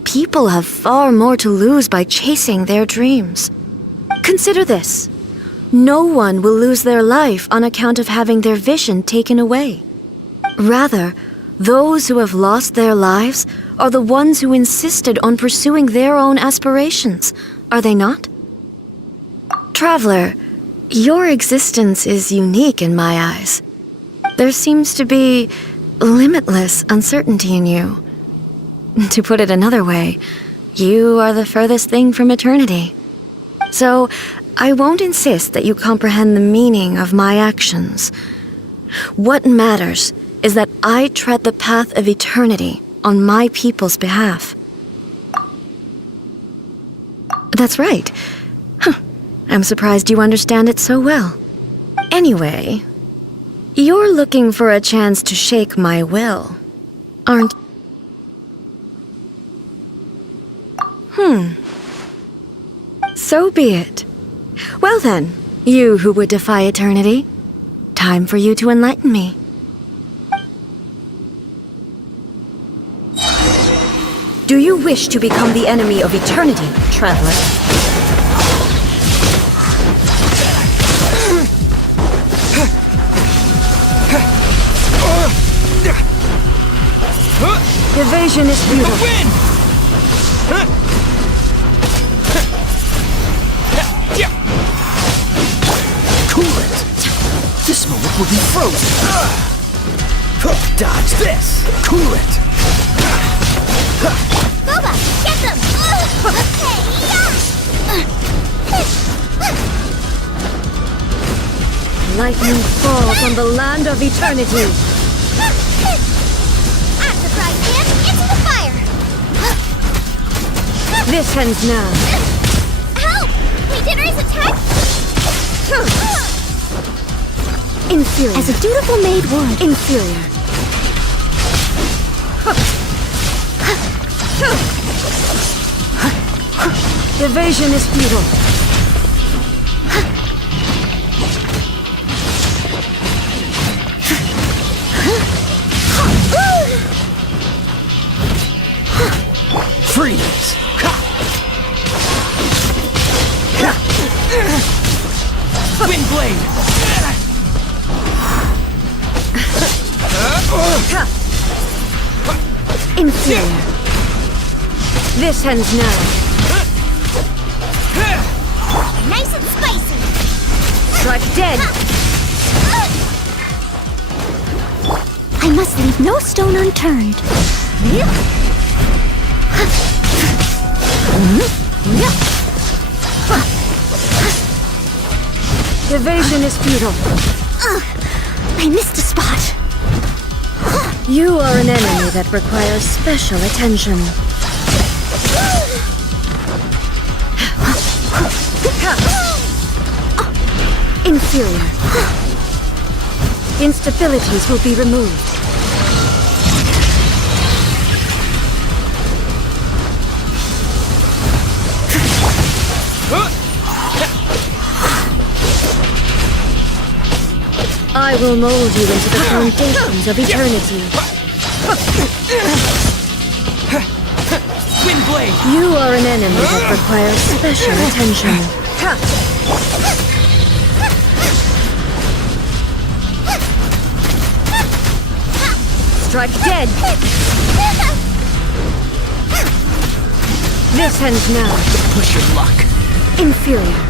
people have far more to lose by chasing their dreams. Consider this. No one will lose their life on account of having their vision taken away. Rather, those who have lost their lives are the ones who insisted on pursuing their own aspirations, are they not? Traveler, your existence is unique in my eyes. There seems to be limitless uncertainty in you. To put it another way, you are the furthest thing from eternity. So, I won't insist that you comprehend the meaning of my actions. What matters is that I tread the path of eternity on my people's behalf. That's right. I'm surprised you understand it so well. Anyway, you're looking for a chance to shake my will, aren't you? So be it. Well then, you who would defy eternity, time for you to enlighten me. Do you wish to become the enemy of eternity, traveler? Evasion is beautiful. frozen. Dodge this. Cool it. Boba, get them! Okay, Lightning falls on the land of eternity. I'm surprised, man! Into the fire! This ends now. Help! We did raise attack! Inferior. As a dutiful maid would. Inferior. Evasion is futile. Freeze. Wind blade. Inferior. This ends now. Nice and spicy! Strike dead. I must leave no stone unturned. Evasion is futile. I missed a spot. You are an enemy that requires special attention. Inferior. Instabilities will be removed. I will mold you into the foundations of eternity. Wind blade. You are an enemy that requires special attention. Strike dead. This ends now. Push your luck. Inferior.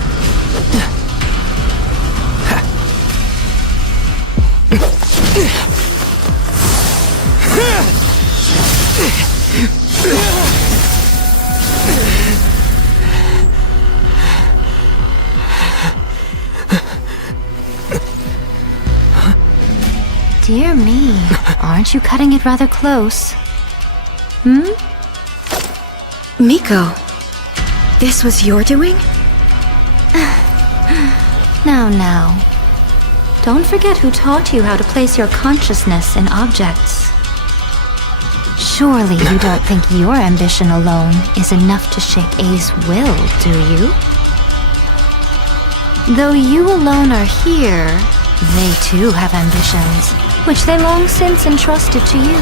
Dear me, aren't you cutting it rather close? Miko, this was your doing? Now. Don't forget who taught you how to place your consciousness in objects. Surely you don't think your ambition alone is enough to shake A's will, do you? Though you alone are here, they too have ambitions, which they long since entrusted to you.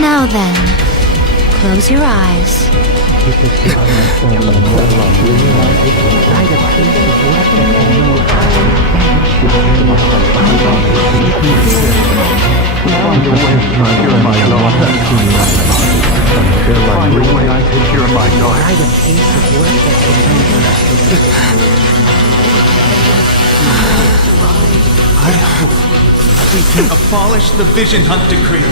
Now then, close your eyes. I hope we can abolish the Vision Hunt Decree.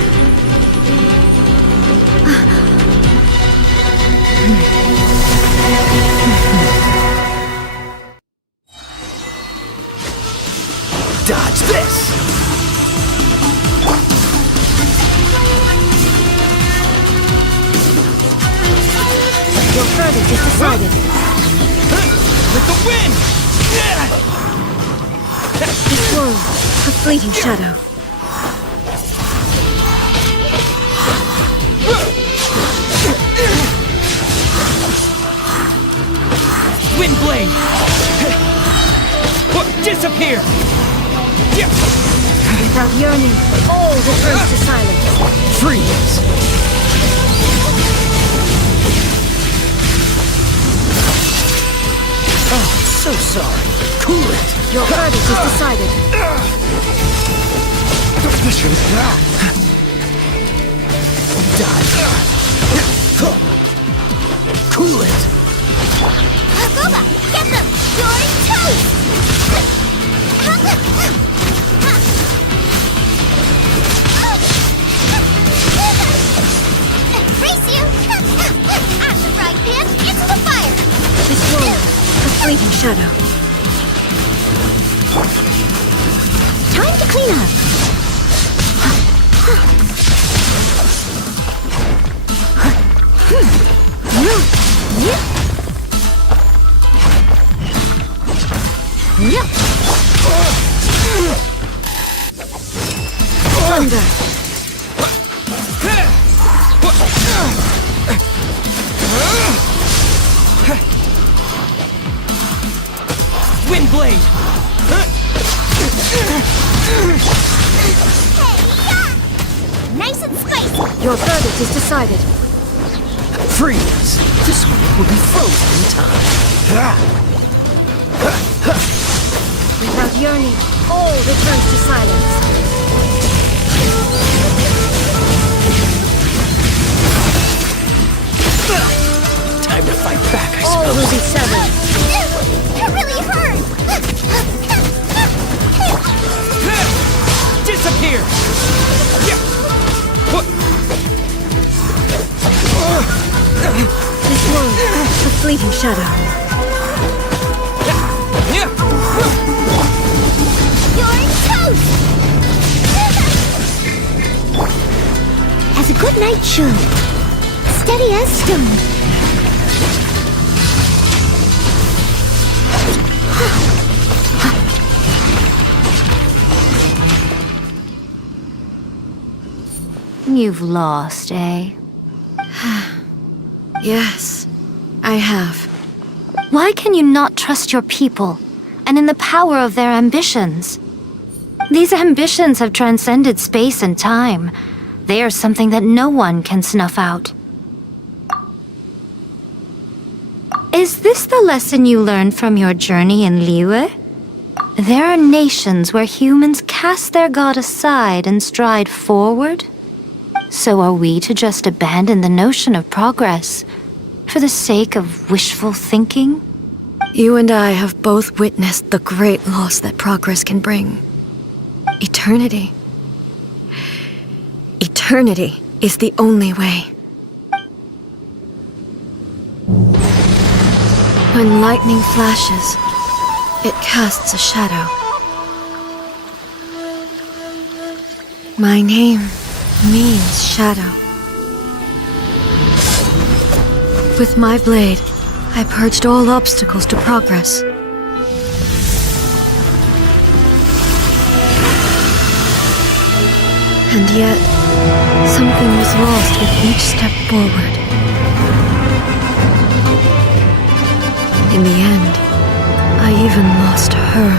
Dodge this! Your verdict is decided. With the wind! This world, a fleeting shadow. Wind blade! Disappear! Without yearning, all returns to silence. Freeze! Oh, so sorry. Cool it! Your verdict is decided. Die. Cool it! Boba, get them! You're fleeting shadow. Time to clean up. Thunder. Windblade! Nice and spicy. Your verdict is decided. Freeze! This one will be frozen in time. Without yearning, all returns to silence. Time to fight back, I All suppose. will be severed. It really hurts. Disappear! This one, a fleeting shadow. You're toast. As a good knight should. Steady as stone. You've lost, eh? Yes, I have. Why can you not trust your people and in the power of their ambitions? These ambitions have transcended space and time. They are something that no one can snuff out. Is this the lesson you learned from your journey in Liyue? There are nations where humans cast their god aside and stride forward. So are we to just abandon the notion of progress for the sake of wishful thinking? You and I have both witnessed the great loss that progress can bring. Eternity. Eternity is the only way. When lightning flashes, it casts a shadow. My name means shadow. With my blade, I purged all obstacles to progress. And yet, something was lost with each step forward. In the end, I even lost her.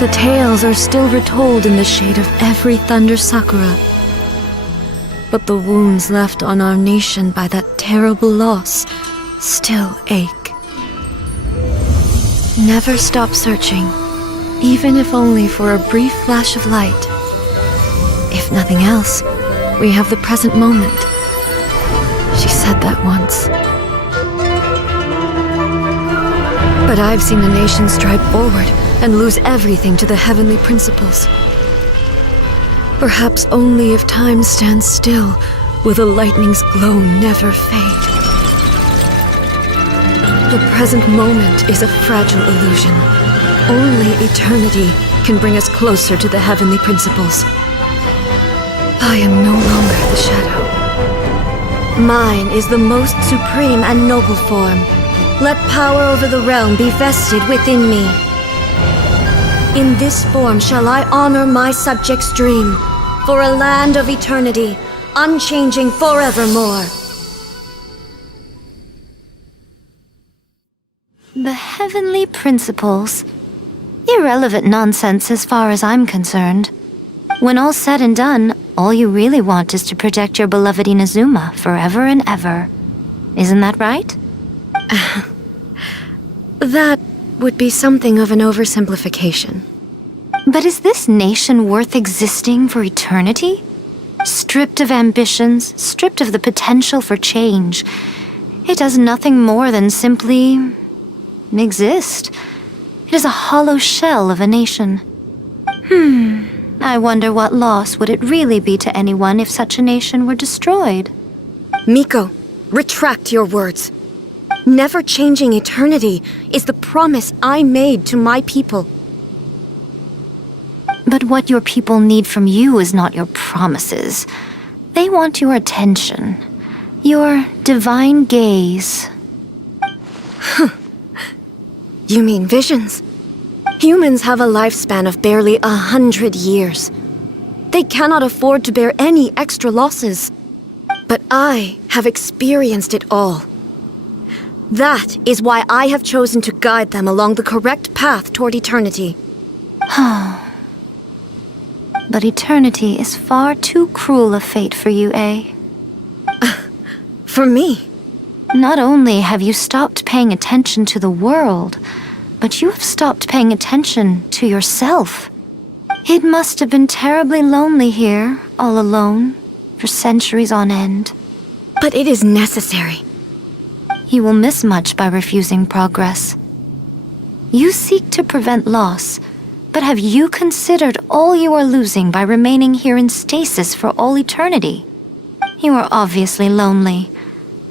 The tales are still retold in the shade of every thunder sakura. But the wounds left on our nation by that terrible loss still ache. Never stop searching, even if only for a brief flash of light. If nothing else, we have the present moment. She said that once. But I've seen a nation stride forward and lose everything to the heavenly principles. Perhaps only if time stands still will the lightning's glow never fade. The present moment is a fragile illusion. Only eternity can bring us closer to the heavenly principles. I am no longer the shadow. Mine is the most supreme and noble form. Let power over the realm be vested within me. In this form shall I honor my subjects' dream, for a land of eternity, unchanging forevermore. The heavenly principles. Irrelevant nonsense as far as I'm concerned. When all's said and done, all you really want is to protect your beloved Inazuma forever and ever. Isn't that right? That would be something of an oversimplification. But is this nation worth existing for eternity? Stripped of ambitions, stripped of the potential for change, it does nothing more than simply exist. It is a hollow shell of a nation. I wonder what loss would it really be to anyone if such a nation were destroyed? Miko, retract your words. Never changing eternity is the promise I made to my people. But what your people need from you is not your promises. They want your attention. Your divine gaze. You mean visions? Humans have a lifespan of barely 100 years. They cannot afford to bear any extra losses. But I have experienced it all. That is why I have chosen to guide them along the correct path toward eternity. But eternity is far too cruel a fate for you, eh? For me? Not only have you stopped paying attention to the world, but you have stopped paying attention to yourself. It must have been terribly lonely here, all alone, for centuries on end. But it is necessary. You will miss much by refusing progress. You seek to prevent loss, but have you considered all you are losing by remaining here in stasis for all eternity? You are obviously lonely,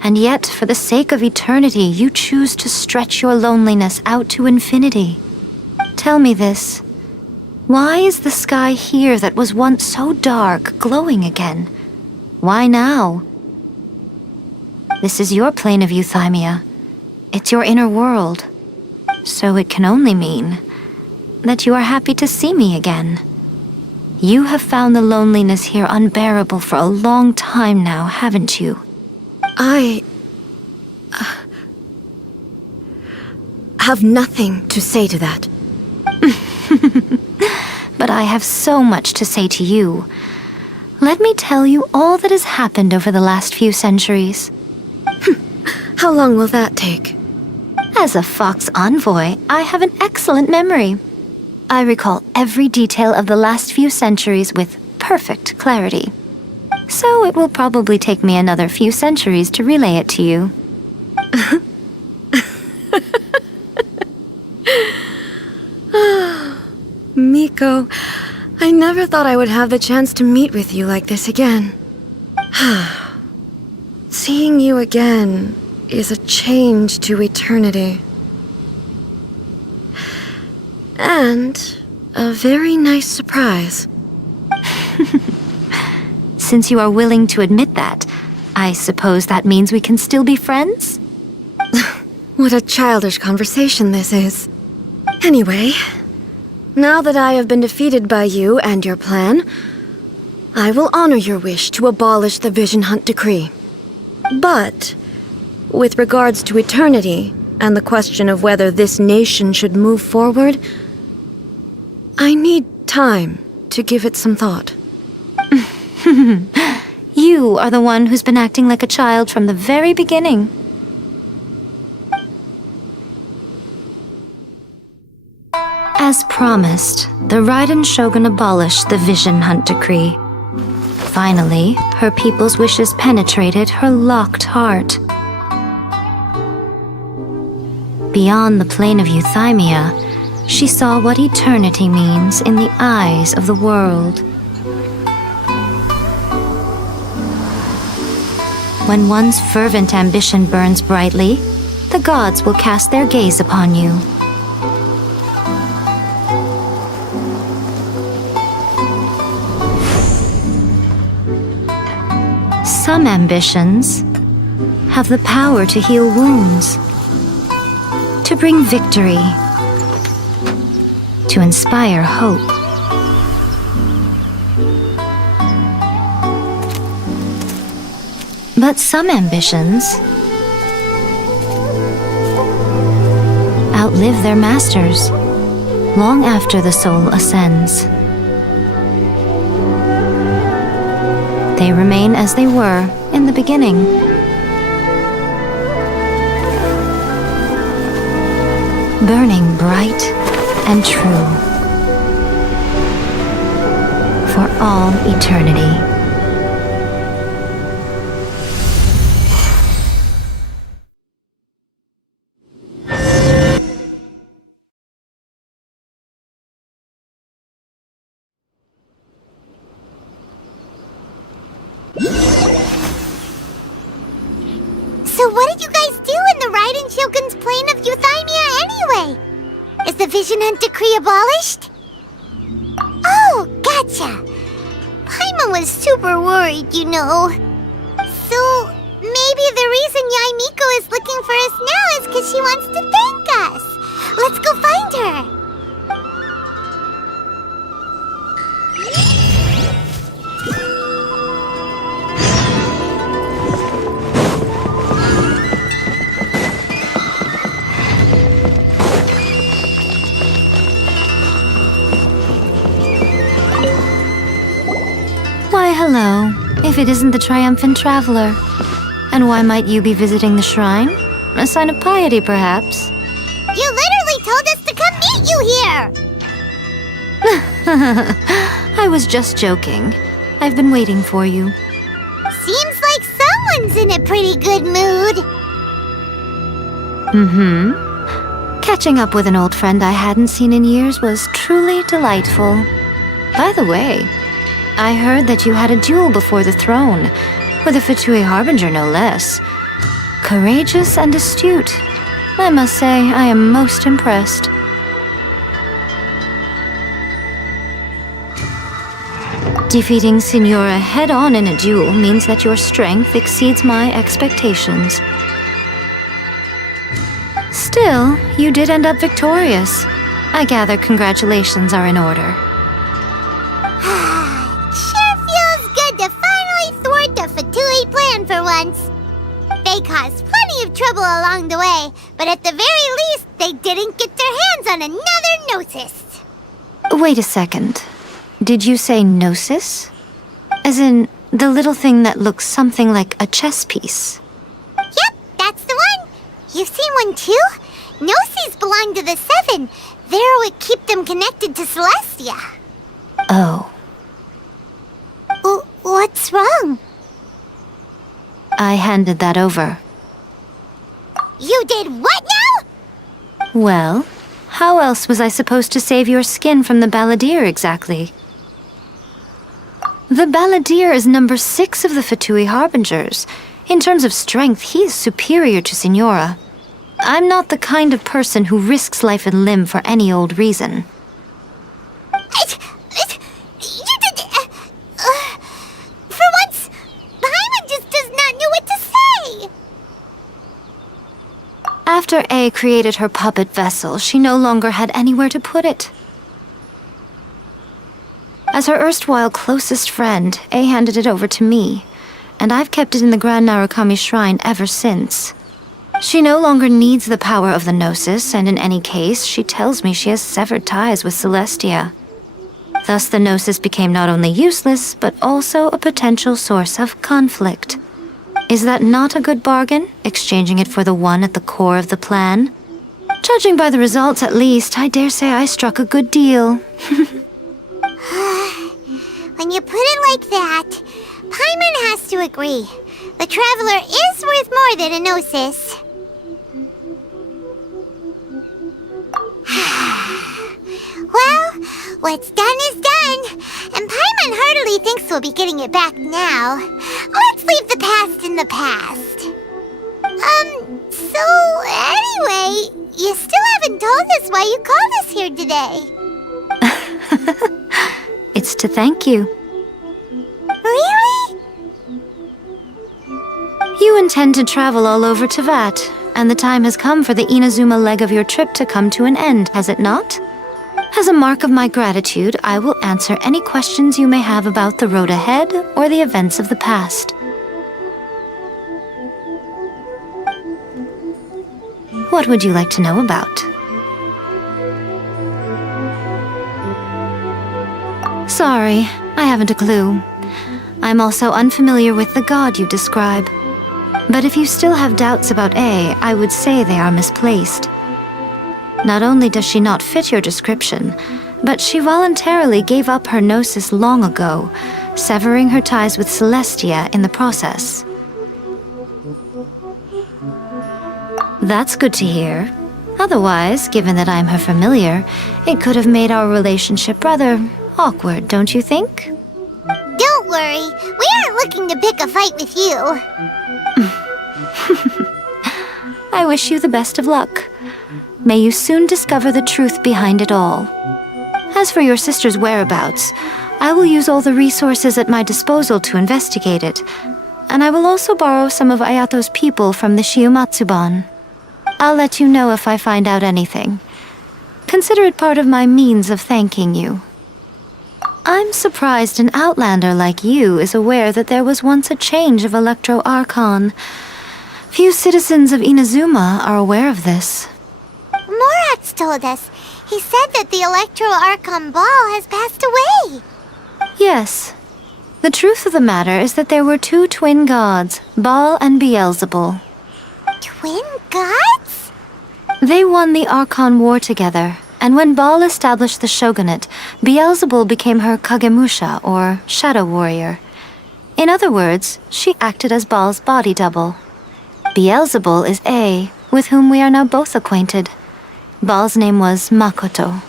and yet for the sake of eternity you choose to stretch your loneliness out to infinity. Tell me this. Why is the sky here that was once so dark glowing again? Why now? This is your plane of euthymia. It's your inner world. So it can only mean that you are happy to see me again. You have found the loneliness here unbearable for a long time now, haven't you? I have nothing to say to that. But I have so much to say to you. Let me tell you all that has happened over the last few centuries. How long will that take? As a Fox envoy, I have an excellent memory. I recall every detail of the last few centuries with perfect clarity. So it will probably take me another few centuries to relay it to you. Miko, I never thought I would have the chance to meet with you like this again. Seeing you again is a change to eternity. And a very nice surprise. Since you are willing to admit that, I suppose that means we can still be friends? What a childish conversation this is. Anyway, now that I have been defeated by you and your plan, I will honor your wish to abolish the Vision Hunt Decree. But, with regards to eternity and the question of whether this nation should move forward, I need time to give it some thought. You are the one who's been acting like a child from the very beginning. As promised, the Raiden Shogun abolished the Vision Hunt Decree. Finally, her people's wishes penetrated her locked heart. Beyond the plane of euthymia, she saw what eternity means in the eyes of the world. When one's fervent ambition burns brightly, the gods will cast their gaze upon you. Some ambitions have the power to heal wounds, to bring victory, to inspire hope. But some ambitions outlive their masters long after the soul ascends. They remain as they were in the beginning. Burning bright and true for all eternity. So what did you guys do in the Raiden Shogun's plane of euthymia anyway? Is the Vision Hunt decree abolished? Oh, gotcha. Paimon was super worried, you know. So, maybe the reason Yaimiko is looking for us now is because she wants to thank us. Let's go find her. Why, hello. If it isn't the triumphant traveler. And why might you be visiting the shrine? A sign of piety, perhaps? You literally told us to come meet you here! I was just joking. I've been waiting for you. Seems like someone's in a pretty good mood. Mm-hmm. Catching up with an old friend I hadn't seen in years was truly delightful. By the way, I heard that you had a duel before the throne, with a Fatui Harbinger no less. Courageous and astute. I must say, I am most impressed. Defeating Signora head-on in a duel means that your strength exceeds my expectations. Still, you did end up victorious. I gather congratulations are in order. Sure feels good to finally thwart the Fatui plan for once. They caused plenty of trouble along the way, but at the very least, they didn't get their hands on another Gnosis. Wait a second. Did you say Gnosis? As in, the little thing that looks something like a chess piece? Yep, that's the one. You've seen one too? Gnosis belong to the Seven. They're what keep them connected to Celestia. Oh. What's wrong? I handed that over. You did what now? Well, how else was I supposed to save your skin from the Balladeer exactly? The Balladeer is number 6 of the Fatui Harbingers. In terms of strength, he is superior to Signora. I'm not the kind of person who risks life and limb for any old reason. For once, Paimon just does not know what to say. After A created her puppet vessel, she no longer had anywhere to put it. As her erstwhile closest friend, A handed it over to me, and I've kept it in the Grand Narukami Shrine ever since. She no longer needs the power of the Gnosis, and in any case, she tells me she has severed ties with Celestia. Thus the Gnosis became not only useless, but also a potential source of conflict. Is that not a good bargain, exchanging it for the one at the core of the plan? Judging by the results at least, I dare say I struck a good deal. When you put it like that, Paimon has to agree. The Traveler is worth more than a Gnosis. Well, what's done is done, and Paimon heartily thinks we'll be getting it back now. Let's leave the past in the past. So anyway, you still haven't told us why you called us here today. It's to thank you. Really? You intend to travel all over Teyvat, and the time has come for the Inazuma leg of your trip to come to an end, has it not? As a mark of my gratitude, I will answer any questions you may have about the road ahead or the events of the past. What would you like to know about? Sorry, I haven't a clue. I'm also unfamiliar with the god you describe. But if you still have doubts about A, I would say they are misplaced. Not only does she not fit your description, but she voluntarily gave up her Gnosis long ago, severing her ties with Celestia in the process. That's good to hear. Otherwise, given that I'm her familiar, it could have made our relationship rather awkward, don't you think? Don't worry, we aren't looking to pick a fight with you. I wish you the best of luck. May you soon discover the truth behind it all. As for your sister's whereabouts, I will use all the resources at my disposal to investigate it, and I will also borrow some of Ayato's people from the Shiumatsuban. I'll let you know if I find out anything. Consider it part of my means of thanking you. I'm surprised an outlander like you is aware that there was once a change of Electro Archon. Few citizens of Inazuma are aware of this. Morax told us. He said that the Electro Archon Ball has passed away. Yes. The truth of the matter is that there were two twin gods, Baal and Beelzebul. Twin gods? They won the Archon War together, and when Baal established the shogunate, Beelzebul became her Kagemusha, or shadow warrior. In other words, she acted as Baal's body double. Beelzebul is A, with whom we are now both acquainted. Baal's name was Makoto.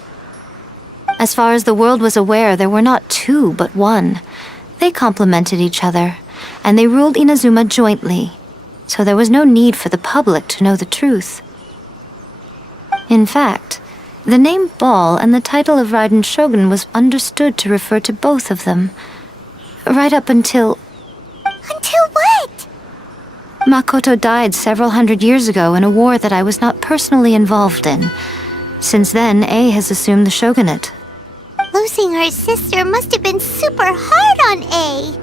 As far as the world was aware, there were not two, but one. They complemented each other, and they ruled Inazuma jointly, so there was no need for the public to know the truth. In fact, the name Baal and the title of Raiden Shogun was understood to refer to both of them. Right up until... Until what? Makoto died several hundred years ago in a war that I was not personally involved in. Since then, A has assumed the shogunate. Losing her sister must have been super hard on A.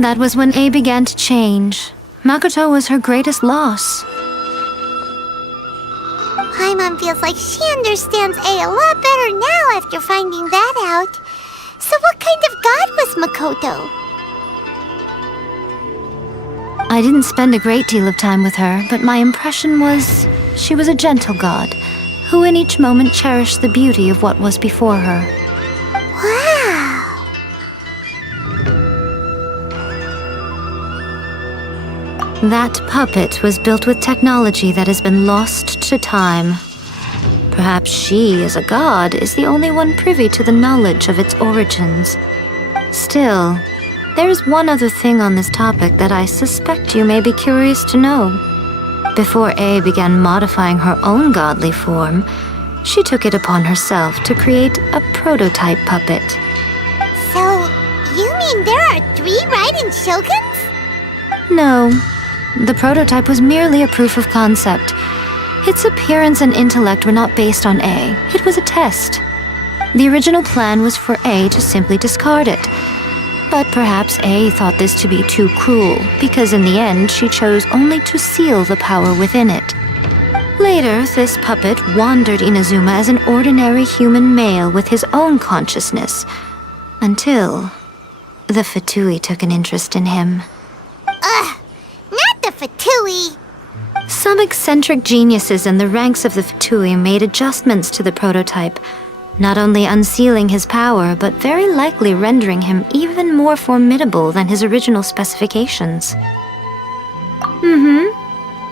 That was when A began to change. Makoto was her greatest loss. Paimon feels like she understands A lot better now after finding that out. So what kind of god was Makoto? I didn't spend a great deal of time with her, but my impression was she was a gentle god, who in each moment cherished the beauty of what was before her. Wow! That puppet was built with technology that has been lost to time. Perhaps she, as a god, is the only one privy to the knowledge of its origins. Still, there's one other thing on this topic that I suspect you may be curious to know. Before A began modifying her own godly form, she took it upon herself to create a prototype puppet. So, you mean there are 3 Raiden Shoguns? No, the prototype was merely a proof of concept. Its appearance and intellect were not based on A. It was a test. The original plan was for A to simply discard it. But perhaps A thought this to be too cruel, because in the end she chose only to seal the power within it. Later, this puppet wandered Inazuma as an ordinary human male with his own consciousness, until the Fatui took an interest in him. Ugh! Not the Fatui! Some eccentric geniuses in the ranks of the Fatui made adjustments to the prototype, not only unsealing his power, but very likely rendering him even more formidable than his original specifications.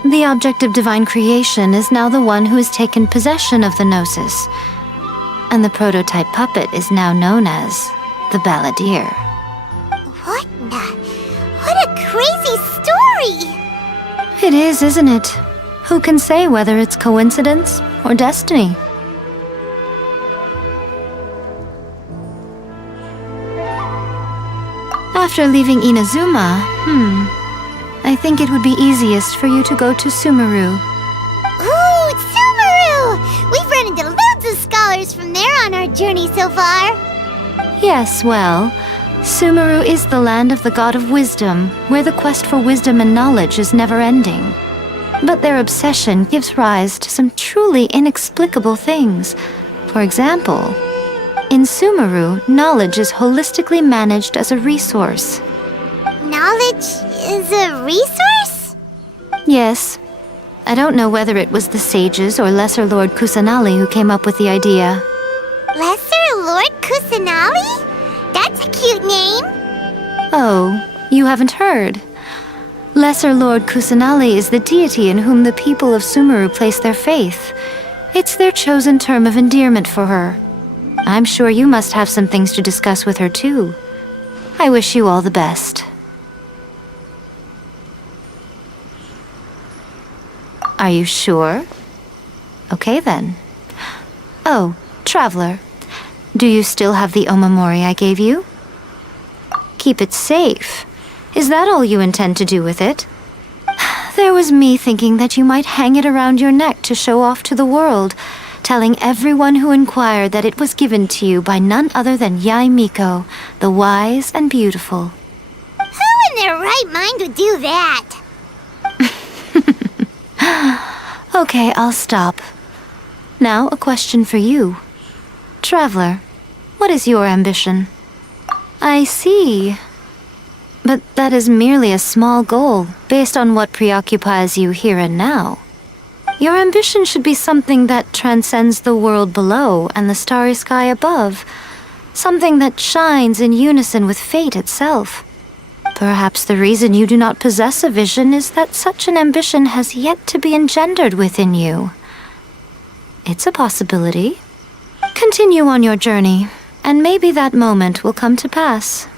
The object of divine creation is now the one who has taken possession of the Gnosis, and the prototype puppet is now known as the Balladeer. What a crazy story! It is, isn't it? Who can say whether it's coincidence or destiny? After leaving Inazuma, I think it would be easiest for you to go to Sumeru. Ooh, Sumeru! We've run into loads of scholars from there on our journey so far. Yes, well, Sumeru is the land of the god of wisdom, where the quest for wisdom and knowledge is never-ending. But their obsession gives rise to some truly inexplicable things. For example, in Sumeru, knowledge is holistically managed as a resource. Knowledge is a resource? Yes. I don't know whether it was the sages or Lesser Lord Kusanali who came up with the idea. Lesser Lord Kusanali? That's a cute name. Oh, you haven't heard. Lesser Lord Kusanali is the deity in whom the people of Sumeru place their faith. It's their chosen term of endearment for her. I'm sure you must have some things to discuss with her too. I wish you all the best. Are you sure? Okay then. Oh, Traveler, do you still have the omamori I gave you? Keep it safe. Is that all you intend to do with it? There was me thinking that you might hang it around your neck to show off to the world, telling everyone who inquired that it was given to you by none other than Yae Miko, the wise and beautiful. Who in their right mind would do that? Okay, I'll stop. Now, a question for you. Traveler, what is your ambition? I see. But that is merely a small goal, based on what preoccupies you here and now. Your ambition should be something that transcends the world below and the starry sky above. Something that shines in unison with fate itself. Perhaps the reason you do not possess a vision is that such an ambition has yet to be engendered within you. It's a possibility. Continue on your journey, and maybe that moment will come to pass.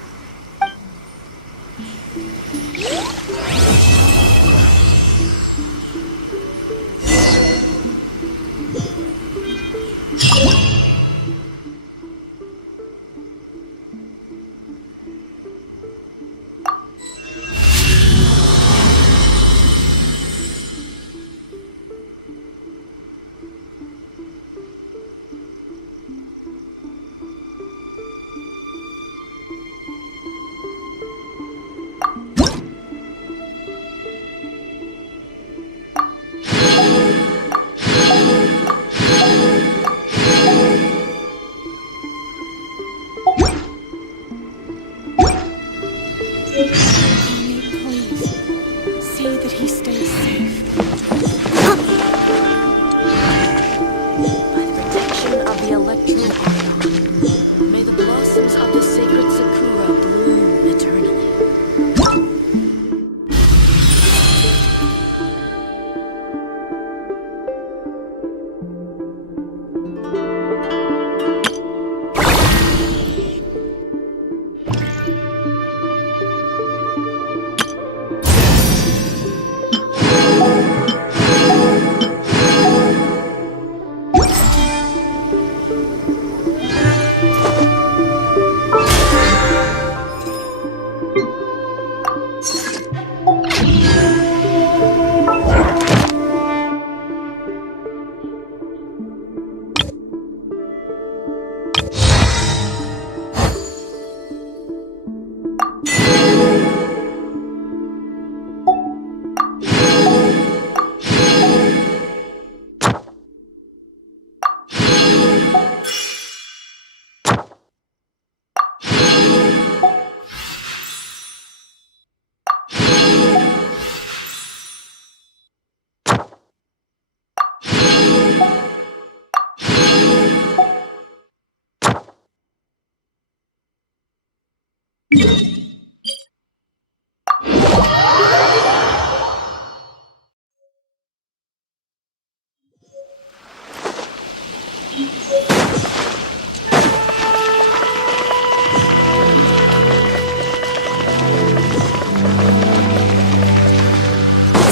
See that he stays safe. By the protection of the electro ion, may the blossoms of the sacred sakura bloom eternally.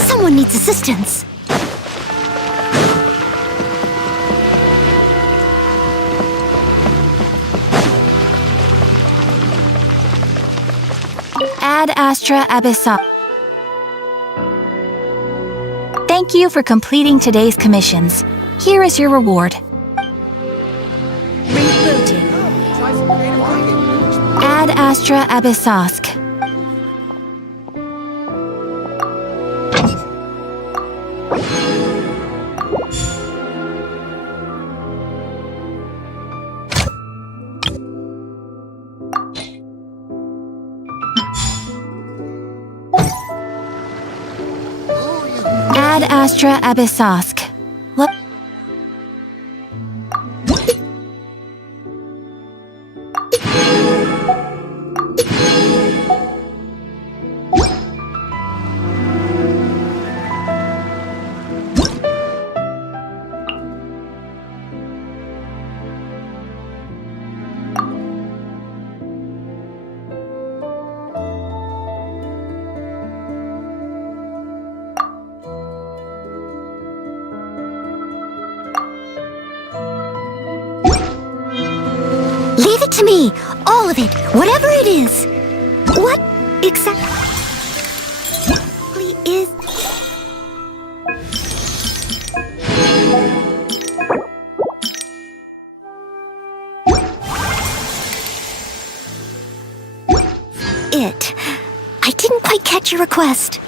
Someone needs assistance. Ad Astra Abyssa. Thank you for completing today's commissions. Here is your reward. Rebooting. Ad Astra Abyssosk. Ad Astra Abyssosk. What? Leave it to me. All of it. Whatever it is. What exactly is... it? I didn't quite catch your request.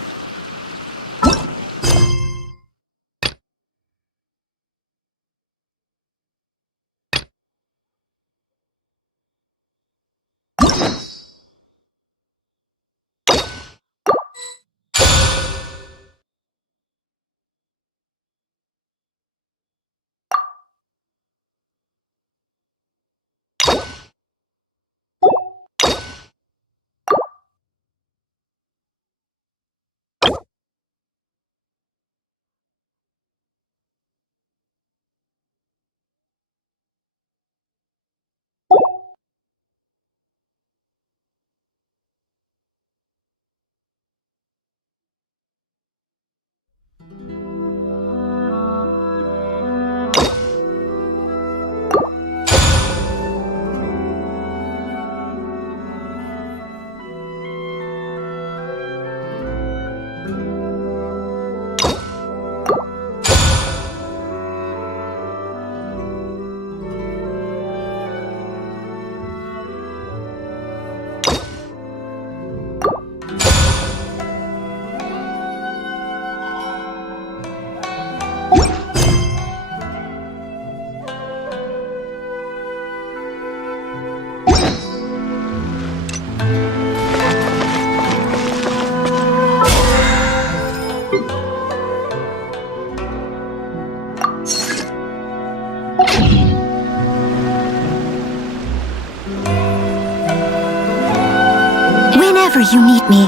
Whenever you need me,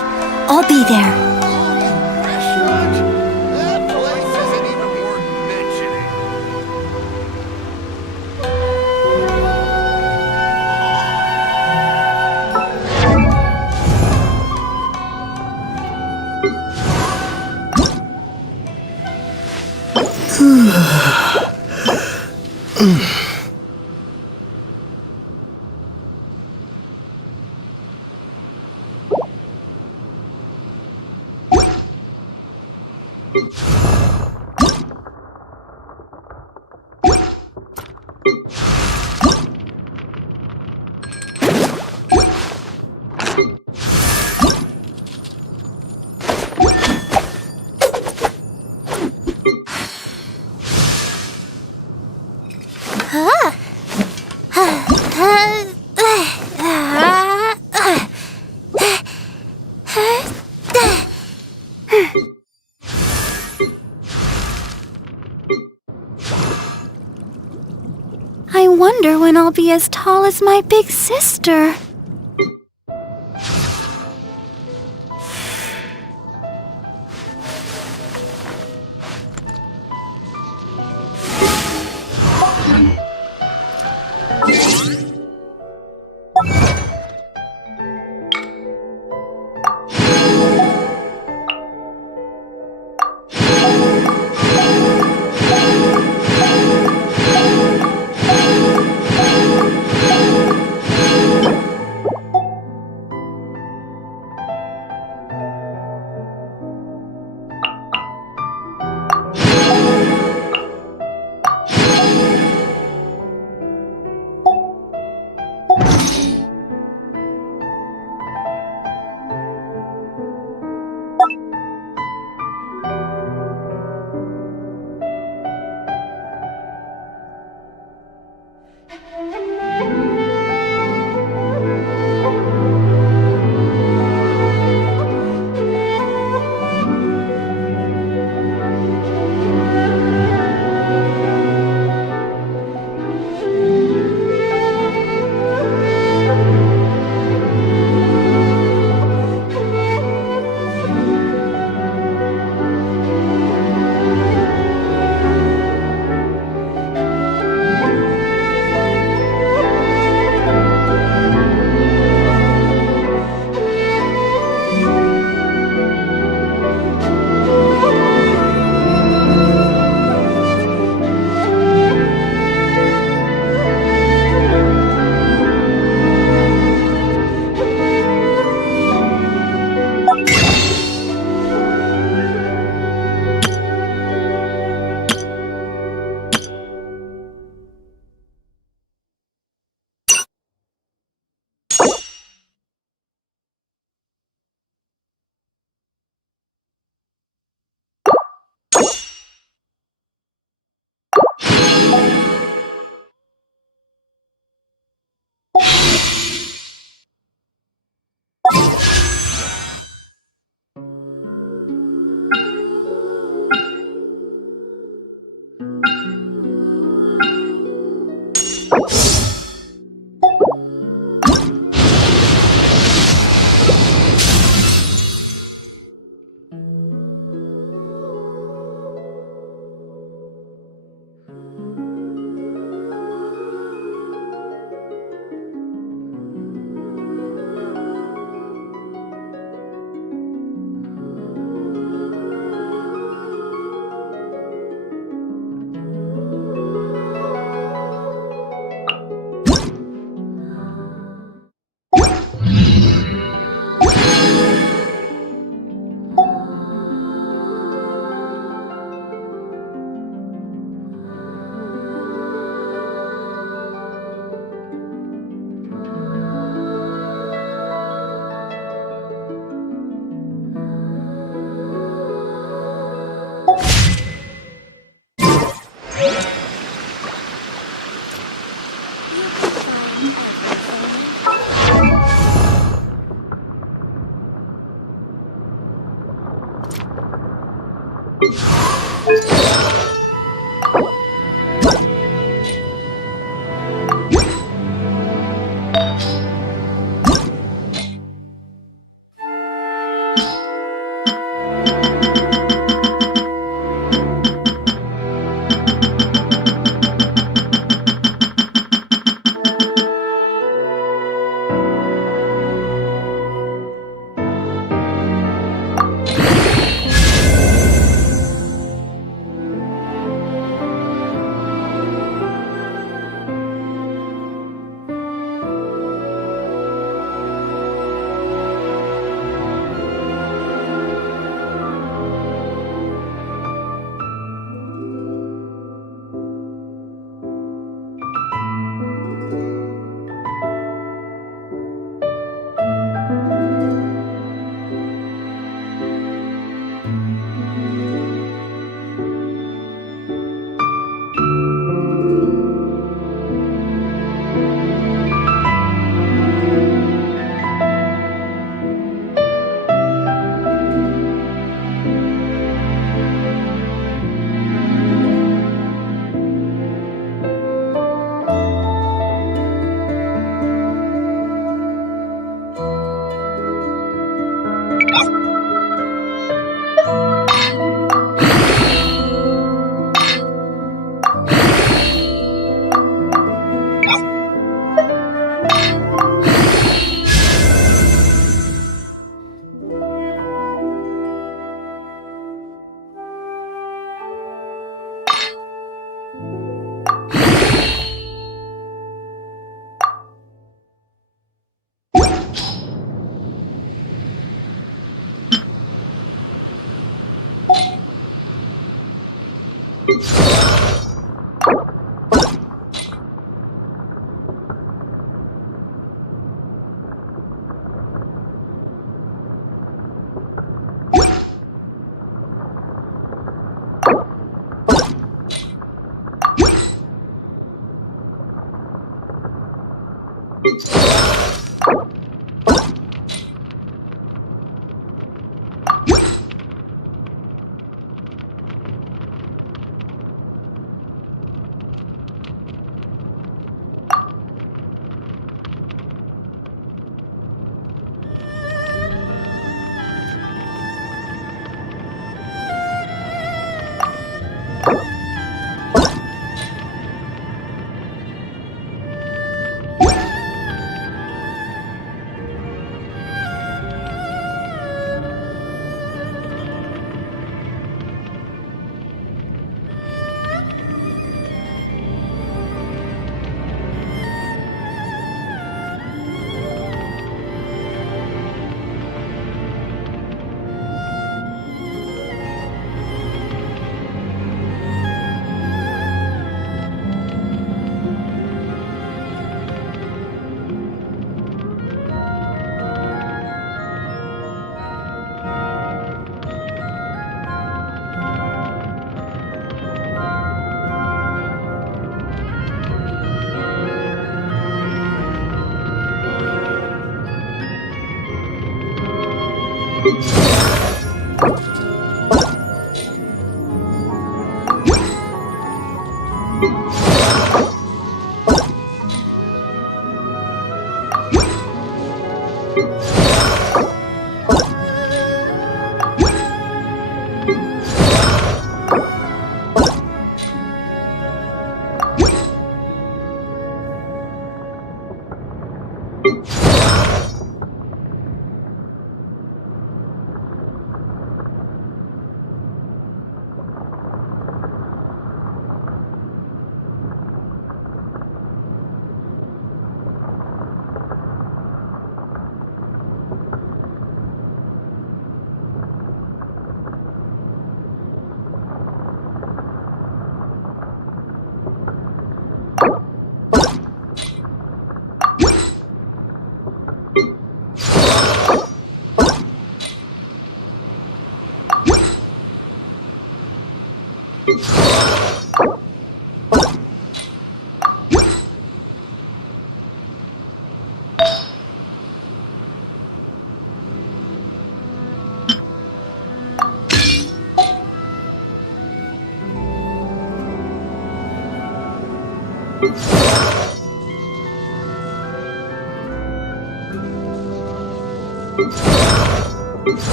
I'll be there. I wonder when I'll be as tall as my big sister.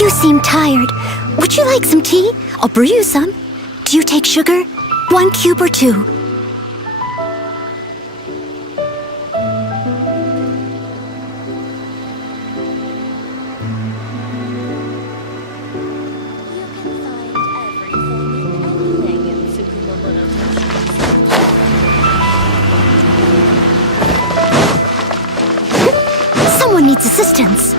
You seem tired. Would you like some tea? I'll brew you some. Do you take sugar? 1 cube or 2? Someone needs assistance.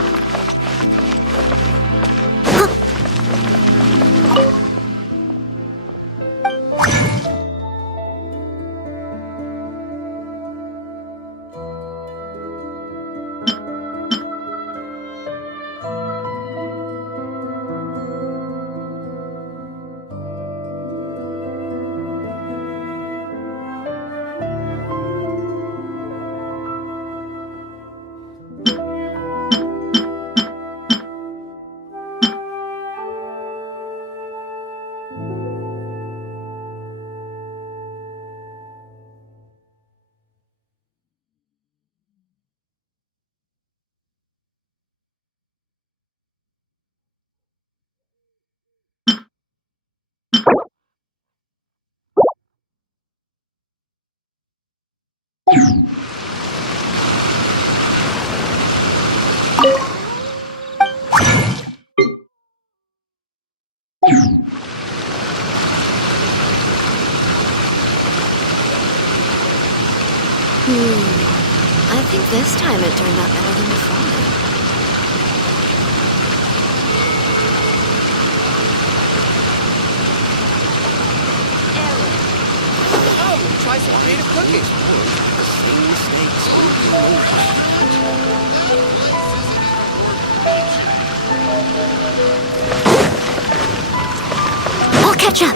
I think this time it turned out better than before. Oh, try some creative cooking. I'll catch up.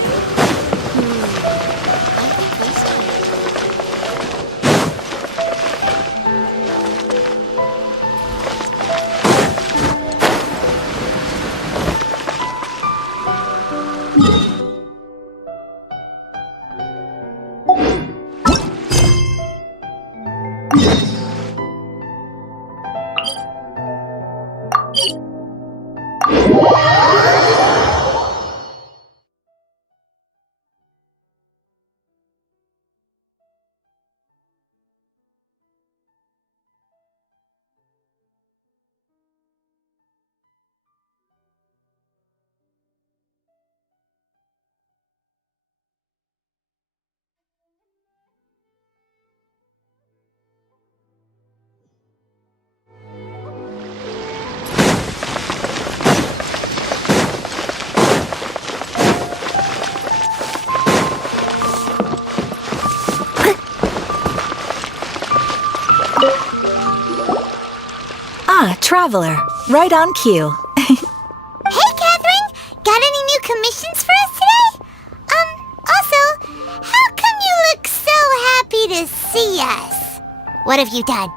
Ah, Traveler. Right on cue. Hey, Catherine! Got any new commissions for us today? Also, how come you look so happy to see us? What have you done?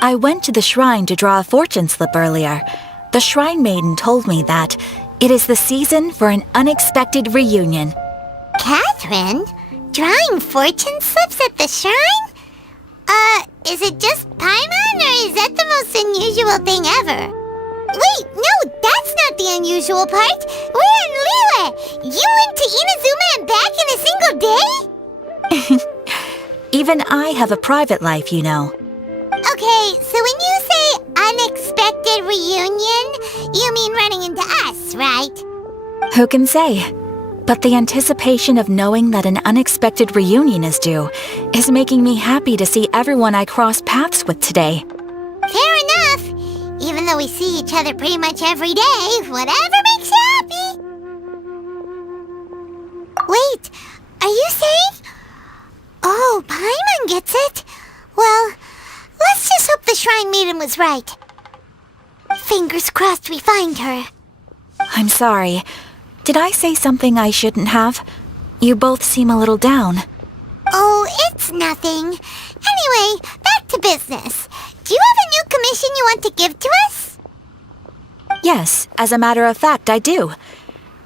I went to the shrine to draw a fortune slip earlier. The shrine maiden told me that it is the season for an unexpected reunion. Catherine? Drawing fortune slips at the shrine? Is it just Paimon, or is that the most unusual thing ever? Wait, no, that's not the unusual part. We're in Liyue. You went to Inazuma and back in a single day? Even I have a private life, you know. Okay, so when you say unexpected reunion, you mean running into us, right? Who can say? But the anticipation of knowing that an unexpected reunion is due is making me happy to see everyone I cross paths with today. Fair enough. Even though we see each other pretty much every day, whatever makes you happy. Wait, are you saying? Oh, Paimon gets it. Well, let's just hope the Shrine Maiden was right. Fingers crossed we find her. I'm sorry. Did I say something I shouldn't have? You both seem a little down. Oh, it's nothing. Anyway, back to business. Do you have a new commission you want to give to us? Yes, as a matter of fact, I do.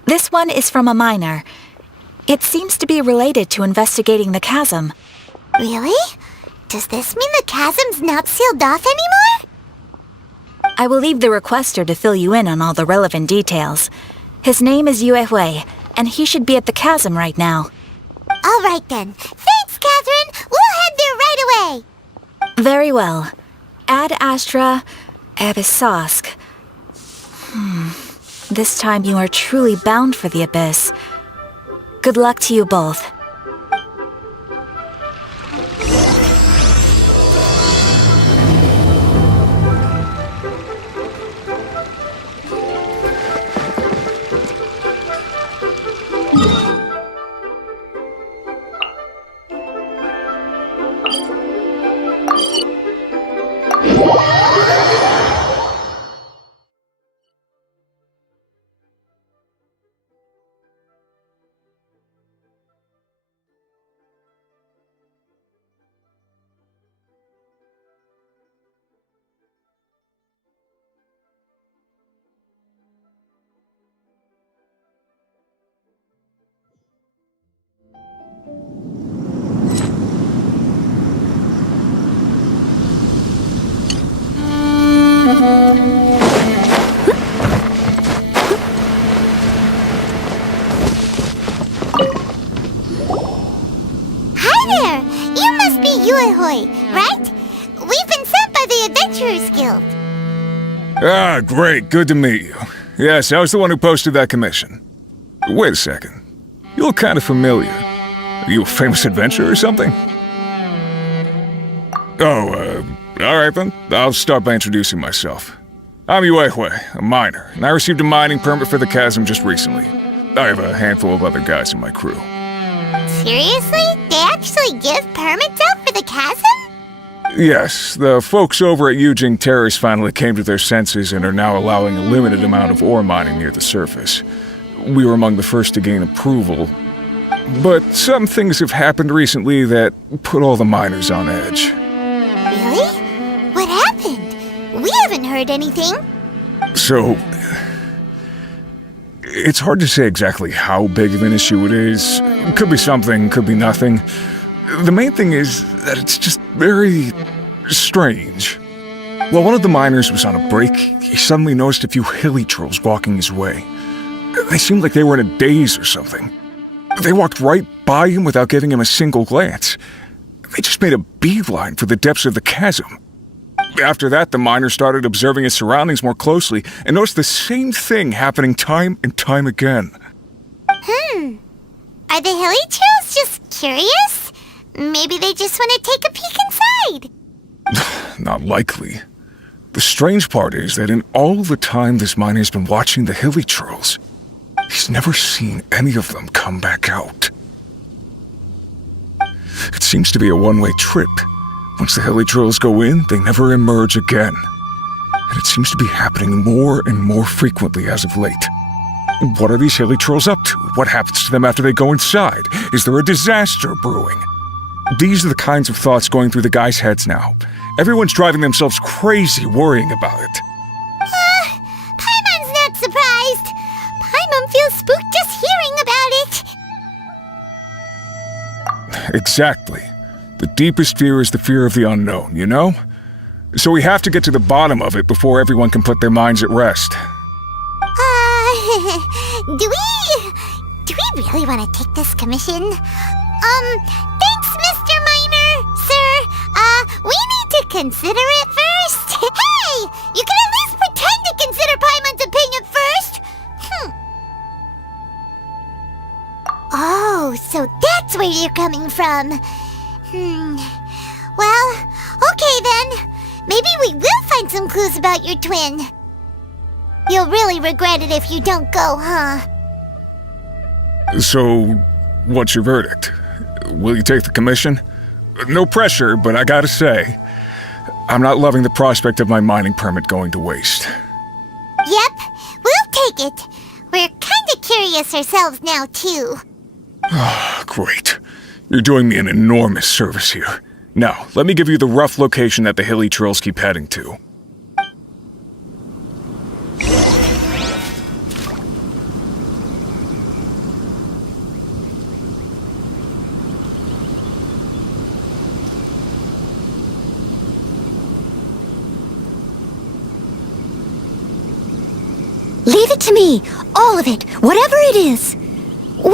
This one is from a miner. It seems to be related to investigating the chasm. Really? Does this mean the chasm's not sealed off anymore? I will leave the requester to fill you in on all the relevant details. His name is Yue Hui, and he should be at the chasm right now. All right then. Thanks, Catherine. We'll head there right away. Very well. Ad Astra Abyssosk. This time you are truly bound for the abyss. Good luck to you both. Hi there! You must be Yue Hui, right? We've been sent by the Adventurers Guild. Ah, great. Good to meet you. Yes, I was the one who posted that commission. Wait a second. You look kind of familiar. Are you a famous adventurer or something? Oh, alright then. I'll start by introducing myself. I'm Yue Hui, a miner, and I received a mining permit for the chasm just recently. I have a handful of other guys in my crew. Seriously? They actually give permits out for the chasm? Yes, the folks over at Yujing Terrace finally came to their senses and are now allowing a limited amount of ore mining near the surface. We were among the first to gain approval, but some things have happened recently that put all the miners on edge. Really? What happened? We haven't heard anything. So, it's hard to say exactly how big of an issue it is. Could be something, could be nothing. The main thing is that it's just very strange. While one of the miners was on a break, he suddenly noticed a few hilly trolls walking his way. They seemed like they were in a daze or something. They walked right by him without giving him a single glance. They just made a beeline for the depths of the chasm. After that, the miner started observing his surroundings more closely and noticed the same thing happening time and time again. Are the hilly trolls just curious? Maybe they just want to take a peek inside. Not likely. The strange part is that in all the time this miner's been watching the hilly trolls, he's never seen any of them come back out. It seems to be a one-way trip. Once the hilly trolls go in, they never emerge again. and it seems to be happening more and more frequently as of late. What are these hilly trolls up to? What happens to them after they go inside? Is there a disaster brewing? These are the kinds of thoughts going through the guys' heads now. Everyone's driving themselves crazy worrying about it. Paimon's not surprised. Paimon feels spooked just hearing about it. Exactly. The deepest fear is the fear of the unknown, you know? So we have to get to the bottom of it before everyone can put their minds at rest. Do we really want to take this commission? Thanks, Mr. Miner, sir. We need to consider it first. Hey! You can at least pretend to consider Paimon's opinion first. Oh, so that's where you're coming from. Well, okay then. Maybe we will find some clues about your twin. You'll really regret it if you don't go, huh? So, what's your verdict? Will you take the commission? No pressure, but I gotta say, I'm not loving the prospect of my mining permit going to waste. Yep, we'll take it. We're kinda curious ourselves now, too. Great. You're doing me an enormous service here. Now, let me give you the rough location that the hilly trolls keep heading to. Leave it to me. All of it. Whatever it is.